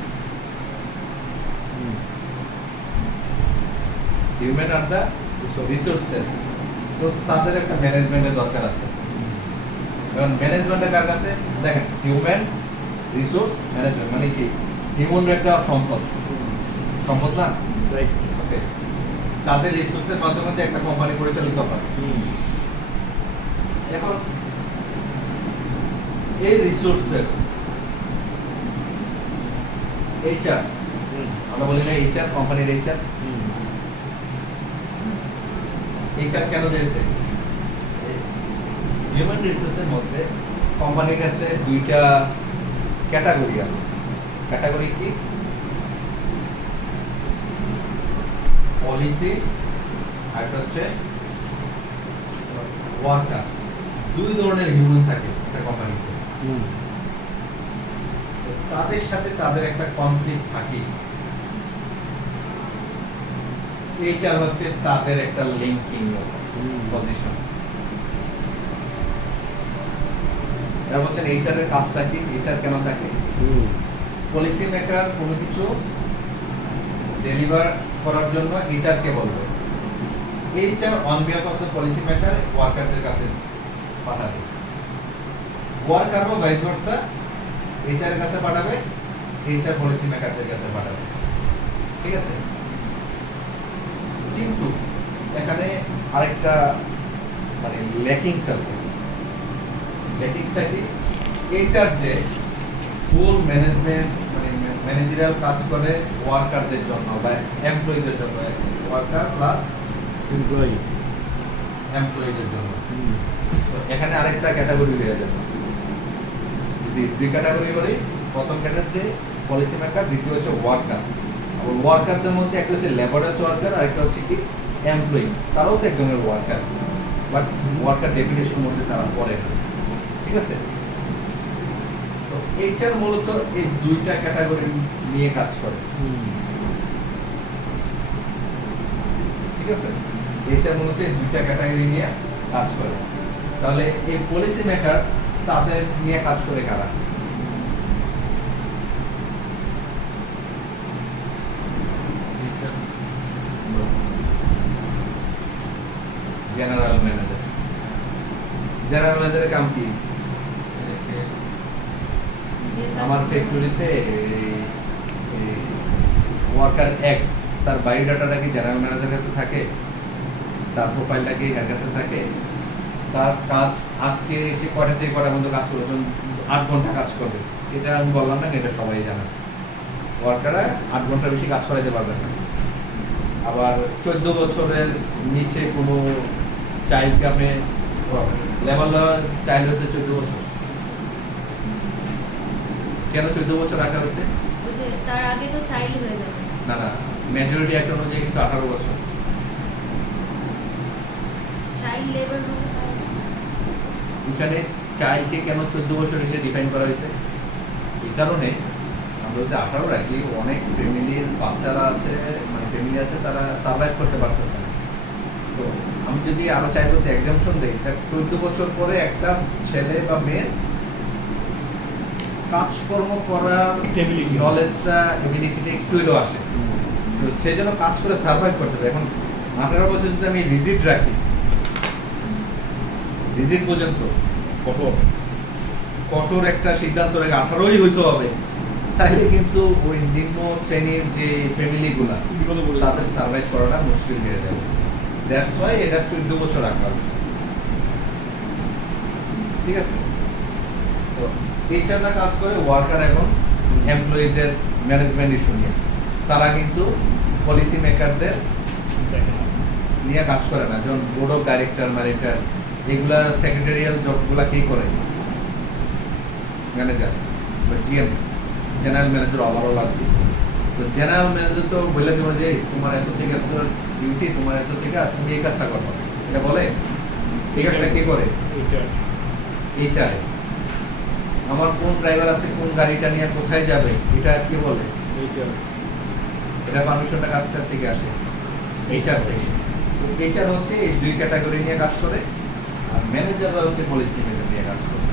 human are the resources, so তাদের একটা ম্যানেজমেন্টের দরকার আছে। এখন ম্যানেজমেন্টের কার কাছে দেখেন, হিউম্যান রিসোর্স ম্যানেজমেন্ট মানে কি, হিউম্যান একটা সম্পদ, সম্পদ না, রাইট। ওকে, তাদের রিসোর্সের মাধ্যমে তো একটা কোম্পানি পরিচালিত হয়। এখন এই রিসোর্সের এইচআর, আমরা বলি না এইচআর, কোম্পানির এইচআর, এইচআর কেন দিয়েছে? হিউম্যান রিসোর্সের মধ্যে কোম্পানির ক্ষেত্রে দুইটা ক্যাটাগরি আছে। ক্যাটাগরি কি? পলিসি আর একটা হচ্ছে ওয়ার্কার। দুই ধরনের হিউম্যান থাকে একটা কোম্পানিতে, তাদের সাথে তাদের একটা কনফ্লিক্ট থাকে। এইচআর হচ্ছে তাদের একটা লিঙ্কিং পজিশন। এটা বলছেন এইচআর এর কাজটা কি, এইচআর কেন থাকে? পলিসি মেকার কোনো কিছু ডেলিভার করার জন্য এইচআর কে বলবে, HR on behalf of the policy maker ওয়ার্কারদের কাছে পাঠাবে, ওয়ার্কারও ভাইস ভার্সা এইচআর এর কাছে পাঠাবে, এইচআর পলিসি মেকারদের কাছে পাঠাবে। ঠিক আছে, কিন্তু এখানে আরেকটা মানে ল্যাকিংস আছে। ল্যাকিংসটা কি? এইচআর যে ফুল ম্যানেজমেন্ট মানে ম্যানেজারিয়াল কাজ করে ওয়ার্কারদের জন্য বা এমপ্লয়ীদের জন্য, ওয়ার্কার প্লাস এমপ্লয়ি এমপ্লয়ীদের জন্য। তো এখানে আরেকটা ক্যাটাগরি হয়ে যাবে। যদি দুই ক্যাটাগরি করি, প্রথম ক্যাটাগরি পলিসি মেকার, দ্বিতীয় হচ্ছে ওয়ার্কার। আর ওয়ার্কারদের মধ্যে একটা হচ্ছে লেবারাস ওয়ার্কার আর একটা হচ্ছে কি এমপ্লয়ি, তারাও তো এক ধরনের ওয়ার্কার, বাট ওয়ার্কার ডেফিনেশনের মধ্যে তারা পড়ে না। ঠিক আছে, তো এইচআর মূলত এই দুইটা ক্যাটাগরি নিয়ে কাজ করে। ঠিক আছে, এইচআর মূলত এই দুইটা ক্যাটাগরি নিয়ে কাজ করে। তাহলে এই পলিসি মেকার তাদের নিয়ে কাজ করে কারা? General manager. জেনারেল ম্যানেজারের কাম কি? আমার ফ্যাক্টরিতে ওয়ার্কার এক্স, তার বায়োডাটাটা কি জেনারেল ম্যানেজারের কাছে থাকে, তার প্রোফাইলটা কি এর কাছে থাকে, তার কাজ আজকে সে কয়টা থেকে কয়টা পর্যন্ত কাজ করবে, 8 ঘন্টা কাজ করবে, এটা আমি বললাম না, এটা সবাই জানে। ওয়ার্কাররা 8 ঘন্টার বেশি কাজ করাইতে পারবে না। আবার 14 বছরের নিচে কোনো চাইল্ডকে আপনি লেভেল চাইল্ড হচ্ছে 14 বছর। কেন 14 বছর রাখা হয়েছে? ওই যে তার আগে তো চাইল্ড হয়ে যাবে। না না, মেজরিটি অ্যাক্ট অনুযায়ী কিন্তু 18 বছর। চাইল্ড লেবার হবে তাই। এখানে চাইল্ডকে কেন 14 বছর হিসেবে ডিফাইন করা হয়েছে? এই কারণে আমরা যদি 18 রাখি, অনেক ফ্যামিলির বাচ্চারা আছে, মানে ফ্যামিলি আছে, তারা সার্ভাইভ করতে পারতেছে না। সো আমি যদি আরো 4 বছর এক্সাম্পশন দেই, 14 বছর পরে একটা ছেলে বা মেয়ের কাজকর্ম করার Ability. নলেজটা এবিলিটিটা একটু হলেও আসে। So, সেই জন্য কাজ করে সার্ভাইভ করতে হবে। এখন 18 বছর যদি আমি রিজিড রাখি, রিজিড পর্যন্ত কঠোর একটা সিদ্ধান্ত রেখে 18ই হইতে হবে, তাহলে কিন্তু ওই নিম্ন শ্রেণীর যে ফ্যামিলিগুলা তাদের সার্ভাইভ করাটা মুশকিল হয়ে যাবে। দ্যাটস ওয়াই এটা 14 বছর রাখা হয়েছে। ঠিক আছে, তো এইচআররা কাজ করে ওয়ার্কার এবং এমপ্লয়ীদের ম্যানেজমেন্ট ইস্যু নিয়ে, তারা কিন্তু পলিসি মেকারদের নিয়ে কাজ করে না। যেমন বোর্ড অফ ডাইরেক্টর, ম্যানেজার, এগুলার সেক্রেটারিয়াল জবগুলা কে করে? ম্যানেজার বা জিএম, জেনারেল ম্যানেজার ওভারঅল আর কি। তো জেনারেল ম্যানেজার তো বলে দেবো যে তোমার এত থেকে এত ডিউটি, তোমার এত থেকে তুমি এই কাজটা করবো, এটা বলে। এই কাজটা কে করে? এইচআর। আমার কোন ড্রাইভার আছে, কোন গাড়িটা নিয়ে কোথায় যাবে, এটা কে বলে? এটা পারমিশনটা কাজ থেকে আসে, এইচআর থেকে। সো এইচআর হচ্ছে এই দুই ক্যাটাগরি নিয়ে কাজ করে, আর ম্যানেজাররা হচ্ছে পলিসি মেকার নিয়ে কাজ করে।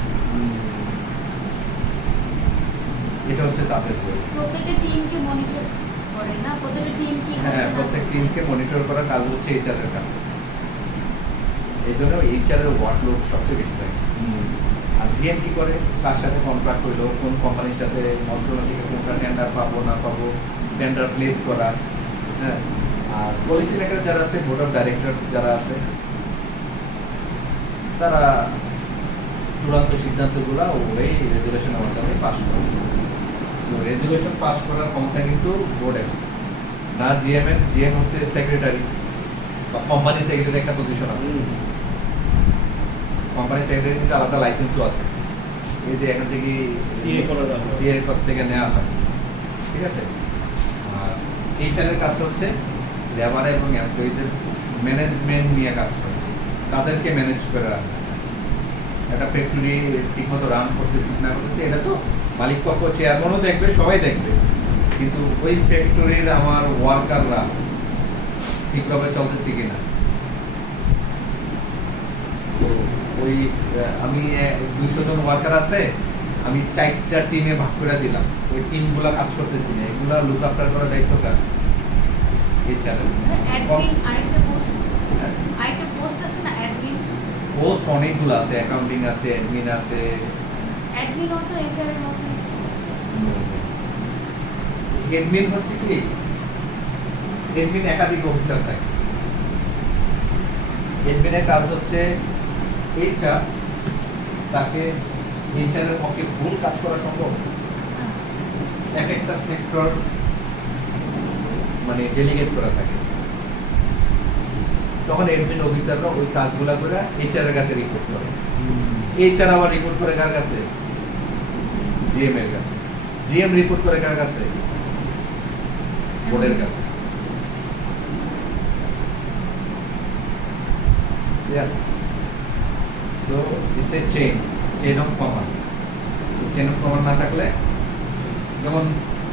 এটা হচ্ছে তাদের রোল। প্রত্যেকটা টিমকে মনিটর করে না, প্রত্যেকটা টিম কি হ্যাঁ, করছে না প্রত্যেক করছে। টিমকে মনিটর করার কাজ হচ্ছে এইচআর এর কাজ। এই জন্য এইচআর এর ওয়ার্কলোড সবচেয়ে বেশি থাকে। আর জিএম কি করে? কার সাথে কন্ট্রাক্ট হইলো, কোন কোম্পানির সাথে মন্ত্রণালয় থেকে কোনটা টেন্ডার পাবো না পাবো, টেন্ডার প্লেস করা। হ্যাঁ, আর পলিসি মেকার যারা আছে, বোর্ড অফ ডাইরেক্টরস যারা আছে, তারা চূড়ান্ত সিদ্ধান্তগুলো ওই রেজুলেশনের মাধ্যমে পাস করে। সো রেজুলেশন পাস করার ক্ষমতা কিন্তু বোর্ডের না, জিএম এর। জিএম হচ্ছে সেক্রেটারি বা কোম্পানি সেক্রেটারি, একটা পজিশন আছে। কোম্পানি সেক্রেটারি কিন্তু আলাদা লাইসেন্সও আছে, এই যে এখান থেকে CA করা যাবে। সিএ এর কাছ থেকে নেওয়া হয়, ঠিক আছে। আর এইচআর এর কাজ হচ্ছে লেবার এবং এমপ্লয়ীদের ম্যানেজমেন্ট নিয়ে কাজ করে, তাদেরকে ম্যানেজ করে রাখা। একটা ফ্যাক্টরি ঠিকমতো রান করতেছে না করতেছে, এটা তো মালিক পক্ষ, চেয়ারম্যানও দেখবে, সবাই দেখবে, কিন্তু ওই ফ্যাক্টরির আমার ওয়ার্কাররা ঠিকভাবে চলতেছে কিনা। তো ওই আমি 200 জন ওয়ার্কার আছে, আমি 4টা টিমে ভাগ করে দিলাম, ওই টিমগুলো কাজ করতেছি না, এগুলা লুক আফটার করার দায়িত্ব কার? এইচআর। অ্যাডমিন আরেকটা পোস্ট আছে না, অ্যাডমিন। পোস্ট অনেকগুলো আছে, অ্যাকাউন্টিং আছে, অ্যাডমিন আছে। অ্যাডমিনও তো এইচআর এর মতো। অ্যাডমিন হচ্ছে কি, অ্যাডমিন একাধিক অফিসার থাকে। অ্যাডমিনের কাজ হচ্ছে এইচআর, তাকে এইচআর এর পক্ষে ফুল কাজ করা সম্ভব। এক একটা সেক্টর মানে ডেলিগেট করা থাকে, তখন অ্যাডমিন অফিসাররা ওই কাজগুলা করে এইচআর এর কাছে রিপোর্ট করে। এইচআর আবার রিপোর্ট করে কার কাছে? জিএম এর কাছে। জিএম রিপোর্ট করে কার কাছে? বোর্ডের কাছে। Yeah. So it's a chain of command. তো চেন অফ কমান্ড না থাকলে, যেমন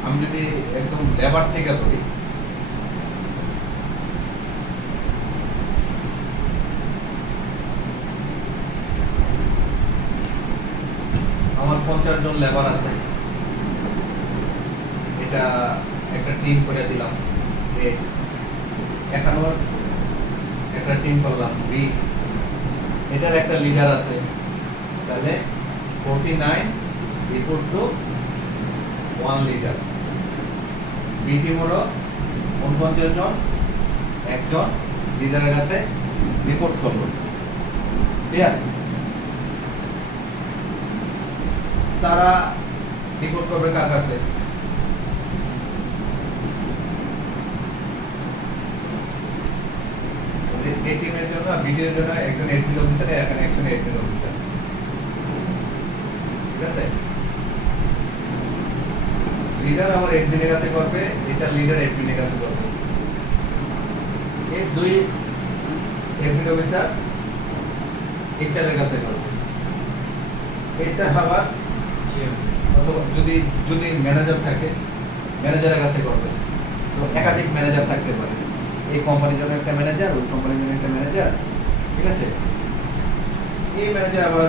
আমি যদি একদম লেবার থেকে ধরি, আমার 50 জন লেবার আছে, এটা একটা টিম করে দিলাম এ, এখানেও একটা টিম করলাম বি, এটার একটা লিডার আছে, তাহলে 49 report to 1 leader. B team হলো 49 জন, একজন লিডারের কাছে রিপোর্ট করলো, ক্লিয়ার? তারা রিপোর্ট করবে কার কাছে? এই টিমের জন্য, ভিডিওর জন্য একজন এডমিন অফিসার, এখানে একজন এডমিন অফিসার, ঠিক আছে। লিডার আমার এডমিনের কাছে করবে, এটা লিডার এডমিনের কাছে করবে। এই দুই এডমিন অফিসার এইচআর এর কাছে করবে। এইচআর আবার অথবা যদি ম্যানেজার থাকে, ম্যানেজারের কাছে করবে। সো একাধিক ম্যানেজার থাকতে পারে, এই কোম্পানির জন্য একটা ম্যানেজার, ওই কোম্পানির জন্য একটা ম্যানেজার, ঠিক আছে। এই ম্যানেজার আবার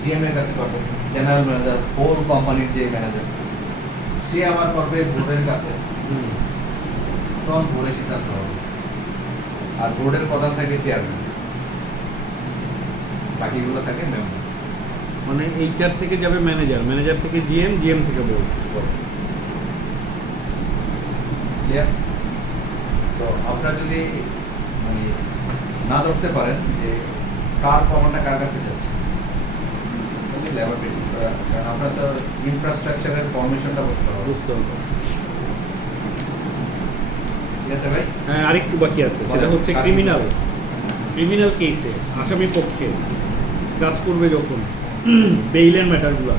জিএম এর কাছে করবে, জেনারেল ম্যানেজার, হোল কোম্পানির যে ম্যানেজার, সে আবার করবে বোর্ডের কাছে, তখন বোর্ডে সিদ্ধান্ত হবে। আর বোর্ডের প্রধান থাকে চেয়ারম্যান, বাকিগুলো থাকে মেম্বার। মানে এইচআর থেকে যাবে ম্যানেজার, ম্যানেজার থেকে জিএম, জিএম থেকে বোর্ড। ক্লিয়ার? সো আপনারা যদি মানে না ধরতে পারেন যে কার কমান্ডটা কার কাছে যাচ্ছে, তাহলে লেবার প্র্যাকটিস করা, কারণ আপনার তো ইনফ্রাস্ট্রাকচারের ফর্মেশনটা বুঝতে হবে। বুঝতে হবে। ঠিক আছে ভাই? হ্যাঁ, আরেকটু বাকি আছে, সেটা বলেন, হচ্ছে কার ক্রিমিনাল কেসে আসামি পক্ষে কাজ করবে যখন বেইলের ম্যাটারগুলো,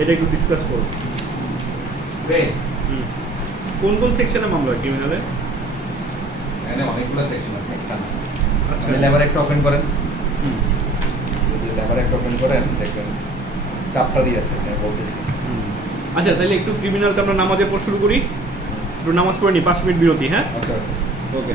এটা একটু ডিসকাস করো। বেন, কোন কোন সেকশনে মামলা হয় ক্রিমিনালে? এখানে অনেকগুলো সেকশন আছে, একটা না। আচ্ছা। আপনি লেবার একটা ওপেন করেন, হুম, যদি লেবার একটা ওপেন করেন দেখবেন চাপটারই আছে, আমি বলতেছি। হুম। আচ্ছা, তাহলে একটু ক্রিমিনালটা আমরা নামাজের পর শুরু করি। একটু নামাজ পড়ে নিই, 5 মিনিট বিরতি। হ্যাঁ, ওকে ওকে।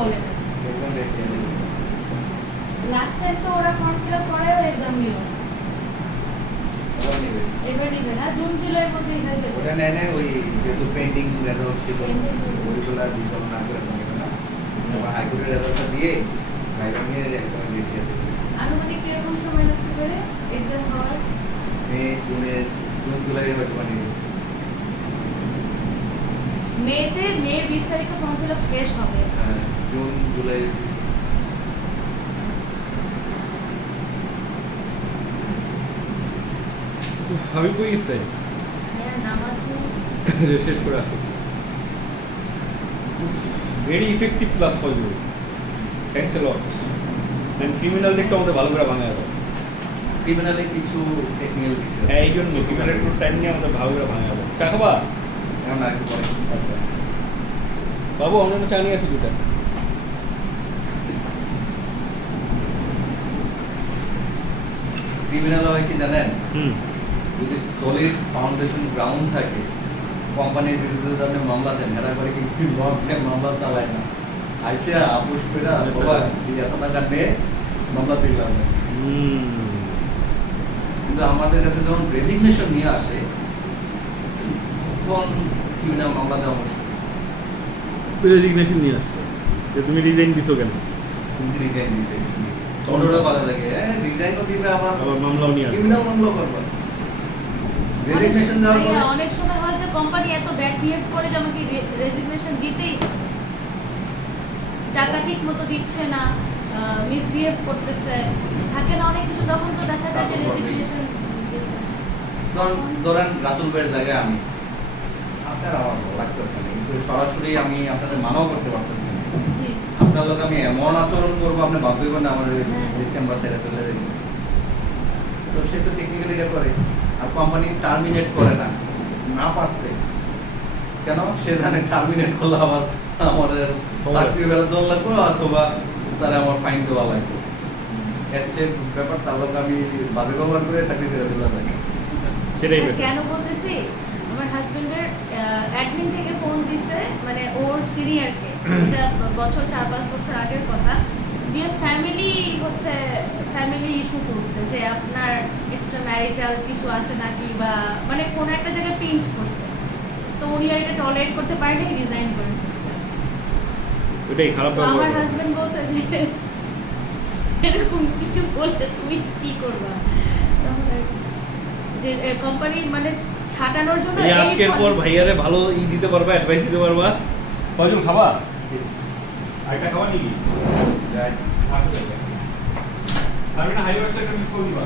বলে না। এক্সাম ডেট দিয়ে দেবে। লাস্ট টাইম তো ওরা ফর্ম ফিল আপ করেও এক্সাম নিল না। আবার নেবে। এবার নিবে না, জুন জুলাইয়ের মধ্যে হয়ে যাবে। ওটা নেয় না ওই যেহেতু পেন্ডিং রেজাল্ট ছিল Pending result। ওইগুলো বিজল না করে নেবে না। জি। আবার হাইকোর্টের রেজাল্টটা দিয়ে ভাইবা নিয়ে এক্সাম ডেট দিয়ে দেবে। আনুমানিক কিরকম সময় লাগতে পারে এক্সাম হওয়ার? জুন জুলাই হয়তো বা নেবে। মে 20 তারিখে ফর্ম ফিল আপ শেষ হবে। হ্যাঁ, জুন জুলাই আমি কই গেছে হ্যাঁ, নামাচ্ছি। শেষ করে আসো very effective class for you thanks a lot and criminal দিকটা আমাদের ভালো করে ভাঙা যাবে ক্রিমিনালে কিছু টেকনিক্যাল বিষয় হ্যাঁ এই জন্য ক্রিমিনাল একটু টাইম নিয়ে আমাদের ভালো করে ভাঙা যাবে চা খাবা এখন আর একটু পরে আচ্ছা বাবু অন্যান্য চা নিয়ে আসো দুটা ক্রিমিনাল হয় কি জানেন হুম যদি সলিড ফাউন্ডেশন গ্রাউন্ড থাকে কোম্পানির বিরুদ্ধে যদি আপনি মামলা দেন এরা করে কি মামলা চালায় না আইসা আপোষ করে অথবা এত টাকা নিয়ে মামলা দিলাম না কিন্তু আমাদের কাছে যখন রেজিগনেশন নিয়ে আসে তখন ক্রিমিনাল মামলা দেওয়া মুশকিল রেজিগনেশন নিয়ে আসছো যে তুমি রিজাইন দিছো কেন তুমি রিজাইন দিছে অর্ডারও কথা থাকে রিজাইনও দিবে আবার আবার মামলাও নিয়ে আসছো ক্রিমিনাল মামলা করবে রেজিগনেশন দেওয়ার পরে ভাইয়া, অনেক সময় হয় যে কোম্পানি এত ব্যাড বিহেভ করে যে আমাকে রেজিগনেশন দিতেই হবে। টাকা ঠিক মতো দিচ্ছে না, মিসবিহেভ করতেছে, থাকে না অনেক কিছু, তখন তো দেখা যায় যে তখন করবেই। রেজিগনেশন ধরেন রাতুল ভাইয়ের জায়গায় আমি আপনার আমার ভালো লাগতেছে না কিন্তু সরাসরি আমি আপনাদের মানাও করতে পারতেছি না জি আপনার লোক আমি এমন আচরণ করবো আপনি ভাবতে পারবেন না আমার হ্যাঁ। চেম্বার ছেড়ে চলে যাই তো সে তো টেকনিক্যালি এটা করে আর কোম্পানি টার্মিনেট করে না না পারতে কেন সে জানে টার্মিনেট করলে আবার আমাদের চাকরির বেলা দল লাগবে অথবা তারা আমার ফাইন দেওয়া লাগবে এর চেয়ে ব্যাপার তার লোক আমি বাজে ব্যবহার করে চাকরি ছেড়ে দিলাম নাকি সেটাই হ্যাঁ, better। কেন বলতেছি, আমার হাজবেন্ডের অ্যাডমিন থেকে ফোন দিছে, মানে ওর সিনিয়রকে, এটা বছর 4-5 বছর আগের কথা, দিয়ে ফ্যামিলি হচ্ছে ফ্যামিলি ইস্যু তুলছে যে আপনার এক্সট্রা ম্যারিটাল কিছু আছে নাকি, বা মানে কোনো একটা জায়গায় পিঞ্চ করছে, তো উনি আর এটা টলারেট করতে পারেনি, রিজাইন করে ফেলছে। ওটাই খারাপ তো আমার ব্যবহার করে। হাজবেন্ড বলছে যে এরকম কিছু বললে তুমি কি করবা, তখন আর কি, যে কোম্পানি মানে ছাটানোর জন্য এই এই আজকের পর policy- ভাইয়ারে ভালো দিতে পারবা অ্যাডভাইস দিতে পারবা কয়জন খাবা আরেকটা খাবা নাকি যাই আসলে আমি না হাইওয়ে একটা মিস করে দিবা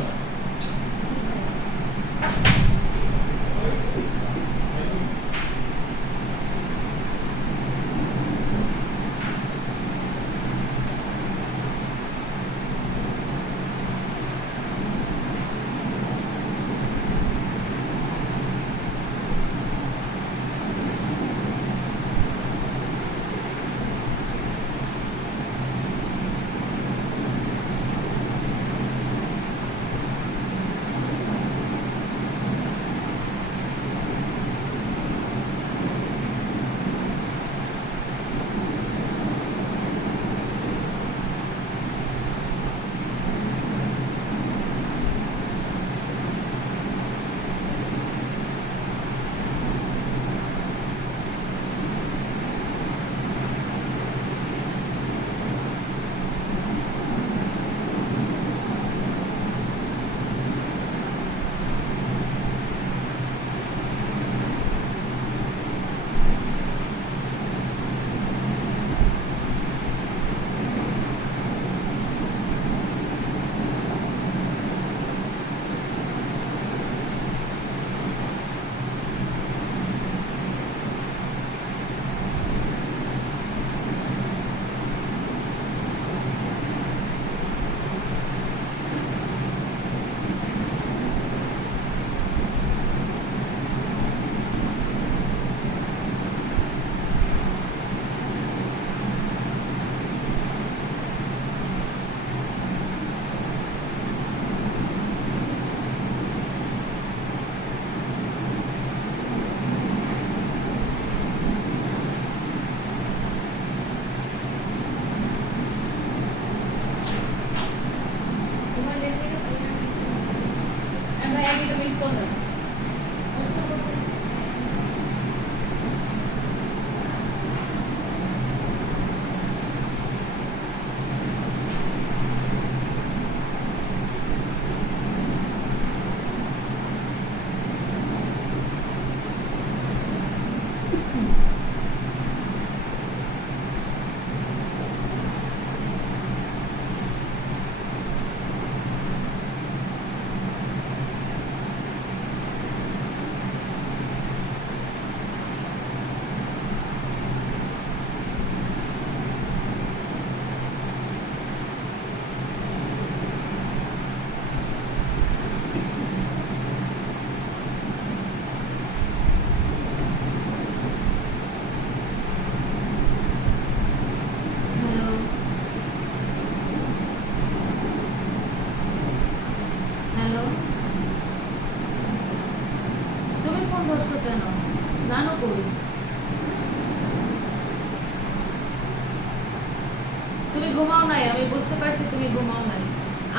ঘুমাও নাই, আমি বুঝতে পারছি তুমি ঘুমাও নাই।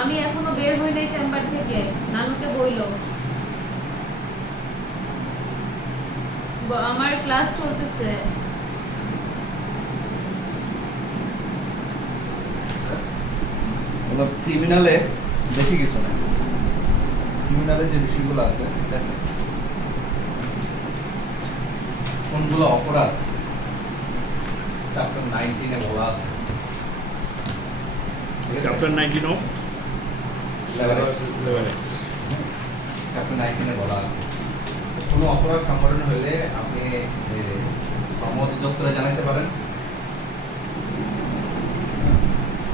আমি এখনো বের হই নাই চেম্বার থেকে, নানুকে বইলো আমার ক্লাস চলতেছে। ক্রিমিনালে বেশি কিছু না, ক্রিমিনালে যে বিষয়গুলো আছে কোনগুলো অপরাধ চ্যাপ্টার 19 বলা আছে। চ্যাপ্টার 19 অফ চ্যাপ্টার 19 বলা আছে কোনো অপরাধ সংঘটন হলে আপনি শ্রম অধিদপ্তরে জানাতে পারেন,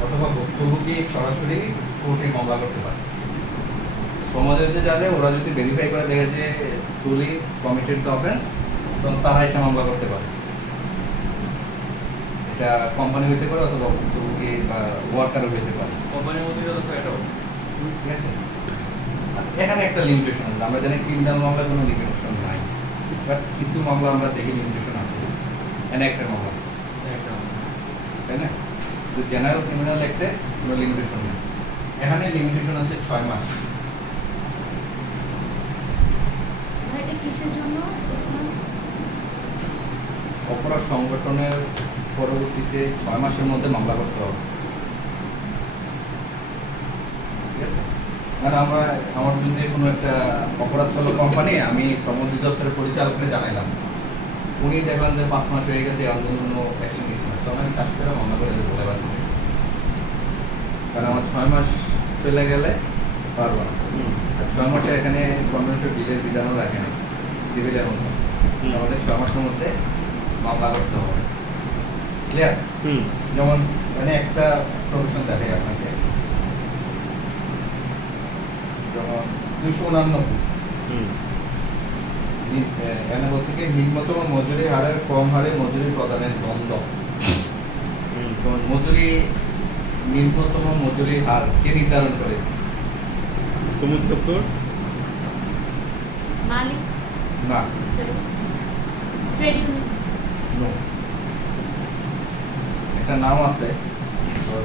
অথবা ভুক্তভোগী সরাসরি কোর্টে মামলা করতে পারে। শ্রম অধিদপ্তরে জানে, ওরা যদি ভেরিফাই করে দেখে যে ট্রুলি কমিটেড দ্য অফেন্স, তখন তারা এসে মামলা করতে পারে। এটা কোম্পানি হইতে পারে অথবা ভুক্তভোগী বা ওয়ার্কারও হইতে পারে, কোম্পানির মধ্যে যত এটাও ঠিক আছে। আর এখানে একটা লিমিটেশন আছে, আমরা জানি ক্রিমিনাল মামলা কোনো লিমিটেশন নাই, বাট কিছু মামলা আমরা দেখি লিমিটেশন আছে। এনে একটা মামলা, একটা তাই না? তো জেনারেল ক্রিমিনাল অ্যাক্টে কোনো লিমিটেশন নেই, এখানে লিমিটেশন আছে 6 মাস। ভাই এটা কিসের জন্য 6 মান্থস? অপরাধ সংগঠনের পরবর্তীতে 6 মাসের মধ্যে মামলা করতে হবে, ঠিক আছে। মানে আমার বিরুদ্ধে কোনো একটা অপরাধ করলো কোম্পানি, আমি শ্রম অধিদপ্তরের পরিচালককে জানাইলাম, উনি দেখলাম যে 5 মাস হয়ে গেছে এমন কোনো অ্যাকশন নিচ্ছে না, তখন আমি কাজ করে মামলা করে দেবো বলে পারি, কারণ আমার 6 মাস চলে গেলে পারবো না। আর 6 মাসে এখানে কনভেনশন ডিলের বিধানও রাখে না সিভিলের মতো, আমাদের 6 মাসের মধ্যে মামলা করতে হবে। ক্লিয়ার? যেমন মানে একটা প্রফেশন দেখাই আপনাকে, যেমন 289 এখানে বলছে কি নিম্নতম মজুরি হারের কম হারে মজুরি প্রদানের দ্বন্দ্ব। মজুরি নিম্নতম মজুরি হার কে নির্ধারণ করে? শ্রমিক দপ্তর মালিক, না, ট্রেড ইউনিয়ন। নো। একটা নাম আছে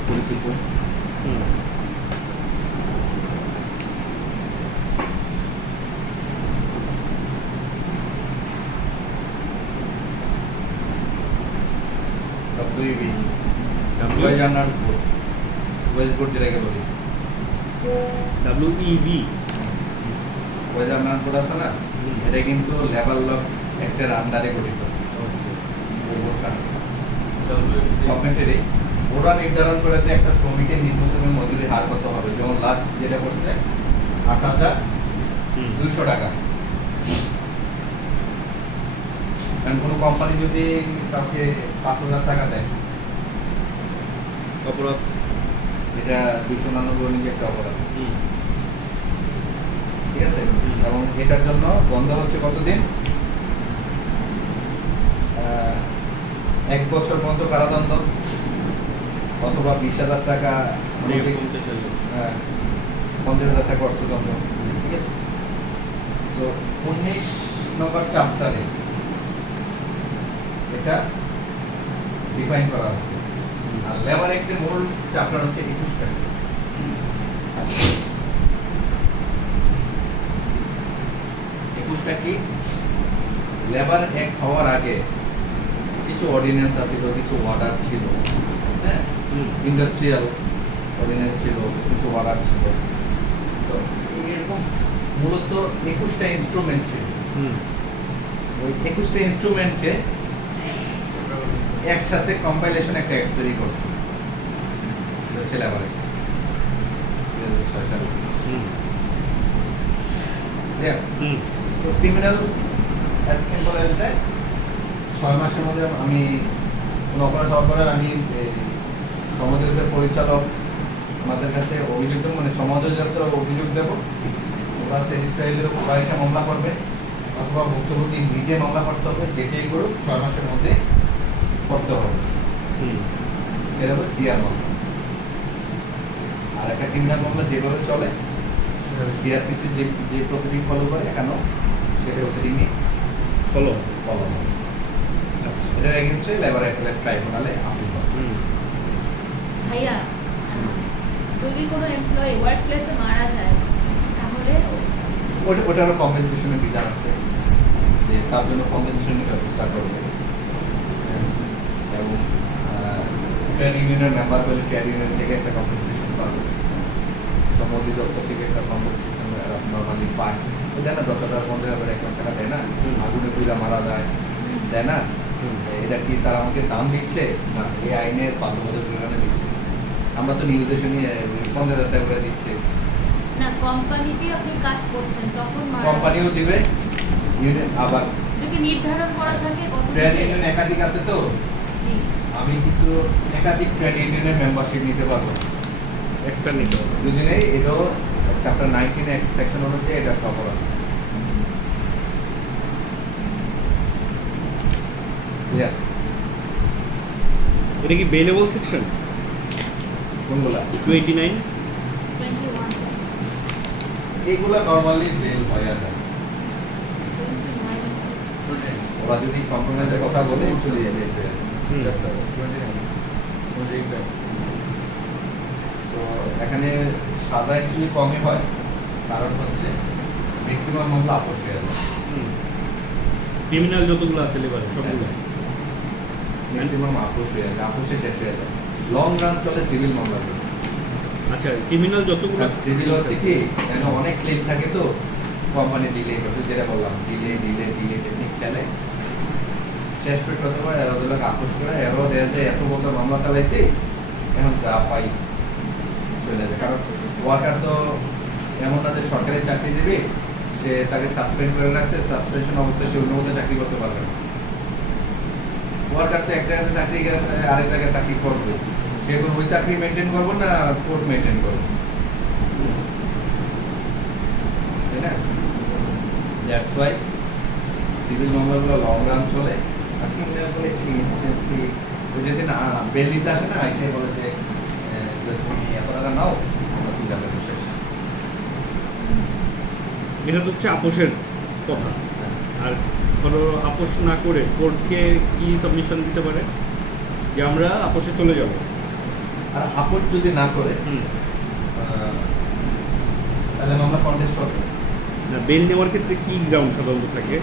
পরিচিত, WEB, wage earners board, wedge board যেটাকে বলি, WEB ওয়েজ আর্নার্স বোর্ড আছে না, এটা কিন্তু লেবার ল অ্যাক্টের আন্ডারে গঠিত। এই বোর্ডটা গভর্নমেন্টেরই, ওরা নির্ধারণ করে যে একটা শ্রমিকের নিম্নতম মজুরি হার কত হবে। যেমন লাস্ট যেটা করছে 8,200 টাকা। কারণ কোনো কোম্পানি যদি কাউকে 5,000 টাকা দেয়, অপরাধ, এটা 299 অনুযায়ী একটা অপরাধ, ঠিক আছে। এবং এটার জন্য বন্ধ হচ্ছে কতদিন? 1 বছর পর্যন্ত কারাদণ্ড অথবা 20,000 টাকা, 50,000 টাকা অর্থদণ্ড, ঠিক আছে। তো 19 নম্বর চ্যাপ্টারে এটা ডিফাইন করা আছে। আর লেবার অ্যাক্টের মূল চ্যাপ্টার হচ্ছে 21টা। 21টা কি? লেবার অ্যাক্ট হওয়ার আগে কিছু অর্ডিন্যান্স আছিল, কিছু অর্ডার ছিল, হ্যাঁ, ইন্ডাস্ট্রিয়াল অর্ডিন্যান্স ছিল, কিছু অর্ডার ছিল। তো এরকম মূলত 21টা ইনস্ট্রুমেন্ট ছিল। ওই 21টা ইনস্ট্রুমেন্টকে একসাথে কম্পাইলেশন একটা অ্যাক্ট তৈরি করছে, এটা হচ্ছে লেবার অ্যাক্ট 2006 সালে। তো criminal as simple as that, 6 মাসের মধ্যে আমি কোনো অপরাধ হওয়ার পরে আমি সমাজের পরিচালক আমাদের কাছে অভিযোগ দেবো, মানে সমাজের অভিযোগ দেবো, ওরা স্যাটিসফাই হলে ওরা এসে মামলা করবে, অথবা ভুক্তভোগী নিজে মামলা করতে হবে, যেটাই করুক 6 মাসের মধ্যে করতে হবে। সেটা হলো সিআর মামলা। আর একটা ক্রিমিনাল মামলা যেভাবে চলে, সিআরপিসি যে প্রসিডিং ফলো করে, এখানেও সেই প্রসিডিংই ফলো হবে। এটার এগেইনস্টে লেবার অ্যাপেলেট ট্রাইব্যুনালে আপিল হবে। ভাইয়া যদি কোনো এমপ্লয়ি ওয়ার্ক প্লেসে মারা যায় তাহলে ওটারও কম্পেনসেশনের বিধান আছে যে তার জন্য কম্পেনসেশনের ব্যবস্থা করবে এবং ট্রেড ইউনিয়নের মেম্বার হলে ট্রেড ইউনিয়ন থেকে একটা কম্পেনসেশন পাবে, সম্মতি দপ্তর থেকে একটা কম্পেনসেশন নর্মালি পায়। দেয় না 10,000 15,000 1 লাখ টাকা দেয় না, আগুনে পুজো মারা যায় দেয় না। এটা কি তারা আমাকে দাম দিচ্ছে না এই আইনের বাধ্যবাধকতার বিধানে দিচ্ছে? আমরা তো নিউজে শুনি 50,000 টাকা করে দিচ্ছে, না কোম্পানিতে আপনি কাজ করছেন তখন মারা কোম্পানিও দিবে ইউনিয়ন। আবার এটাকে নির্ধারণ করা থাকে কত ট্রেড থেকে? ইউনিয়ন একাধিক আছে তো, জি আমি কিন্তু একাধিক ট্রেড ইউনিয়নের মেম্বারশিপ নিতে পারবো। একটা নিতে হবে। যদি নেই এটাও চ্যাপ্টার 19 এক সেকশন অনুযায়ী এটা একটা অপরাধ। ক্লিয়ার? এটা কি বেলেবল সেকশন কোনগুলা? 289? 21 এইগুলা নরমালি বেল হয়ে যায়, 29 ওরা যদি কম্প্রোমাইজের কথা বলে চলে যাবে। হুম। তো এখানে সাদা অ্যাকচুয়ালি কমই হয়, কারণ হচ্ছে ম্যাক্সিমাম মামলা আপোষ হয়ে যায়। ক্রিমিনাল যতগুলো আছে লেবারে সবগুলো। ম্যাক্সিমাম আপোষ হয়ে যায়, আপোষে শেষ হয়ে যায়। লং রান চলে সিভিল মামলাগুলো। আচ্ছা ক্রিমিনাল যতগুলো সিভিল হচ্ছে কি যেন অনেক ক্লেম থাকে তো কোম্পানি ডিলে করতে, যেটা বললাম ডিলে টেকনিক খেলে শেষ পেশ অথবা ওদের আপোষ করে এরও দেয় যে এত বছর মামলা চালাইছি এখন যা পাই চলে যায়। কারণ ওয়ার্কার তো এমন না যে সরকারি চাকরি দেবে সে তাকে সাসপেন্ড করে রাখছে, সাসপেনশন অবস্থায় সে অন্য কোথাও চাকরি করতে পারবে না। ওয়ার্কার তো এক জায়গাতে চাকরি গেছে আরেক জায়গায় চাকরি করবে, সে এখন ওই চাকরি মেনটেন করবো না কোর্ট মেনটেন করবো, তাই না? দ্যাটস ওয়াই সিভিল মামলাগুলো লং রান চলে, আর ক্রিমিনালগুলো ইনস্ট্যান্টলি ওই যেদিন বেল নিতে আসে না এসে বলে যে তুমি এত টাকা নাও আমরা তুই যাবে শেষ। এটা তো হচ্ছে আপোষের কথা। আর ধরো আপোষ না করে কোর্টকে কি সাবমিশন দিতে পারে যে আমরা আপোষে চলে যাব? আর আপোষ যদি না করে তাহলে মামলা কন্টেস্ট হবে। না বেল নেওয়ার ক্ষেত্রে কি গ্রাউন্ড সাধারণত থাকে?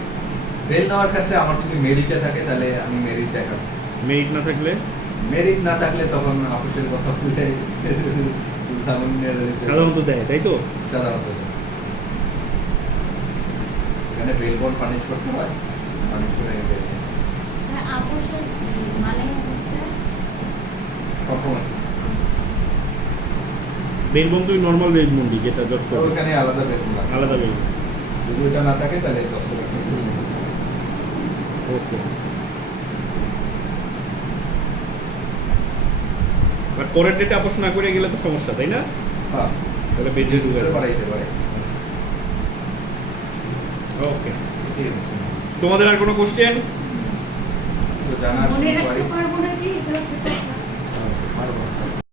বেল নেওয়ার ক্ষেত্রে আমার যদি মেরিটে থাকে তাহলে আমি মেরিট দেখাবো, মেরিট না থাকলে? মেরিট না থাকলে তখন আপোষের কথা ভুলে সাধারণত দেয়, তাই তো? সাধারণত এখানে বেল বন্ড পানিশ করতে হয়, পানিশ করে হ্যাঁ আপোষের মানে হচ্ছে কম্প্রোমাইজ। বেল বন্ড তুই নর্মাল বেল বন্ডি যেটা জজ করবে, ওখানে আলাদা বেল বন্ড আছে। আলাদা বেল। যদি ওটা না থাকে তাহলে জজ করে ওকে। বাট পরের ডেটে আপোষ না করে গেলে তো সমস্যা, তাই না? হ্যাঁ তাহলে বেঁধে ঢুকে বাড়াইতে পারে। ওকে। এটাই হচ্ছে তোমাদের আর কোনো কোশ্চেন? জানার মনে রাখতে queries? পারবো না কি এটা হচ্ছে কথা। পারবো স্যার।